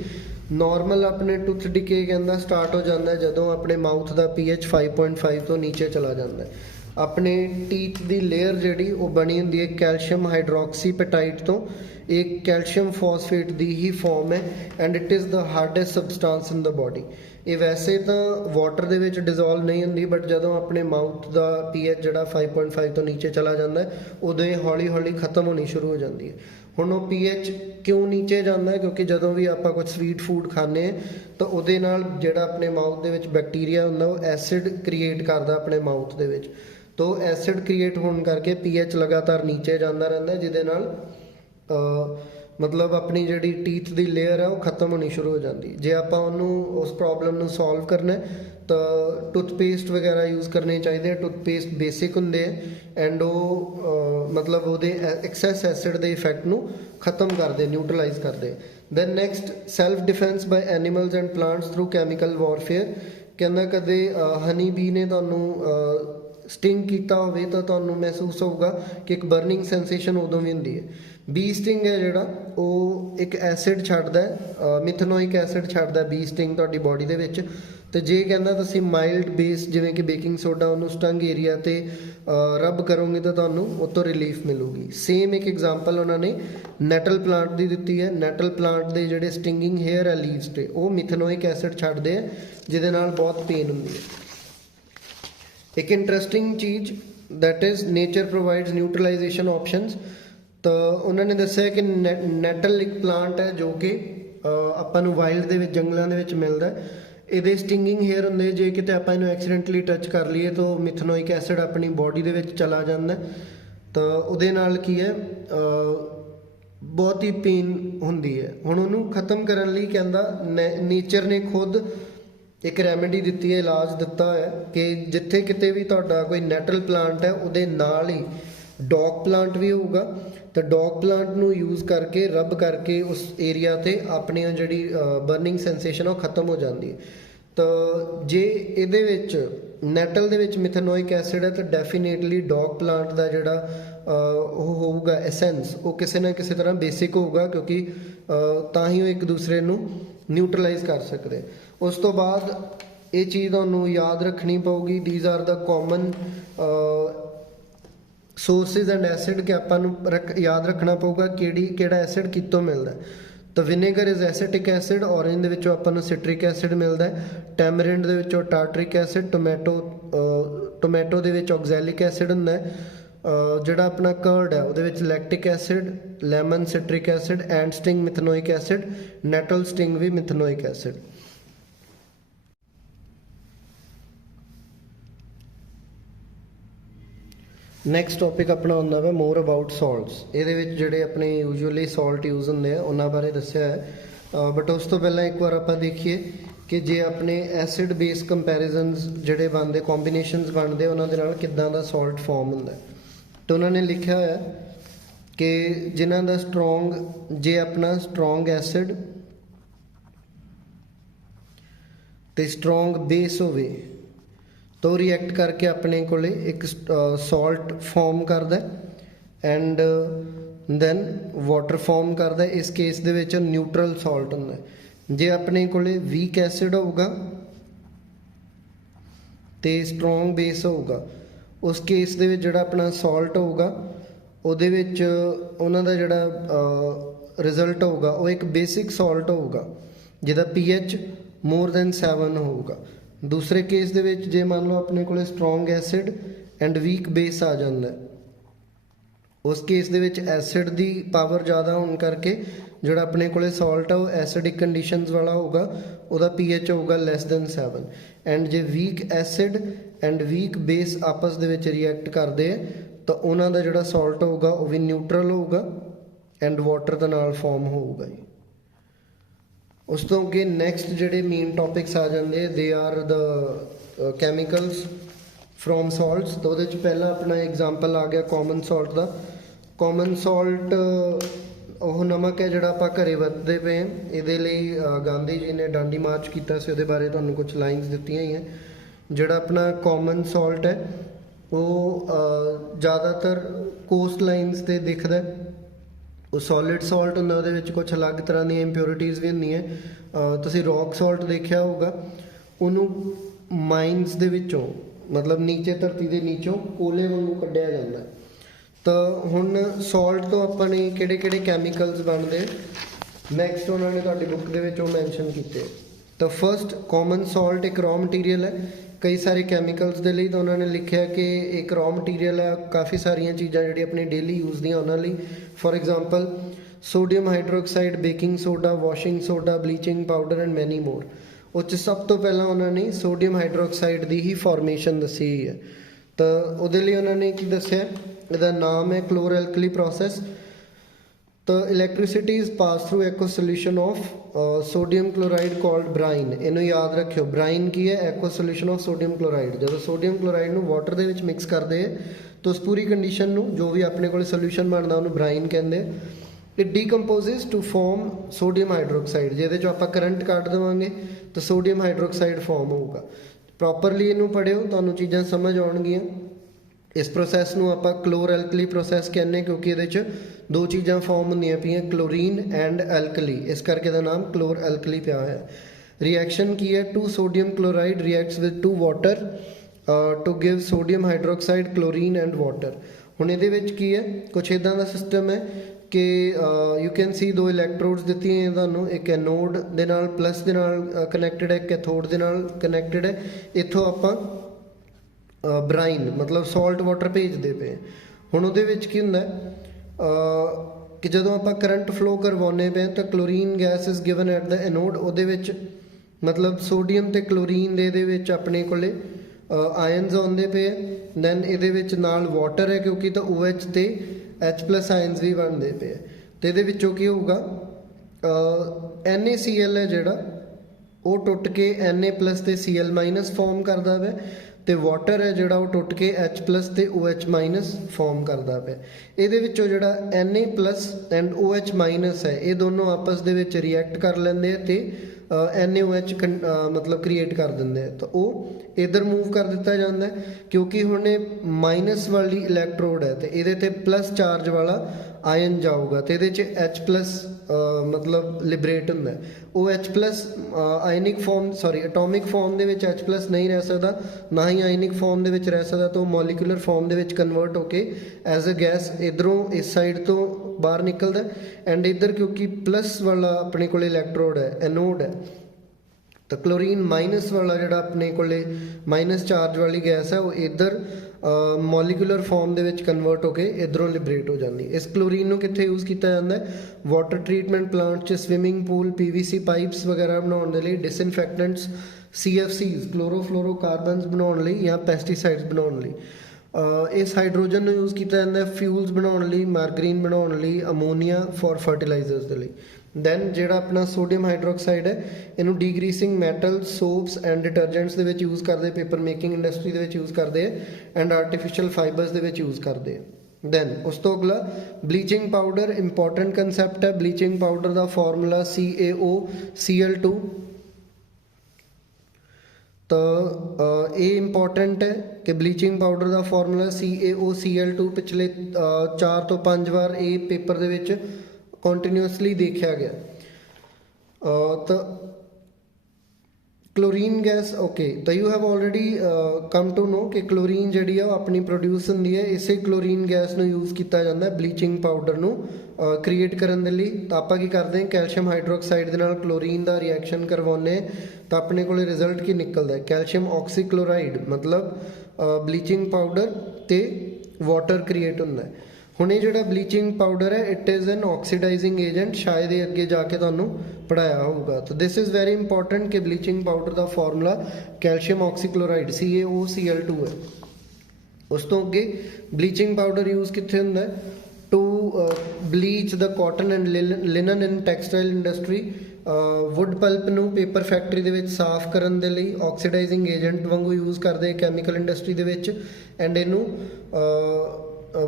Normal ਆਪਣੇ ਟੁੱਥ ਡਿਕੇ ਕਹਿੰਦਾ ਸਟਾਰਟ ਹੋ ਜਾਂਦਾ ਜਦੋਂ ਆਪਣੇ ਮਾਊਥ ਦਾ ਪੀਐਚ 5.5 ਤੋਂ ਨੀਚੇ ਚਲਾ ਜਾਂਦਾ ਹੈ। ਆਪਣੇ ਟੀਥ ਦੀ ਲੇਅਰ ਜਿਹੜੀ ਉਹ ਬਣੀ ਹੁੰਦੀ ਹੈ ਕੈਲਸ਼ੀਅਮ ਹਾਈਡਰੋਕਸੀਪੇਟਾਈਟ ਤੋਂ। ਇਹ ਕੈਲਸ਼ੀਅਮ ਫਾਸਫੇਟ ਦੀ ਹੀ ਫਾਰਮ ਹੈ and it is the hardest substance in the body. ਇਹ ਵੈਸੇ ਤਾਂ ਵਾਟਰ ਦੇ ਵਿੱਚ ਡਿਜ਼ੋਲਵ ਨਹੀਂ ਹੁੰਦੀ, ਬਟ ਜਦੋਂ ਆਪਣੇ ਮਾਊਥ ਦਾ ਪੀਐਚ ਜਿਹੜਾ 5.5 ਤੋਂ ਨੀਚੇ ਚਲਾ ਜਾਂਦਾ ਹੈ ਉਦੋਂ ਇਹ ਹੌਲੀ ਹੌਲੀ ਖਤਮ ਹੋਣੀ ਸ਼ੁਰੂ ਹੋ ਜਾਂਦੀ ਹੈ। ਹੁਣ ਉਹ ਪੀਐਚ ਕਿਉਂ ਨੀਚੇ ਜਾਂਦਾ ਹੈ, ਕਿਉਂਕਿ ਜਦੋਂ ਵੀ ਆਪਾਂ ਕੁਝ ਸਵੀਟ ਫੂਡ ਖਾਂਦੇ ਹਾਂ ਤਾਂ ਉਹਦੇ ਨਾਲ ਜਿਹੜਾ ਆਪਣੇ ਮਾਊਥ ਦੇ ਵਿੱਚ ਬੈਕਟੀਰੀਆ ਹੁੰਦਾ ਉਹ ਐਸਿਡ ਕ੍ਰੀਏਟ ਕਰਦਾ ਆਪਣੇ ਮਾਊਥ ਦੇ ਵਿੱਚ। ਤਾਂ ਐਸਿਡ ਕ੍ਰੀਏਟ ਹੋਣ ਕਰਕੇ ਪੀਐਚ ਲਗਾਤਾਰ ਨੀਚੇ ਜਾਂਦਾ ਰਹਿੰਦਾ, ਜਿਹਦੇ ਨਾਲ ਮਤਲਬ ਆਪਣੀ ਜਿਹੜੀ ਟੀਥ ਦੀ ਲੇਅਰ ਹੈ ਉਹ ਖਤਮ ਹੋਣੀ ਸ਼ੁਰੂ ਹੋ ਜਾਂਦੀ। ਜੇ ਆਪਾਂ ਉਹਨੂੰ ਉਸ ਪ੍ਰੋਬਲਮ ਨੂੰ ਸੋਲਵ ਕਰਨਾ ਤਾਂ ਟੁੱਥਪੇਸਟ ਵਗੈਰਾ ਯੂਜ਼ ਕਰਨੇ ਚਾਹੀਦੇ ਆ। ਟੁੱਥਪੇਸਟ ਬੇਸਿਕ ਹੁੰਦੇ ਆ ਐਂਡ ਉਹ ਮਤਲਬ ਉਹਦੇ ਐਕਸੈਸ ਐਸਿਡ ਦੇ ਇਫੈਕਟ ਨੂੰ ਖਤਮ ਕਰਦੇ, ਨਿਊਟਰਲਾਈਜ਼ ਕਰਦੇ। Then next self defence by animals and plants through chemical warfare. ਕਹਿੰਦਾ ਕਦੇ ਹਨੀ ਬੀ ਨੇ ਤੁਹਾਨੂੰ ਸਟਿੰਗ ਕੀਤਾ ਹੋਵੇ ਤਾਂ ਤੁਹਾਨੂੰ ਮਹਿਸੂਸ ਹੋਊਗਾ ਕਿ ਇੱਕ ਬਰਨਿੰਗ ਸੈਂਸੇਸ਼ਨ ਉਦੋਂ ਵੀ ਹੁੰਦੀ ਹੈ। ਬੀ ਸਟਿੰਗ ਹੈ ਜਿਹੜਾ ਉਹ ਇੱਕ ਐਸਿਡ ਛੱਡਦਾ, ਮਿਥਨੋਇਕ ਐਸਿਡ ਛੱਡਦਾ ਬੀ ਸਟਿੰਗ ਤੁਹਾਡੀ ਬਾਡੀ ਦੇ ਵਿੱਚ। ਤੇ ਜੇ ਕਹਿੰਦਾ ਤੁਸੀਂ ਮਾਈਲਡ ਬੇਸ ਜਿਵੇਂ ਕਿ ਬੇਕਿੰਗ ਸੋਡਾ ਉਹਨੂੰ ਸਟੰਗ ਏਰੀਆ ਤੇ ਰਬ ਕਰੋਗੇ ਤਾਂ ਤੁਹਾਨੂੰ ਉਹ ਤੋਂ ਰਿਲੀਫ ਮਿਲੂਗੀ। ਸੇਮ ਇੱਕ ਐਗਜ਼ਾਮਪਲ ਉਹਨਾਂ ਨੇ ਨੈਟਲ ਪਲਾਂਟ ਦੀ ਦਿੱਤੀ ਹੈ। ਨੈਟਲ ਪਲਾਂਟ ਦੇ ਜਿਹੜੇ ਸਟਿੰਗਿੰਗ ਹੇਅਰ ਹੈ ਲੀਵਸ ਤੇ ਉਹ ਮਿਥਨੋਇਕ ਐਸਿਡ ਛੱਡਦੇ ਆ, ਜਿਹਦੇ ਨਾਲ ਬਹੁਤ ਪੇਨ ਹੁੰਦੀ ਹੈ। ਇੱਕ ਇੰਟਰਸਟਿੰਗ ਚੀਜ਼ ਦੈਟ ਇਜ਼ ਨੇਚਰ ਪ੍ਰੋਵਾਈਡਸ ਨਿਊਟਰਲਾਈਜੇਸ਼ਨ ਆਪਸ਼ਨਸ। ਤਾਂ ਉਹਨਾਂ ਨੇ ਦੱਸਿਆ ਕਿ ਨੈਟਲ ਇੱਕ ਪਲਾਂਟ ਹੈ ਜੋ ਕਿ ਆਪਾਂ ਨੂੰ ਵਾਈਲਡ ਦੇ ਵਿੱਚ ਜੰਗਲਾਂ ਦੇ ਵਿੱਚ ਮਿਲਦਾ। ਇਹਦੇ ਸਟਿੰਗਿੰਗ ਹੇਅਰ ਹੁੰਦੇ, ਜੇ ਕਿਤੇ ਆਪਾਂ ਇਹਨੂੰ ਐਕਸੀਡੈਂਟਲੀ ਟੱਚ ਕਰ ਲਈਏ ਤਾਂ ਮਿਥਨੋਇਕ ਐਸਿਡ ਆਪਣੀ ਬਾਡੀ ਦੇ ਵਿੱਚ ਚਲਾ ਜਾਂਦਾ। ਤਾਂ ਉਹਦੇ ਨਾਲ ਕੀ ਹੈ ਬਹੁਤ ਹੀ ਪੇਨ ਹੁੰਦੀ ਹੈ। ਹੁਣ ਉਹਨੂੰ ਖਤਮ ਕਰਨ ਲਈ ਕਹਿੰਦਾ ਨੇਚਰ ਨੇ ਖੁਦ ਇੱਕ ਰੈਮੇਡੀ ਦਿੱਤੀ ਹੈ, ਇਲਾਜ ਦਿੱਤਾ ਹੈ ਕਿ ਜਿੱਥੇ ਕਿਤੇ ਵੀ ਤੁਹਾਡਾ ਕੋਈ ਨੈਟਲ ਪਲਾਂਟ ਹੈ ਉਹਦੇ ਨਾਲ ਹੀ ਡੌਗ ਪਲਾਂਟ ਵੀ ਹੋਊਗਾ। ਤਾਂ ਡੌਗ ਪਲਾਂਟ ਨੂੰ ਯੂਜ਼ ਕਰਕੇ ਰਬ ਕਰਕੇ ਉਸ ਏਰੀਆ ਤੇ ਆਪਣੀ ਜਿਹੜੀ ਬਰਨਿੰਗ ਸੈਂਸੇਸ਼ਨ ਉਹ ਖਤਮ ਹੋ ਜਾਂਦੀ ਹੈ। ਤਾਂ ਜੇ ਇਹਦੇ ਵਿੱਚ ਨੈਟਲ ਦੇ ਵਿੱਚ ਮਿਥਨੋਇਕ ਐਸਿਡ ਹੈ ਤਾਂ ਡੈਫੀਨੇਟਲੀ ਡੌਗ ਪਲਾਂਟ ਦਾ ਜਿਹੜਾ ਉਹ ਹੋਊਗਾ ਐਸੈਂਸ ਉਹ ਕਿਸੇ ਨਾ ਕਿਸੇ ਤਰ੍ਹਾਂ ਬੇਸਿਕ ਹੋਊਗਾ, ਕਿਉਂਕਿ ਤਾਂ ਹੀ ਉਹ ਇੱਕ ਦੂਸਰੇ ਨੂੰ ਨਿਊਟਰਲਾਈਜ਼ ਕਰ ਸਕਦੇ। ਉਸ ਤੋਂ ਬਾਅਦ ਇਹ ਚੀਜ਼ ਤੁਹਾਨੂੰ ਯਾਦ ਰੱਖਣੀ ਪਊਗੀ, these are the common sources and acid, ਕਿ ਆਪਾਂ ਨੂੰ ਯਾਦ ਰੱਖਣਾ ਪਊਗਾ ਕਿਹੜਾ ਐਸਿਡ ਕਿੱਥੋਂ ਮਿਲਦਾ। ਤਾਂ vinegar is acetic acid, orange ਦੇ ਵਿੱਚੋਂ ਆਪਾਂ ਨੂੰ ਸਿਟਰਿਕ ਐਸਿਡ ਮਿਲਦਾ ਹੈ, ਟੈਮਰਿੰਡ ਦੇ ਵਿੱਚੋਂ ਟਾਰਟਰਿਕ ਐਸਿਡ, ਟੋਮੈਟੋ ਦੇ ਵਿੱਚ ਆਕਜ਼ੈਲਿਕ ਐਸਿਡ ਹੁੰਦਾ ਹੈ, ਜਿਹੜਾ ਆਪਣਾ ਕਰਡ ਹੈ ਉਹਦੇ ਵਿੱਚ lactic acid, lemon citric acid, and sting methanoic acid, nettle sting ਵੀ ਮਿਥਨੋਇਕ ਐਸਿਡ। ਨੈਕਸਟ ਟੌਪਿਕ ਆਪਣਾ ਹੁੰਦਾ ਵਾ ਮੋਰ ਅਬਾਊਟ ਸਾਲਟਸ। ਇਹਦੇ ਵਿੱਚ ਜਿਹੜੇ ਆਪਣੇ ਯੂਜੂਅਲੀ ਸਾਲਟ ਯੂਜ਼ ਹੁੰਦੇ ਆ ਉਹਨਾਂ ਬਾਰੇ ਦੱਸਿਆ ਹੈ, ਬਟ ਉਸ ਤੋਂ ਪਹਿਲਾਂ ਇੱਕ ਵਾਰ ਆਪਾਂ ਦੇਖੀਏ ਕਿ ਜੇ ਆਪਣੇ ਐਸਿਡ ਬੇਸ ਕੰਪੈਰੀਜ਼ਨਸ ਜਿਹੜੇ ਬਣਦੇ ਕੰਬੀਨੇਸ਼ਨਸ ਬਣਦੇ ਉਹਨਾਂ ਦੇ ਨਾਲ ਕਿੱਦਾਂ ਦਾ ਸਾਲਟ ਫਾਰਮ ਹੁੰਦਾ ਤਾਂ ਉਹਨਾਂ ਨੇ ਲਿਖਿਆ ਹੋਇਆ ਕਿ ਜਿਨ੍ਹਾਂ ਦਾ ਸਟਰੋਂਗ ਜੇ ਆਪਣਾ ਸਟਰੋਂਗ ਐਸਿਡ ਤੇ ਸਟਰੋਂਗ ਬੇਸ ਹੋਵੇ ਤਾਂ ਰਿਐਕਟ ਕਰਕੇ ਆਪਣੇ ਕੋਲੇ ਇੱਕ ਸਾਲਟ ਫਾਰਮ ਕਰਦਾ ਐਂਡ ਦੈਨ ਵਾਟਰ ਫਾਰਮ ਕਰਦਾ। ਇਸ ਕੇਸ ਦੇ ਵਿੱਚ ਨਿਊਟਰਲ ਸਾਲਟ ਹੁੰਦਾ। ਜੇ ਆਪਣੇ ਕੋਲੇ ਵੀਕ ਐਸਿਡ ਹੋਊਗਾ ਤੇ ਸਟਰੋਂਗ ਬੇਸ ਹੋਊਗਾ ਉਸ ਕੇਸ ਦੇ ਵਿੱਚ ਜਿਹੜਾ ਆਪਣਾ ਸਾਲਟ ਹੋਊਗਾ ਉਹਦੇ ਵਿੱਚ ਉਹਨਾਂ ਦਾ ਜਿਹੜਾ ਰਿਜ਼ਲਟ ਹੋਊਗਾ ਉਹ ਇੱਕ ਬੇਸਿਕ ਸਾਲਟ ਹੋਊਗਾ ਜਿਹਦਾ pH ਮੋਰ ਦੈਨ 7 ਹੋਊਗਾ। ਦੂਸਰੇ ਕੇਸ ਦੇ ਵਿੱਚ ਜੇ ਮੰਨ ਲਓ ਆਪਣੇ ਕੋਲੇ strong acid and weak base ਆ ਜਾਂਦਾ ਉਸ ਕੇਸ ਦੇ ਵਿੱਚ ਐਸਿਡ ਦੀ ਪਾਵਰ ਜ਼ਿਆਦਾ ਹੋਣ ਕਰਕੇ ਜਿਹੜਾ ਆਪਣੇ ਕੋਲੇ ਸਾਲਟ ਆ ਉਹ ਐਸਿਡਿਕ ਕੰਡੀਸ਼ਨਸ ਵਾਲਾ ਹੋਊਗਾ, ਉਹਦਾ pH ਹੋਊਗਾ ਲੈਸ ਦੈਨ 7 ਐਂਡ ਜੇ weak acid and weak base ਆਪਸ ਦੇ ਵਿੱਚ ਰਿਐਕਟ ਕਰਦੇ ਆ ਤਾਂ ਉਹਨਾਂ ਦਾ ਜਿਹੜਾ ਸਾਲਟ ਹੋਊਗਾ ਉਹ ਵੀ ਨਿਊਟਰਲ ਹੋਊਗਾ ਐਂਡ ਵਾਟਰ ਦੇ ਨਾਲ ਫਾਰਮ ਹੋਊਗਾ ਜੀ। ਉਸ ਤੋਂ ਅੱਗੇ ਨੈਕਸਟ ਜਿਹੜੇ ਮੇਨ ਟੌਪਿਕਸ ਆ ਜਾਂਦੇ they are the chemicals from salts. ਤਾਂ ਉਹਦੇ 'ਚ ਪਹਿਲਾ ਆਪਣਾ ਐਗਜ਼ਾਮਪਲ ਆ ਗਿਆ ਕਾਮਨ ਸਾਲਟ ਦਾ। ਕਾਮਨ ਸਾਲਟ ਉਹ ਨਮਕ ਹੈ ਜਿਹੜਾ ਆਪਾਂ ਘਰੇ ਵਰਤਦੇ ਪਏ ਹਾਂ। ਇਹਦੇ ਲਈ ਗਾਂਧੀ ਜੀ ਨੇ ਡਾਂਡੀ ਮਾਰਚ ਕੀਤਾ ਸੀ, ਉਹਦੇ ਬਾਰੇ ਤੁਹਾਨੂੰ ਕੁਝ ਲਾਈਨਸ ਦਿੱਤੀਆਂ ਹੀ ਹੈ। ਜਿਹੜਾ ਆਪਣਾ ਕਾਮਨ ਸਾਲਟ ਹੈ ਉਹ ਜ਼ਿਆਦਾਤਰ ਕੋਸਟ ਲਾਈਨਸ 'ਤੇ ਦਿਖਦਾ। ਉਹ ਸੋਲਿਡ ਸਾਲਟ ਹੁੰਦਾ, ਉਹਦੇ ਵਿੱਚ ਕੁਝ ਅਲੱਗ ਤਰ੍ਹਾਂ ਦੀਆਂ ਇੰਪਿਓਰਿਟੀਜ਼ ਵੀ ਹੁੰਦੀਆਂ। ਤੁਸੀਂ ਰੌਕ ਸਾਲਟ ਦੇਖਿਆ ਹੋਊਗਾ, ਉਹਨੂੰ ਮਾਈਨਸ ਦੇ ਵਿੱਚੋਂ ਮਤਲਬ ਨੀਚੇ ਧਰਤੀ ਦੇ ਨੀਚੋਂ ਕੋਲੇ ਵਾਂਗੂ ਕੱਢਿਆ ਜਾਂਦਾ। ਤਾਂ ਹੁਣ ਸਾਲਟ ਤੋਂ ਆਪਾਂ ਨੇ ਕਿਹੜੇ ਕਿਹੜੇ ਕੈਮੀਕਲਸ ਬਣਦੇ ਨੈਕਸਟ ਉਹਨਾਂ ਨੇ ਤੁਹਾਡੀ ਬੁੱਕ ਦੇ ਵਿੱਚ ਉਹ ਮੈਂਸ਼ਨ ਕੀਤੇ। ਤਾਂ ਫਸਟ ਕਾਮਨ ਸਾਲਟ ਇੱਕ ਰॉ ਮਟੀਰੀਅਲ ਹੈ ਕਈ ਸਾਰੇ ਕੈਮੀਕਲਸ ਦੇ ਲਈ। ਤਾਂ ਉਹਨਾਂ ਨੇ ਲਿਖਿਆ ਕਿ ਇੱਕ ਰॉ ਮਟੀਰੀਅਲ ਹੈ ਕਾਫੀ ਸਾਰੀਆਂ ਚੀਜ਼ਾਂ ਜਿਹੜੀ ਆਪਣੀ ਡੇਲੀ ਯੂਜ਼ ਦੀਆਂ ਉਹਨਾਂ ਲਈ। For example sodium hydroxide, baking soda, washing soda, bleaching powder and many more. ਉਹ 'ਚ ਸਭ ਤੋਂ ਪਹਿਲਾਂ ਉਹਨਾਂ ਨੇ ਸੋਡੀਅਮ ਹਾਈਡਰੋਕਸਾਈਡ ਦੀ ਹੀ ਫਾਰਮੇਸ਼ਨ ਦੱਸੀ ਹੋਈ ਹੈ। ਤਾਂ ਉਹਦੇ ਲਈ ਉਹਨਾਂ ਨੇ ਕੀ ਦੱਸਿਆ, ਇਹਦਾ ਨਾਮ ਹੈ ਕਲੋਰ ਐਲਕਲੀ ਪ੍ਰੋਸੈਸ। ਤਾਂ electricity is pass through aqueous solution of sodium chloride called brine. ਇਹਨੂੰ ਯਾਦ ਰੱਖਿਓ, ਬ੍ਰਾਈਨ ਕੀ ਹੈ, aqueous solution of sodium chloride. ਜਦੋਂ ਸੋਡੀਅਮ ਕਲੋਰਾਈਡ ਨੂੰ ਵਾਟਰ ਦੇ ਵਿੱਚ ਮਿਕਸ ਕਰਦੇ ਤਾਂ ਉਸ ਪੂਰੀ ਕੰਡੀਸ਼ਨ ਨੂੰ ਜੋ ਵੀ ਆਪਣੇ ਕੋਲ ਸੋਲਿਊਸ਼ਨ ਬਣਦਾ ਉਹਨੂੰ ਬ੍ਰਾਈਨ ਕਹਿੰਦੇ। It decomposes to form sodium hydroxide. ਜਿਹਦੇ 'ਚੋਂ ਆਪਾਂ ਕਰੰਟ ਕੱਢ ਦੇਵਾਂਗੇ ਤਾਂ ਸੋਡੀਅਮ ਹਾਈਡਰੋਕਸਾਈਡ ਫਾਰਮ ਹੋਊਗਾ। ਪ੍ਰੋਪਰਲੀ ਇਹਨੂੰ ਪੜ੍ਹਿਓ, ਤੁਹਾਨੂੰ ਚੀਜ਼ਾਂ ਸਮਝ ਆਉਣਗੀਆਂ। ਇਸ ਪ੍ਰੋਸੈਸ ਨੂੰ ਆਪਾਂ ਕਲੋਰ ਐਲਕਲੀ ਪ੍ਰੋਸੈਸ ਕਹਿੰਦੇ ਕਿਉਂਕਿ ਇਹਦੇ 'ਚ ਦੋ ਚੀਜ਼ਾਂ ਫਾਰਮ ਹੁੰਦੀਆਂ ਪਈਆਂ, ਕਲੋਰੀਨ ਐਂਡ ਐਲਕਲੀ, ਇਸ ਕਰਕੇ ਇਹਦਾ ਨਾਮ ਕਲੋਰ ਐਲਕਲੀ ਪਿਆ ਹੋਇਆ। ਰਿਐਕਸ਼ਨ ਕੀ ਹੈ, 2 sodium chloride reacts with 2 water to give sodium hydroxide, chlorine and water. ਹੁਣ ਇਹਦੇ ਵਿੱਚ ਕੀ ਹੈ, ਕੁਛ ਇੱਦਾਂ ਦਾ ਸਿਸਟਮ ਹੈ ਕਿ ਯੂ ਕੈਨ ਸੀ 2 ਇਲੈਕਟ੍ਰੋਡਸ ਦਿੱਤੀਆਂ ਤੁਹਾਨੂੰ, ਇੱਕ ਐਨੋਡ ਦੇ ਨਾਲ ਪਲੱਸ ਦੇ ਨਾਲ ਕਨੈਕਟਡ ਹੈ, ਕੈਥੋਡ ਦੇ ਨਾਲ ਕਨੈਕਟਡ ਹੈ। ਇੱਥੋਂ ਆਪਾਂ ਬ੍ਰਾਈਨ ਮਤਲਬ ਸਾਲਟ ਵਾਟਰ ਭੇਜਦੇ ਪਏ। ਹੁਣ ਉਹਦੇ ਵਿੱਚ ਕੀ ਹੁੰਦਾ ਕਿ ਜਦੋਂ ਆਪਾਂ ਕਰੰਟ ਫਲੋ ਕਰਵਾਉਂਦੇ ਪਏ ਤਾਂ chlorine gas is given at the anode. ਉਹਦੇ ਵਿੱਚ ਮਤਲਬ ਸੋਡੀਅਮ ਤੇ ਕਲੋਰੀਨ ਦੇ ਇਹਦੇ ਵਿੱਚ ਆਪਣੇ ਕੋਲੇ ਆਇਨਸ ਆਉਂਦੇ ਪਏ। ਦੈਨ ਇਹਦੇ ਵਿੱਚ ਨਾਲ ਵਾਟਰ ਹੈ ਕਿਉਂਕਿ ਤਾਂ OH ਤੇ H+ ਆਇਨਸ ਵੀ ਬਣਦੇ ਪਏ। ਤੇ ਇਹਦੇ ਵਿੱਚੋਂ ਕੀ ਹੋਊਗਾ, NaCl ਹੈ ਜਿਹੜਾ ਉਹ ਟੁੱਟ ਕੇ Na+ ਤੇ Cl- ਫਾਰਮ ਕਰਦਾ ਵਾ, ਤੇ ਵਾਟਰ ਹੈ ਜਿਹੜਾ ਉਹ ਟੁੱਟ ਕੇ H+ ਤੇ OH- ਫਾਰਮ ਕਰਦਾ ਪਿਆ। ਇਹਦੇ ਵਿੱਚੋਂ ਜਿਹੜਾ Na+ ਐਂਡ OH- ਹੈ ਇਹ ਦੋਨੋਂ ਆਪਸ ਦੇ ਵਿੱਚ ਰਿਐਕਟ ਕਰ ਲੈਂਦੇ ਆ ਤੇ NaOH ਮਤਲਬ ਕ੍ਰੀਏਟ ਕਰ ਦਿੰਦੇ ਆ। ਤਾਂ ਉਹ ਇਧਰ ਮੂਵ ਕਰ ਦਿੱਤਾ ਜਾਂਦਾ ਕਿਉਂਕਿ ਹੁਣ ਇਹ ਮਾਈਨਸ ਵਾਲੀ ਇਲੈਕਟ੍ਰੋਡ ਹੈ ਤੇ ਇਹਦੇ ਤੇ ਪਲੱਸ ਚਾਰਜ ਵਾਲਾ ਆਇਨ ਜਾਊਗਾ ਤੇ ਇਹਦੇ 'ਚ H+ ਮਤਲਬ ਲਿਬਰੇਟ ਹੁੰਦਾ। ਉਹ H+ ionic form atomic form ਦੇ ਵਿੱਚ H+ ਨਹੀਂ ਰਹਿ ਸਕਦਾ, ਨਾ ਹੀ ਆਇਨਿਕ ਫਾਰਮ ਦੇ ਵਿੱਚ ਰਹਿ ਸਕਦਾ। ਤਾਂ ਉਹ ਮੋਲੀਕੂਲਰ ਫਾਰਮ ਦੇ ਵਿੱਚ ਕਨਵਰਟ ਹੋ ਕੇ ਐਜ਼ ਅ ਗੈਸ ਇਧਰੋਂ ਇਸ ਸਾਈਡ ਤੋਂ ਬਾਹਰ ਨਿਕਲਦਾ ਐਂਡ ਇਧਰ ਕਿਉਂਕਿ ਪਲੱਸ ਵਾਲਾ ਆਪਣੇ ਕੋਲ ਇਲੈਕਟ੍ਰੋਡ ਹੈ, ਐਨੋਡ ਹੈ, ਤਾਂ ਕਲੋਰੀਨ ਮਾਈਨਸ ਵਾਲਾ ਜਿਹੜਾ ਆਪਣੇ ਕੋਲੇ ਮਾਈਨਸ ਚਾਰਜ ਵਾਲੀ ਗੈਸ ਹੈ ਉਹ ਇਧਰ ਮੋਲੀਕੂਲਰ ਫਾਰਮ ਦੇ ਵਿੱਚ ਕਨਵਰਟ ਹੋ ਕੇ ਇਧਰੋਂ ਲਿਬਰੇਟ ਹੋ ਜਾਂਦੀ। ਇਸ ਕਲੋਰੀਨ ਨੂੰ ਕਿੱਥੇ ਯੂਜ਼ ਕੀਤਾ ਜਾਂਦਾ ਹੈ, ਵਾਟਰ ਟਰੀਟਮੈਂਟ ਪਲਾਂਟ 'ਚ, ਸਵਿਮਿੰਗ ਪੂਲ, PVC ਪਾਈਪਸ ਵਗੈਰਾ ਬਣਾਉਣ ਦੇ ਲਈ, ਡਿਸਇਨਫੈਕਟੈਂਟਸ, CFCs ਕਲੋਰੋਫਲੋਰੋਕਾਰਬਨਸ ਬਣਾਉਣ ਲਈ ਜਾਂ ਪੈਸਟੀਸਾਈਡਸ ਬਣਾਉਣ ਲਈ। ਇਸ ਹਾਈਡਰੋਜਨ ਨੂੰ ਯੂਜ਼ ਕੀਤਾ ਜਾਂਦਾ ਫਿਊਲਸ ਬਣਾਉਣ ਲਈ, ਮਾਰਗਰੀਨ ਬਣਾਉਣ ਲਈ, ਅਮੋਨੀਆ ਫॉर ਫਰਟੀਲਾਈਜ਼ਰਸ ਦੇ ਲਈ। दैन ਜਿਹੜਾ ਆਪਣਾ ਸੋਡੀਅਮ ਹਾਈਡਰੋਕਸਾਈਡ ਹੈ ਇਹਨੂੰ ਡੀਗਰੀਸਿੰਗ ਮੈਟਲ ਸੋਪਸ ਐਂਡ ਡਿਟਰਜੈਂਟਸ ਦੇ ਵਿੱਚ ਯੂਜ਼ ਕਰਦੇ, ਪੇਪਰ ਮੇਕਿੰਗ ਇੰਡਸਟਰੀ ਦੇ ਵਿੱਚ ਯੂਜ਼ ਕਰਦੇ ਆ ਐਂਡ ਆਰਟੀਫਿਸ਼ੀਅਲ ਫਾਈਬਰਸ ਦੇ ਵਿੱਚ ਯੂਜ਼ ਕਰਦੇ ਆ। ਦੈਨ ਉਸ ਤੋਂ ਅਗਲਾ ਬਲੀਚਿੰਗ ਪਾਊਡਰ, ਇੰਪੋਰਟੈਂਟ ਕੰਸੈਪਟ ਹੈ। ਬਲੀਚਿੰਗ ਪਾਊਡਰ ਦਾ ਫਾਰਮੂਲਾ CaOCl2। ਤਾਂ ਇਹ ਇੰਪੋਰਟੈਂਟ ਹੈ ਕਿ ਬਲੀਚਿੰਗ ਪਾਊਡਰ ਦਾ ਫਾਰਮੂਲਾ CaOCl2 ਪਿਛਲੇ 4 ਤੋਂ 5 ਵਾਰ ਇਹ ਪੇਪਰ ਦੇ ਵਿੱਚ ਕੰਟੀਨਿਊਸਲੀ ਦੇਖਿਆ ਗਿਆ। ਤਾਂ ਕਲੋਰੀਨ ਗੈਸ, ਓਕੇ, ਤਾਂ you have already come to know ਕਿ ਕਲੋਰੀਨ ਜਿਹੜੀ ਆ ਉਹ ਆਪਣੀ ਪ੍ਰੋਡਿਊਸ ਹੁੰਦੀ ਹੈ, ਇਸੇ ਕਲੋਰੀਨ ਗੈਸ ਨੂੰ ਯੂਜ਼ ਕੀਤਾ ਜਾਂਦਾ ਬਲੀਚਿੰਗ ਪਾਊਡਰ ਨੂੰ ਕ੍ਰੀਏਟ ਕਰਨ ਦੇ ਲਈ। ਤਾਂ ਆਪਾਂ ਕੀ ਕਰਦੇ ਹਾਂ, ਕੈਲਸ਼ੀਅਮ ਹਾਈਡਰੋਕਸਾਈਡ ਦੇ ਨਾਲ ਕਲੋਰੀਨ ਦਾ ਰਿਐਕਸ਼ਨ ਕਰਵਾਉਂਦੇ ਤਾਂ ਆਪਣੇ ਕੋਲੇ ਰਿਜ਼ਲਟ ਕੀ ਨਿਕਲਦਾ ਹੈ, ਕੈਲਸ਼ੀਅਮ ਆਕਸੀਕਲੋਰਾਈਡ, ਮਤਲਬ ਬਲੀਚਿੰਗ ਪਾਊਡਰ ਤੇ ਵਾਟਰ ਕ੍ਰੀਏਟ ਹੁੰਦਾ ਹੈ। ਹੁਣ ਇਹ ਜਿਹੜਾ ਬਲੀਚਿੰਗ ਪਾਊਡਰ ਹੈ ਇਟ ਇਜ਼ ਐਨ ਆਕਸੀਡਾਈਜ਼ਿੰਗ ਏਜੰਟ, ਸ਼ਾਇਦ ਇਹ ਅੱਗੇ ਜਾ ਕੇ ਤੁਹਾਨੂੰ ਪੜ੍ਹਾਇਆ ਹੋਊਗਾ। ਤਾਂ ਦਿਸ ਇਜ਼ ਵੈਰੀ ਇੰਪੋਰਟੈਂਟ ਕਿ ਬਲੀਚਿੰਗ ਪਾਊਡਰ ਦਾ ਫਾਰਮੂਲਾ ਕੈਲਸ਼ੀਅਮ ਆਕਸੀਕਲੋਰਾਈਡ CaOCl2 ਹੈ। ਉਸ ਤੋਂ ਅੱਗੇ ਬਲੀਚਿੰਗ ਪਾਊਡਰ ਯੂਜ਼ ਕਿੱਥੇ ਹੁੰਦਾ ਹੈ, to bleach the cotton and linen in textile industry. Wood pulp ਨੂੰ ਪੇਪਰ ਫੈਕਟਰੀ ਦੇ ਵਿੱਚ ਸਾਫ਼ ਕਰਨ ਦੇ ਲਈ ਆਕਸੀਡਾਈਜ਼ਿੰਗ ਏਜੰਟ ਵਾਂਗੂ ਯੂਜ਼ ਕਰਦੇ ਕੈਮੀਕਲ ਇੰਡਸਟਰੀ ਦੇ ਵਿੱਚ, ਐਂਡ ਇਹਨੂੰ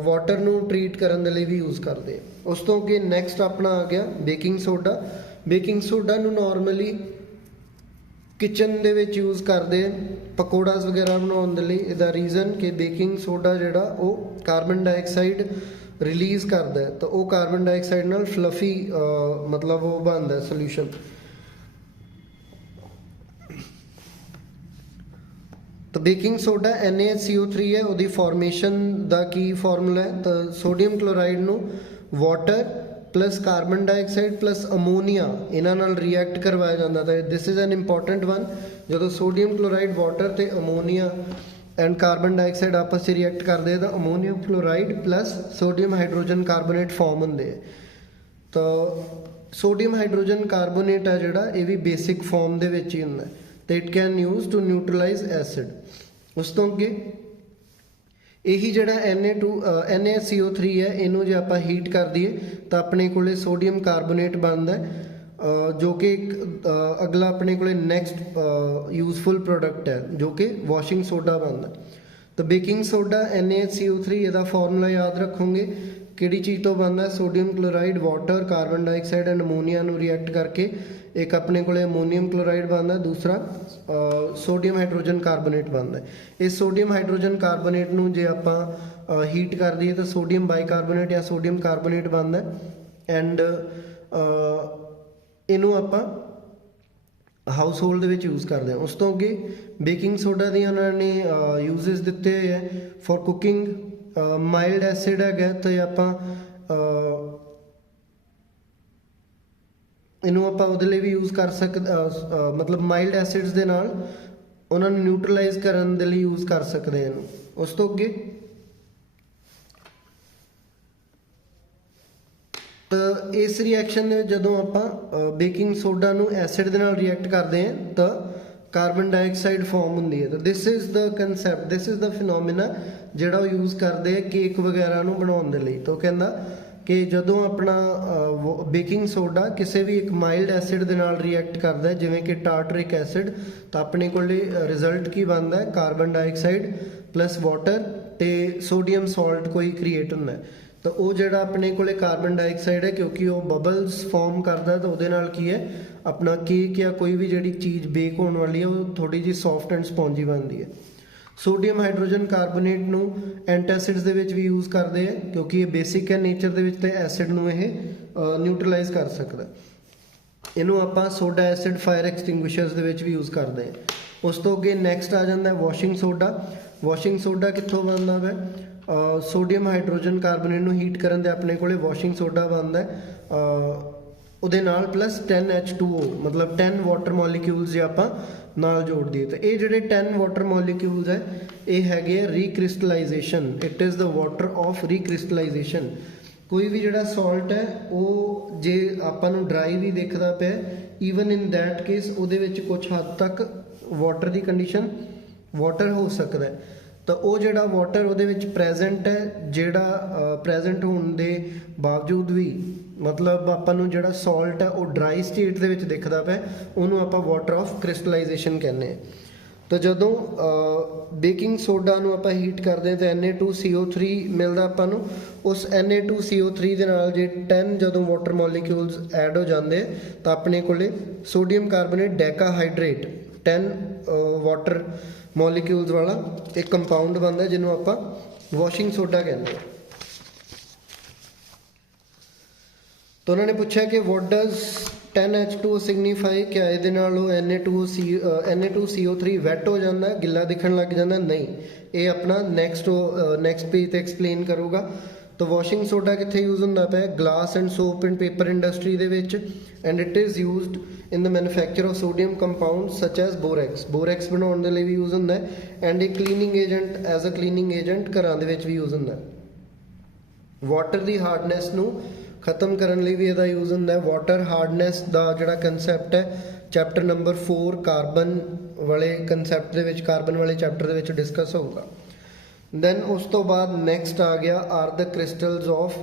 ਵਾਟਰ ਨੂੰ ਟਰੀਟ ਕਰਨ ਦੇ ਲਈ ਵੀ ਯੂਜ਼ ਕਰਦੇ। ਉਸ ਤੋਂ ਅੱਗੇ ਨੈਕਸਟ ਆਪਣਾ ਆ ਗਿਆ ਬੇਕਿੰਗ ਸੋਡਾ। ਬੇਕਿੰਗ ਸੋਡਾ ਨੂੰ ਨਾਰਮਲੀ ਕਿਚਨ ਦੇ ਵਿੱਚ ਯੂਜ਼ ਕਰਦੇ ਪਕੌੜਾਸ ਵਗੈਰਾ ਬਣਾਉਣ ਦੇ ਲਈ। ਇਹਦਾ ਰੀਜ਼ਨ ਕਿ ਬੇਕਿੰਗ ਸੋਡਾ ਜਿਹੜਾ ਉਹ ਕਾਰਬਨ ਡਾਈਆਕਸਾਈਡ ਰਿਲੀਜ਼ ਕਰਦਾ, ਤਾਂ ਉਹ ਕਾਰਬਨ ਡਾਈਆਕਸਾਈਡ ਨਾਲ ਫਲਫੀ ਮਤਲਬ ਉਹ ਬਣਦਾ ਸੋਲਿਊਸ਼ਨ। ਤਾਂ ਬੇਕਿੰਗ ਸੋਡਾ NaCO3 ਹੈ, ਉਹਦੀ ਫਾਰਮੇਸ਼ਨ ਦਾ ਕੀ ਫਾਰਮੂਲਾ ਹੈ, ਤਾਂ ਸੋਡੀਅਮ ਕਲੋਰਾਈਡ ਨੂੰ water plus carbon dioxide plus ammonia ਇਹਨਾਂ ਨਾਲ ਰਿਐਕਟ ਕਰਵਾਇਆ ਜਾਂਦਾ। ਤਾਂ this is an important one. ਜਦੋਂ ਸੋਡੀਅਮ ਕਲੋਰਾਈਡ ਵਾਟਰ ਤੇ ਅਮੋਨੀਆ ਐਂਡ ਕਾਰਬਨ ਡਾਈਆਕਸਾਈਡ ਆਪਸ 'ਚ ਰਿਐਕਟ ਕਰਦੇ ਤਾਂ ammonium chloride plus sodium hydrogen carbonate form ਹੁੰਦੇ ਹੈ। ਤਾਂ ਸੋਡੀਅਮ ਹਾਈਡਰੋਜਨ ਕਾਰਬੋਨੇਟ ਹੈ ਜਿਹੜਾ ਇਹ ਵੀ ਬੇਸਿਕ ਫਾਰਮ ਦੇ ਵਿੱਚ ਹੀ ਹੁੰਦਾ ਤੇ it can use to neutralise acid. ਉਸ ਤੋਂ ਅੱਗੇ ਇਹੀ ਜਿਹੜਾ NaCO3 ਹੈ ਇਹਨੂੰ ਜੇ ਆਪਾਂ ਹੀਟ ਕਰ ਦਈਏ ਤਾਂ ਆਪਣੇ ਕੋਲੇ ਸੋਡੀਅਮ ਕਾਰਬੋਨੇਟ ਬਣਦਾ, ਜੋ ਕਿ ਇੱਕ ਅਗਲਾ ਆਪਣੇ ਕੋਲੇ ਨੈਕਸਟ ਯੂਜ਼ਫੁਲ ਪ੍ਰੋਡਕਟ ਹੈ ਜੋ ਕਿ ਵਾਸ਼ਿੰਗ ਸੋਡਾ ਬਣਦਾ। ਤਾਂ ਬੇਕਿੰਗ ਸੋਡਾ NaCO3 ਇਹਦਾ ਫਾਰਮੂਲਾ ਯਾਦ ਰੱਖੋਗੇ, ਕਿਹੜੀ ਚੀਜ਼ ਤੋਂ ਬਣਦਾ, sodium chloride water carbon dioxide and ammonia ਨੂੰ ਰਿਐਕਟ ਕਰਕੇ ਇੱਕ ਆਪਣੇ ਕੋਲੇ ਅਮੋਨੀਅਮ ਕਲੋਰਾਈਡ ਬਣਦਾ, ਦੂਸਰਾ ਸੋਡੀਅਮ ਹਾਈਡਰੋਜਨ ਕਾਰਬੋਨੇਟ ਬਣਦਾ। ਇਸ ਸੋਡੀਅਮ ਹਾਈਡਰੋਜਨ ਕਾਰਬੋਨੇਟ ਨੂੰ ਜੇ ਆਪਾਂ ਹੀਟ ਕਰ ਦਈਏ ਤਾਂ ਸੋਡੀਅਮ ਬਾਈਕਾਰਬੋਨੇਟ ਜਾਂ ਸੋਡੀਅਮ ਕਾਰਬੋਨੇਟ ਬਣਦਾ ਐਂਡ ਇਹਨੂੰ ਆਪਾਂ ਹਾਊਸ ਹੋਲਡ ਦੇ ਵਿੱਚ ਯੂਜ਼ ਕਰਦੇ ਹਾਂ। ਉਸ ਤੋਂ ਅੱਗੇ ਬੇਕਿੰਗ ਸੋਡਾ ਦੀਆਂ ਉਹਨਾਂ ਨੇ ਯੂਜ਼ਸ ਦਿੱਤੇ ਹੋਏ ਹੈ ਫॉर ਕੁਕਿੰਗ। ਮਾਈਲਡ ਐਸਿਡ ਹੈਗਾ ਤਾਂ ਆਪਾਂ ਇਹਨੂੰ ਆਪਾਂ ਉਹਦੇ ਲਈ ਵੀ ਯੂਜ਼ ਕਰ ਸਕਦੇ, ਮਤਲਬ ਮਾਈਲਡ ਐਸਿਡਸ ਦੇ ਨਾਲ ਉਹਨਾਂ ਨੂੰ ਨਿਊਟਰਲਾਈਜ਼ ਕਰਨ ਦੇ ਲਈ ਯੂਜ਼ ਕਰ ਸਕਦੇ ਹਾਂ ਇਹਨੂੰ। ਉਸ ਤੋਂ ਅੱਗੇ ਤਾਂ ਇਸ ਰਿਐਕਸ਼ਨ ਦੇ ਵਿੱਚ ਜਦੋਂ ਆਪਾਂ ਬੇਕਿੰਗ ਸੋਡਾ ਨੂੰ ਐਸਿਡ ਦੇ ਨਾਲ ਰਿਐਕਟ ਕਰਦੇ ਹਾਂ ਤਾਂ ਕਾਰਬਨ ਡਾਈਆਕਸਾਈਡ ਫਾਰਮ ਹੁੰਦੀ ਹੈ। ਤਾਂ this is the concept, this is the phenomena ਜਿਹੜਾ ਉਹ ਯੂਜ਼ ਕਰਦੇ ਆ ਕੇਕ ਵਗੈਰਾ ਨੂੰ ਬਣਾਉਣ ਦੇ ਲਈ। ਤਾਂ ਉਹ ਕਹਿੰਦਾ ਕਿ ਜਦੋਂ ਆਪਣਾ ਬੇਕਿੰਗ ਸੋਡਾ ਕਿਸੇ ਵੀ ਇੱਕ ਮਾਈਲਡ ਐਸਿਡ ਦੇ ਨਾਲ ਰਿਐਕਟ ਕਰਦਾ ਹੈ ਜਿਵੇਂ ਕਿ ਟਾਰਟਰਿਕ ਐਸਿਡ, ਤਾਂ ਆਪਣੇ ਕੋਲੇ ਰਿਜ਼ਲਟ ਕੀ ਬਣਦਾ ਹੈ, ਕਾਰਬਨ ਡਾਈਆਕਸਾਈਡ ਪਲੱਸ ਵਾਟਰ ਤੇ ਸੋਡੀਅਮ ਸਾਲਟ ਕੋਈ ਕ੍ਰੀਏਟ ਹੁੰਦਾ। ਤਾਂ ਉਹ ਜਿਹੜਾ ਆਪਣੇ ਕੋਲੇ ਕਾਰਬਨ ਡਾਈਆਕਸਾਈਡ ਹੈ ਕਿਉਂਕਿ ਉਹ ਬਬਲਸ ਫਾਰਮ ਕਰਦਾ ਤਾਂ ਉਹਦੇ ਨਾਲ ਕੀ ਹੈ ਆਪਣਾ ਕੇਕ ਜਾਂ ਕੋਈ ਵੀ ਜਿਹੜੀ ਚੀਜ਼ ਬੇਕ ਹੋਣ ਵਾਲੀ ਹੈ ਉਹ ਥੋੜੀ ਜਿਹੀ ਸੌਫਟ ਐਂਡ ਸਪੌਂਜੀ ਬਣਦੀ ਹੈ। ਸੋਡੀਅਮ ਹਾਈਡਰੋਜਨ ਕਾਰਬੋਨੇਟ ਨੂੰ ਐਂਟਾਸਿਡਸ ਦੇ ਵਿੱਚ ਵੀ ਯੂਜ਼ ਕਰਦੇ ਆ ਕਿਉਂਕਿ ਇਹ ਬੇਸਿਕ ਹੈ ਨੇਚਰ ਦੇ ਵਿੱਚ ਤੇ ਐਸਿਡ ਨੂੰ ਇਹ ਨਿਊਟਰਲਾਈਜ਼ ਕਰ ਸਕਦਾ। ਇਹਨੂੰ ਆਪਾਂ ਸੋਡਾ ਐਸਿਡ ਫਾਇਰ ਐਕਸਟਿੰਗੁਇਸ਼ਰਸ ਦੇ ਵਿੱਚ ਵੀ ਯੂਜ਼ ਕਰਦੇ ਆ। ਉਸ ਤੋਂ ਅੱਗੇ ਨੈਕਸਟ ਆ ਜਾਂਦਾ ਵਾਸ਼ਿੰਗ ਸੋਡਾ। ਵਾਸ਼ਿੰਗ ਸੋਡਾ ਕਿੱਥੋਂ ਬਣਦਾ ਵਾ, ਸੋਡੀਅਮ ਹਾਈਡਰੋਜਨ ਕਾਰਬੋਨੇਟ ਨੂੰ ਹੀਟ ਕਰਨ ਦੇ ਆਪਣੇ ਕੋਲੇ ਵਾਸ਼ਿੰਗ ਸੋਡਾ ਬਣਦਾ, ਉਹਦੇ ਨਾਲ ਪਲੱਸ 10H2O ਮਤਲਬ 10 ਵਾਟਰ ਮੋਲੀਕਿਊਲਸ ਜੇ ਆਪਾਂ ਨਾਲ ਜੋੜ ਦਈਏ ਤਾਂ ਇਹ ਜਿਹੜੇ 10 ਵਾਟਰ ਮੋਲੀਕਿਊਲਸ ਹੈ ਇਹ ਹੈਗੇ ਆ recrystallisation. It is the water of recrystallisation. ਕੋਈ ਵੀ ਜਿਹੜਾ ਸਾਲਟ ਹੈ ਉਹ ਜੇ ਆਪਾਂ ਨੂੰ ਡਰਾਈ ਵੀ ਦਿਖਦਾ ਪਿਆ ਈਵਨ ਇਨ ਦੈਟ ਕੇਸ ਉਹਦੇ ਵਿੱਚ ਕੁਝ ਹੱਦ ਤੱਕ ਵਾਟਰ ਦੀ ਕੰਡੀਸ਼ਨ ਵਾਟਰ ਹੋ ਸਕਦਾ ਹੈ। ਤਾਂ ਉਹ ਜਿਹੜਾ ਵਾਟਰ ਉਹਦੇ ਵਿੱਚ ਪ੍ਰੈਜ਼ੈਂਟ ਹੈ, ਜਿਹੜਾ ਪ੍ਰੈਜ਼ੈਂਟ ਹੋਣ ਦੇ ਬਾਵਜੂਦ ਵੀ ਮਤਲਬ ਆਪਾਂ ਨੂੰ ਜਿਹੜਾ ਸਾਲਟ ਹੈ ਉਹ ਡਰਾਈ ਸਟੇਟ ਦੇ ਵਿੱਚ ਦਿਖਦਾ ਪਿਆ, ਉਹਨੂੰ ਆਪਾਂ ਵਾਟਰ ਆਫ ਕ੍ਰਿਸਟਲਾਈਜੇਸ਼ਨ ਕਹਿੰਦੇ ਹਾਂ। ਤਾਂ ਜਦੋਂ ਬੇਕਿੰਗ ਸੋਡਾ ਨੂੰ ਆਪਾਂ ਹੀਟ ਕਰਦੇ ਹਾਂ ਤਾਂ Na2CO3 ਮਿਲਦਾ ਆਪਾਂ ਨੂੰ। ਉਸ Na2CO3 ਦੇ ਨਾਲ ਜੇ 10 ਜਦੋਂ ਵਾਟਰ ਮੋਲੀਕਿਊਲਸ ਐਡ ਹੋ ਜਾਂਦੇ ਤਾਂ ਆਪਣੇ ਕੋਲੇ ਸੋਡੀਅਮ ਕਾਰਬੋਨੇਟ ਡੈਕਾਹਾਈਡਰੇਟ 10 ਵਾਟਰ ਮੋਲੀਕਿਊਲਸ ਵਾਲਾ ਇੱਕ ਕੰਪਾਊਂਡ ਬਣਦਾ ਜਿਹਨੂੰ ਆਪਾਂ ਵਾਸ਼ਿੰਗ ਸੋਡਾ ਕਹਿੰਦੇ ਹਾਂ। ਤਾਂ ਉਹਨਾਂ ਨੇ ਪੁੱਛਿਆ ਕਿ ਵਾਟ ਡਜ਼ 10H2O ਸਿਗਨੀਫਾਈ, ਕਿ ਇਹਦੇ ਨਾਲ ਉਹ Na2CO3 ਵੈਟ ਹੋ ਜਾਂਦਾ, ਗਿੱਲਾ ਦਿਖਣ ਲੱਗ ਜਾਂਦਾ? ਨਹੀਂ, ਇਹ ਆਪਣਾ ਨੈਕਸਟ ਪੇਜ ਤੇ ਐਕਸਪਲੇਨ ਕਰੂਗਾ। ਤਾਂ ਵਾਸ਼ਿੰਗ ਸੋਡਾ ਕਿੱਥੇ ਯੂਜ਼ ਹੁੰਦਾ ਪਿਆ? Glass and soap and paper industry ਦੇ ਵਿੱਚ, and it is used in the manufacture of sodium compound such as borax ਬਣਾਉਣ ਦੇ ਲਈ ਵੀ ਯੂਜ਼ ਹੁੰਦਾ ਹੈ, ਐਂਡ ਇਹ cleaning agent as a cleaning agent ਘਰਾਂ ਦੇ ਵਿੱਚ ਵੀ ਯੂਜ਼ ਹੁੰਦਾ ਹੈ। ਵਾਟਰ ਦੀ ਹਾਰਡਨੈਸ ਨੂੰ ਖਤਮ ਕਰਨ ਲਈ ਵੀ ਇਹਦਾ ਯੂਜ਼ ਹੁੰਦਾ ਹੈ। ਵਾਟਰ ਹਾਰਡਨੈਸ ਦਾ ਜਿਹੜਾ ਕੰਸੈਪਟ ਹੈ ਚੈਪਟਰ ਨੰਬਰ 4 ਕਾਰਬਨ ਵਾਲੇ ਕੰਸੈਪਟ ਦੇ ਵਿੱਚ, ਕਾਰਬਨ ਵਾਲੇ ਚੈਪਟਰ ਦੇ ਵਿੱਚ ਡਿਸਕਸ ਹੋਊਗਾ। ਦੈਨ ਉਸ ਤੋਂ ਬਾਅਦ ਨੈਕਸਟ ਆ ਗਿਆ are the crystals of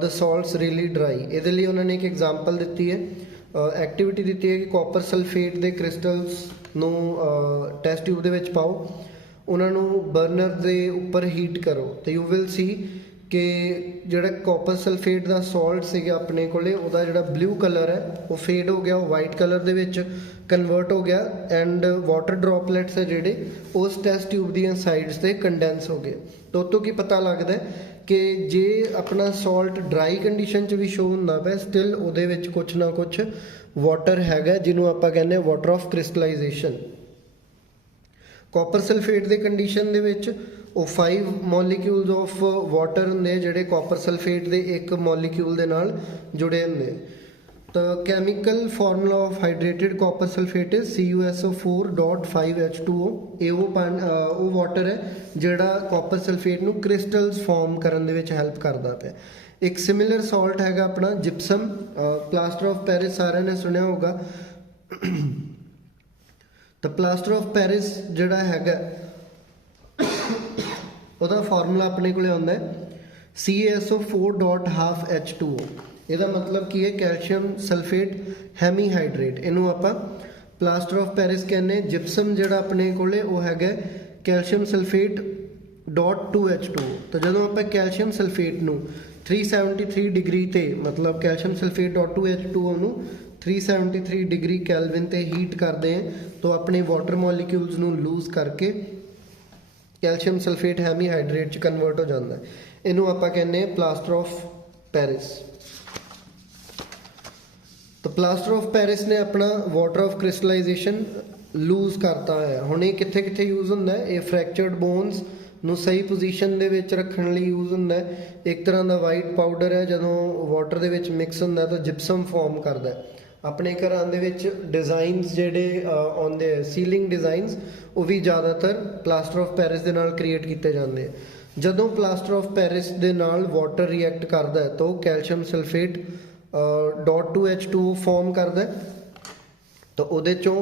the salts really dry. ਇਹਦੇ ਲਈ ਉਹਨਾਂ ਨੇ ਇੱਕ ਐਗਜ਼ਾਮਪਲ ਦਿੱਤੀ ਹੈ, ਐਕਟੀਵਿਟੀ ਦਿੱਤੀ ਹੈ ਕਿ ਕਾਪਰ ਸਲਫੇਟ ਦੇ ਕ੍ਰਿਸਟਲਸ ਨੂੰ ਟੈਸਟ ਟਿਊਬ ਦੇ ਵਿੱਚ ਪਾਓ, ਉਹਨਾਂ ਨੂੰ ਬਰਨਰ ਦੇ ਉੱਪਰ ਹੀਟ ਕਰੋ ਤੇ ਯੂ ਵਿਲ ਸੀ ਕਿ ਜਿਹੜਾ ਕਾਪਰ ਸਲਫੇਟ ਦਾ ਸਾਲਟ ਸੀਗਾ ਆਪਣੇ ਕੋਲੇ, ਉਹਦਾ ਜਿਹੜਾ ਬਲੂ ਕਲਰ ਹੈ ਉਹ ਫੇਡ ਹੋ ਗਿਆ, ਉਹ ਵਾਈਟ ਕਲਰ ਦੇ ਵਿੱਚ ਕਨਵਰਟ ਹੋ ਗਿਆ, ਐਂਡ ਵਾਟਰ ਡ੍ਰੌਪਲੇਟਸ ਹੈ ਜਿਹੜੇ ਉਸ ਟੈਸਟ ਟਿਊਬ ਦੀਆਂ ਸਾਈਡਸ ਤੇ ਕੰਡੈਂਸ ਹੋ ਗਏ। ਤੋਂ ਤੋਂ ਕੀ ਪਤਾ ਲੱਗਦਾ ਕਿ ਜੇ ਆਪਣਾ ਸਾਲਟ ਡਰਾਈ ਕੰਡੀਸ਼ਨ 'ਚ ਵੀ ਸ਼ੋ ਹੁੰਦਾ ਪਿਆ, ਸਟਿਲ ਉਹਦੇ ਵਿੱਚ ਕੁਛ ਨਾ ਕੁਛ ਵਾਟਰ ਹੈਗਾ, ਜਿਹਨੂੰ ਆਪਾਂ ਕਹਿੰਦੇ ਹਾਂ ਵਾਟਰ ਆਫ ਕ੍ਰਿਸਟਲਾਈਜੇਸ਼ਨ। ਕਾਪਰ ਸਲਫੇਟ ਦੇ ਕੰਡੀਸ਼ਨ ਦੇ ਵਿੱਚ ਉਹ 5 ਮੋਲੀਕਿਊਲਸ ਆਫ ਵਾਟਰ ਹੁੰਦੇ ਜਿਹੜੇ ਕਾਪਰ ਸਲਫੇਟ ਦੇ ਇੱਕ ਮੋਲੀਕਿਊਲ ਦੇ ਨਾਲ ਜੁੜੇ ਹੁੰਦੇ। ਤਾਂ chemical formula of hydrated copper sulphate is CuSO4.5H2O। ਇਹ ਉਹ ਵਾਟਰ ਹੈ ਜਿਹੜਾ ਕਾਪਰ ਸਲਫੇਟ ਨੂੰ ਕ੍ਰਿਸਟਲਸ ਫਾਰਮ ਕਰਨ ਦੇ ਵਿੱਚ ਹੈਲਪ ਕਰਦਾ ਪਿਆ। ਇੱਕ ਸਿਮਿਲਰ ਸਾਲਟ ਹੈਗਾ ਆਪਣਾ ਜਿਪਸਮ, ਪਲਾਸਟਰ ਆਫ ਪੈਰਿਸ ਸਾਰਿਆਂ ਨੇ ਸੁਣਿਆ ਹੋਗਾ। ਤਾਂ ਪਲਾਸਟਰ ਆਫ ਪੈਰਿਸ ਜਿਹੜਾ ਹੈਗਾ ਉਹਦਾ ਫਾਰਮੂਲਾ ਆਪਣੇ ਕੋਲੇ ਆਉਂਦਾ ਹੈ CaSO4.5H2O। ਇਹਦਾ ਮਤਲਬ ਕੀ ਹੈ? ਕੈਲਸ਼ੀਅਮ ਸਲਫੇਟ ਹੈਮੀਹਾਈਡਰੇਟ, ਇਹਨੂੰ ਆਪਾਂ ਪਲਾਸਟਰ ਆਫ ਪੈਰਿਸ ਕਹਿੰਦੇ। ਜਿਪਸਮ ਜਿਹੜਾ ਆਪਣੇ ਕੋਲੇ ਉਹ ਹੈਗਾ ਕੈਲਸ਼ੀਅਮ ਸਲਫੇਟ .2H2O। ਤਾਂ ਜਦੋਂ ਆਪਾਂ ਕੈਲਸ਼ੀਅਮ ਸਲਫੇਟ ਨੂੰ 373 ਡਿਗਰੀ ਤੇ, ਮਤਲਬ ਕੈਲਸ਼ੀਅਮ ਸਲਫੇਟ .2H2O ਨੂੰ 373 ਡਿਗਰੀ ਕੈਲਵਿਨ ਤੇ ਹੀਟ ਕਰਦੇ ਹਾਂ ਤਾਂ ਆਪਣੇ ਵਾਟਰ ਮੋਲੀਕਿਊਲਸ ਨੂੰ ਲੂਜ਼ ਕਰਕੇ ਕੈਲਸ਼ੀਅਮ ਸਲਫੇਟ ਹੈਮੀਹਾਈਡਰੇਟ 'ਚ ਕਨਵਰਟ ਹੋ ਜਾਂਦਾ ਹੈ। ਇਹਨੂੰ ਆਪਾਂ ਕਹਿੰਦੇ ਹਾਂ ਪਲਾਸਟਰ ਆਫ ਪੈਰਿਸ। ਤਾਂ ਪਲਾਸਟਰ ਆਫ ਪੈਰਿਸ ਨੇ ਆਪਣਾ ਵਾਟਰ ਆਫ ਕ੍ਰਿਸਟਲਾਈਜੇਸ਼ਨ ਲੂਜ਼ ਕਰਤਾ ਹੈ। ਹੁਣ ਇਹ ਕਿੱਥੇ ਕਿੱਥੇ ਯੂਜ਼ ਹੁੰਦਾ ਹੈ? ਇਹ ਫ੍ਰੈਕਚਰਡ ਬੋਨਸ ਨੂੰ ਸਹੀ ਪੋਜੀਸ਼ਨ ਦੇ ਵਿੱਚ ਰੱਖਣ ਲਈ ਯੂਜ਼ ਹੁੰਦਾ ਹੈ। ਇੱਕ ਤਰ੍ਹਾਂ ਦਾ ਵਾਈਟ ਪਾਊਡਰ ਹੈ, ਜਦੋਂ ਵਾਟਰ ਦੇ ਵਿੱਚ ਮਿਕਸ ਹੁੰਦਾ ਤਾਂ ਜਿਪਸਮ ਫਾਰਮ ਕਰਦਾ ਹੈ। ਆਪਣੇ ਘਰਾਂ ਦੇ ਵਿੱਚ ਡਿਜ਼ਾਈਨਸ ਜਿਹੜੇ ਆਉਂਦੇ ਆ, ਸੀਲਿੰਗ ਡਿਜ਼ਾਈਨਸ, ਉਹ ਵੀ ਜ਼ਿਆਦਾਤਰ ਪਲਾਸਟਰ ਆਫ ਪੈਰਿਸ ਦੇ ਨਾਲ ਕ੍ਰੀਏਟ ਕੀਤੇ ਜਾਂਦੇ ਆ। ਜਦੋਂ ਪਲਾਸਟਰ ਆਫ ਪੈਰਿਸ ਦੇ ਨਾਲ ਵਾਟਰ ਰਿਐਕਟ ਕਰਦਾ ਹੈ ਤਾਂ ਉਹ ਕੈਲਸ਼ੀਅਮ ਸਲਫੇਟ .2H2O ਫਾਰਮ ਕਰਦਾ ਹੈ। ਤਾਂ ਉਹਦੇ ਚੋਂ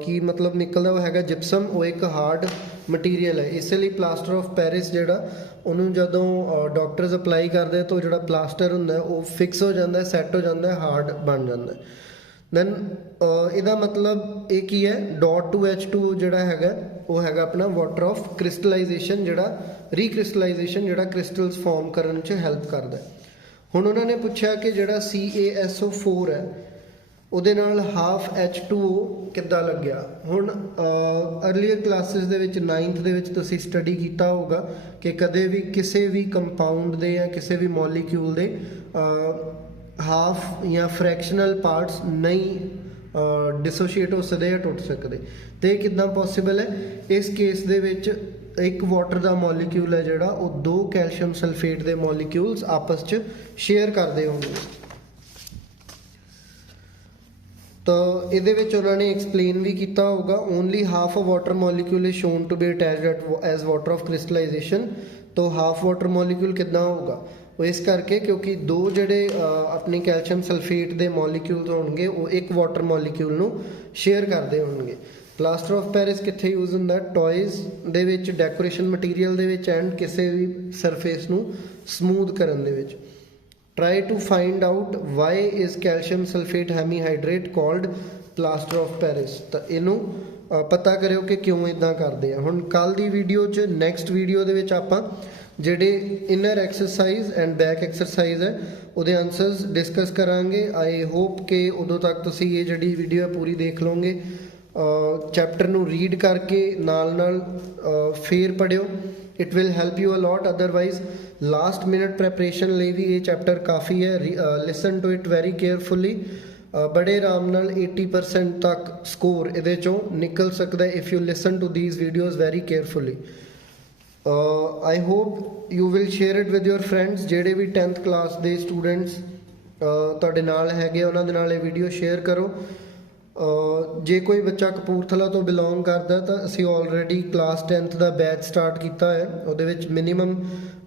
ਕੀ ਮਤਲਬ ਨਿਕਲਦਾ? ਉਹ ਹੈਗਾ ਜਿਪਸਮ, ਉਹ ਇੱਕ ਹਾਰਡ ਮਟੀਰੀਅਲ ਹੈ। ਇਸ ਲਈ ਪਲਾਸਟਰ ਆਫ ਪੈਰਿਸ ਜਿਹੜਾ ਉਹਨੂੰ ਜਦੋਂ ਡਾਕਟਰਸ ਅਪਲਾਈ ਕਰਦੇ ਤਾਂ ਜਿਹੜਾ ਪਲਾਸਟਰ ਹੁੰਦਾ ਉਹ ਫਿਕਸ ਹੋ ਜਾਂਦਾ, ਸੈੱਟ ਹੋ ਜਾਂਦਾ, ਹਾਰਡ ਬਣ ਜਾਂਦਾ। ਦੈਨ ਇਹਦਾ ਮਤਲਬ ਇਹ ਕੀ ਹੈ? .2H2O ਜਿਹੜਾ ਹੈਗਾ ਉਹ ਹੈਗਾ ਆਪਣਾ ਵਾਟਰ ਆਫ ਕ੍ਰਿਸਟਲਾਈਜੇਸ਼ਨ, ਜਿਹੜਾ ਰੀਕ੍ਰਿਸਟਲਾਈਜੇਸ਼ਨ, ਜਿਹੜਾ ਕ੍ਰਿਸਟਲਸ ਫਾਰਮ ਕਰਨ 'ਚ ਹੈਲਪ ਕਰਦਾ। ਹੁਣ ਉਹਨਾਂ ਨੇ ਪੁੱਛਿਆ ਕਿ ਜਿਹੜਾ CaSO4 ਹੈ ਉਹਦੇ ਨਾਲ ਹਾਫ H2O ਕਿੱਦਾਂ ਲੱਗਿਆ। ਹੁਣ ਅਰਲੀਅਰ ਕਲਾਸਿਸ ਦੇ ਵਿੱਚ 9th ਦੇ ਵਿੱਚ ਤੁਸੀਂ ਸਟੱਡੀ ਕੀਤਾ ਹੋਊਗਾ ਕਿ ਕਦੇ ਵੀ ਕਿਸੇ ਵੀ ਕੰਪਾਊਂਡ ਦੇ ਜਾਂ ਕਿਸੇ ਵੀ ਮੋਲੀਕਿਊਲ ਦੇ ਹਾਫ ਜਾਂ ਫ੍ਰੈਕਸ਼ਨਲ ਪਾਰਟਸ ਨਹੀਂ ਡਿਸੋਸ਼ੀਏਟ ਹੋ ਸਕਦੇ ਜਾਂ ਟੁੱਟ ਸਕਦੇ। ਤੇ ਇਹ ਕਿੱਦਾਂ ਪੋਸੀਬਲ ਹੈ? ਇਸ ਕੇਸ ਦੇ ਵਿੱਚ ਇੱਕ ਵਾਟਰ ਦਾ ਮੋਲੀਕਿਊਲ ਹੈ ਜਿਹੜਾ ਉਹ 2 ਕੈਲਸ਼ੀਅਮ ਸਲਫੇਟ ਦੇ ਮੋਲੀਕਿਊਲਸ ਆਪਸ 'ਚ ਸ਼ੇਅਰ ਕਰਦੇ ਹੋਣਗੇ। ਤਾਂ ਇਹਦੇ ਵਿੱਚ ਉਹਨਾਂ ਨੇ ਐਕਸਪਲੇਨ ਵੀ ਕੀਤਾ ਹੋਊਗਾ only half a water molecule is shown to be attached as water of crystallisation. ਤਾਂ ਹਾਫ ਵਾਟਰ ਮੋਲੀਕਿਊਲ ਕਿੱਦਾਂ ਹੋਊਗਾ? ਉਹ ਇਸ ਕਰਕੇ ਕਿਉਂਕਿ 2 ਜਿਹੜੇ ਆਪਣੀ ਕੈਲਸ਼ੀਅਮ ਸਲਫੇਟ ਦੇ ਮੋਲੀਕਿਊਲਸ ਹੋਣਗੇ ਉਹ ਇੱਕ ਵਾਟਰ ਮੋਲੀਕਿਊਲ ਨੂੰ ਸ਼ੇਅਰ ਕਰਦੇ ਹੋਣਗੇ। ਪਲਾਸਟਰ ਆਫ ਪੈਰਿਸ ਕਿੱਥੇ ਯੂਜ਼ ਹੁੰਦਾ? ਟॉयਜ਼ ਦੇ ਵਿੱਚ, ਡੈਕੋਰੇਸ਼ਨ ਮਟੀਰੀਅਲ ਦੇ ਵਿੱਚ ਐਂਡ ਕਿਸੇ ਵੀ ਸਰਫੇਸ ਨੂੰ ਸਮੂਥ ਕਰਨ ਦੇ ਵਿੱਚ। Try to find out why is calcium sulphate hemihydrate called plaster of Paris. ਤਾਂ ਇਹਨੂੰ ਪਤਾ ਕਰਿਓ ਕਿ ਕਿਉਂ ਇਦਾਂ ਕਰਦੇ ਆ। ਹੁਣ ਕੱਲ ਦੀ ਵੀਡੀਓ 'ਚ, ਨੈਕਸਟ ਵੀਡੀਓ ਦੇ ਵਿੱਚ ਆਪਾਂ ਜਿਹੜੇ inner exercise and back exercise ਹੈ ਉਹਦੇ ਆਨਸਰਸ ਡਿਸਕਸ ਕਰਾਂਗੇ। ਆਈ ਹੋਪ ਕਿ ਉਦੋਂ ਤੱਕ ਤੁਸੀਂ ਇਹ ਜਿਹੜੀ ਵੀਡੀਓ ਹੈ ਪੂਰੀ ਦੇਖ ਲਓਗੇ। ਚੈਪਟਰ ਨੂੰ ਰੀਡ ਕਰਕੇ ਨਾਲ ਫੇਰ ਪੜ੍ਹਿਓ, it will help you a lot. Otherwise last minute preparation ਲਈ ਵੀ ਇਹ ਚੈਪਟਰ ਕਾਫੀ ਹੈ। Listen to it very carefully. ਬੜੇ ਆਰਾਮ ਨਾਲ 80% ਤੱਕ ਸਕੋਰ ਇਹਦੇ ਚੋਂ ਨਿਕਲ ਸਕਦਾ if you listen to these videos very carefully. I hope you will share it with your friends. ਜਿਹੜੇ ਵੀ 10th ਕਲਾਸ ਦੇ ਸਟੂਡੈਂਟਸ ਤੁਹਾਡੇ ਨਾਲ ਹੈਗੇ ਉਹਨਾਂ ਦੇ ਨਾਲ ਇਹ ਵੀਡੀਓ ਸ਼ੇਅਰ ਕਰੋ। ਜੇ ਕੋਈ ਬੱਚਾ ਕਪੂਰਥਲਾ ਤੋਂ ਬਿਲੋਂਗ ਕਰਦਾ ਤਾਂ ਅਸੀਂ ਆਲਰੇਡੀ ਕਲਾਸ 10th ਦਾ ਬੈਚ ਸਟਾਰਟ ਕੀਤਾ ਹੈ। ਉਹਦੇ ਵਿੱਚ ਮਿਨੀਮਮ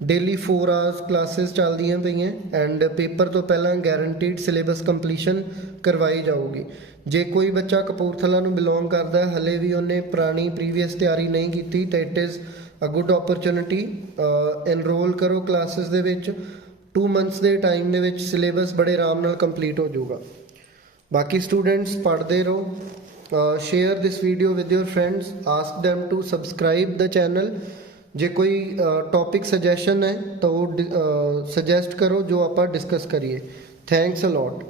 ਡੇਲੀ 4 ਆਵਰਸ ਕਲਾਸਿਸ ਚੱਲਦੀਆਂ ਪਈਆਂ ਐਂਡ ਪੇਪਰ ਤੋਂ ਪਹਿਲਾਂ ਗੈਰੰਟੀਡ ਸਿਲੇਬਸ ਕੰਪਲੀਸ਼ਨ ਕਰਵਾਈ ਜਾਊਗੀ। ਜੇ ਕੋਈ ਬੱਚਾ ਕਪੂਰਥਲਾ ਨੂੰ ਬਿਲੋਂਗ ਕਰਦਾ ਹਲੇ ਵੀ ਉਹਨੇ ਪੁਰਾਣੀ ਪ੍ਰੀਵੀਅਸ ਤਿਆਰੀ ਨਹੀਂ ਕੀਤੀ ਤਾਂ it is a good opportunity. Enrol ਕਰੋ ਕਲਾਸਿਸ ਦੇ ਵਿੱਚ। 2 ਮੰਥਸ ਦੇ ਟਾਈਮ ਦੇ ਵਿੱਚ ਸਿਲੇਬਸ ਬੜੇ ਆਰਾਮ ਨਾਲ ਕੰਪਲੀਟ ਹੋ ਜਾਊਗਾ। ਬਾਕੀ ਸਟੂਡੈਂਟਸ ਪੜ੍ਹਦੇ ਰਹੋ। Share this video with your friends. Ask them to subscribe the channel. ਜੇ ਕੋਈ ਟੌਪਿਕ ਸਜੈਸ਼ਨ ਹੈ ਤਾਂ ਉਹ ਸਜੈਸਟ ਕਰੋ ਜੋ ਆਪਾਂ ਡਿਸਕਸ ਕਰੀਏ। Thanks a lot.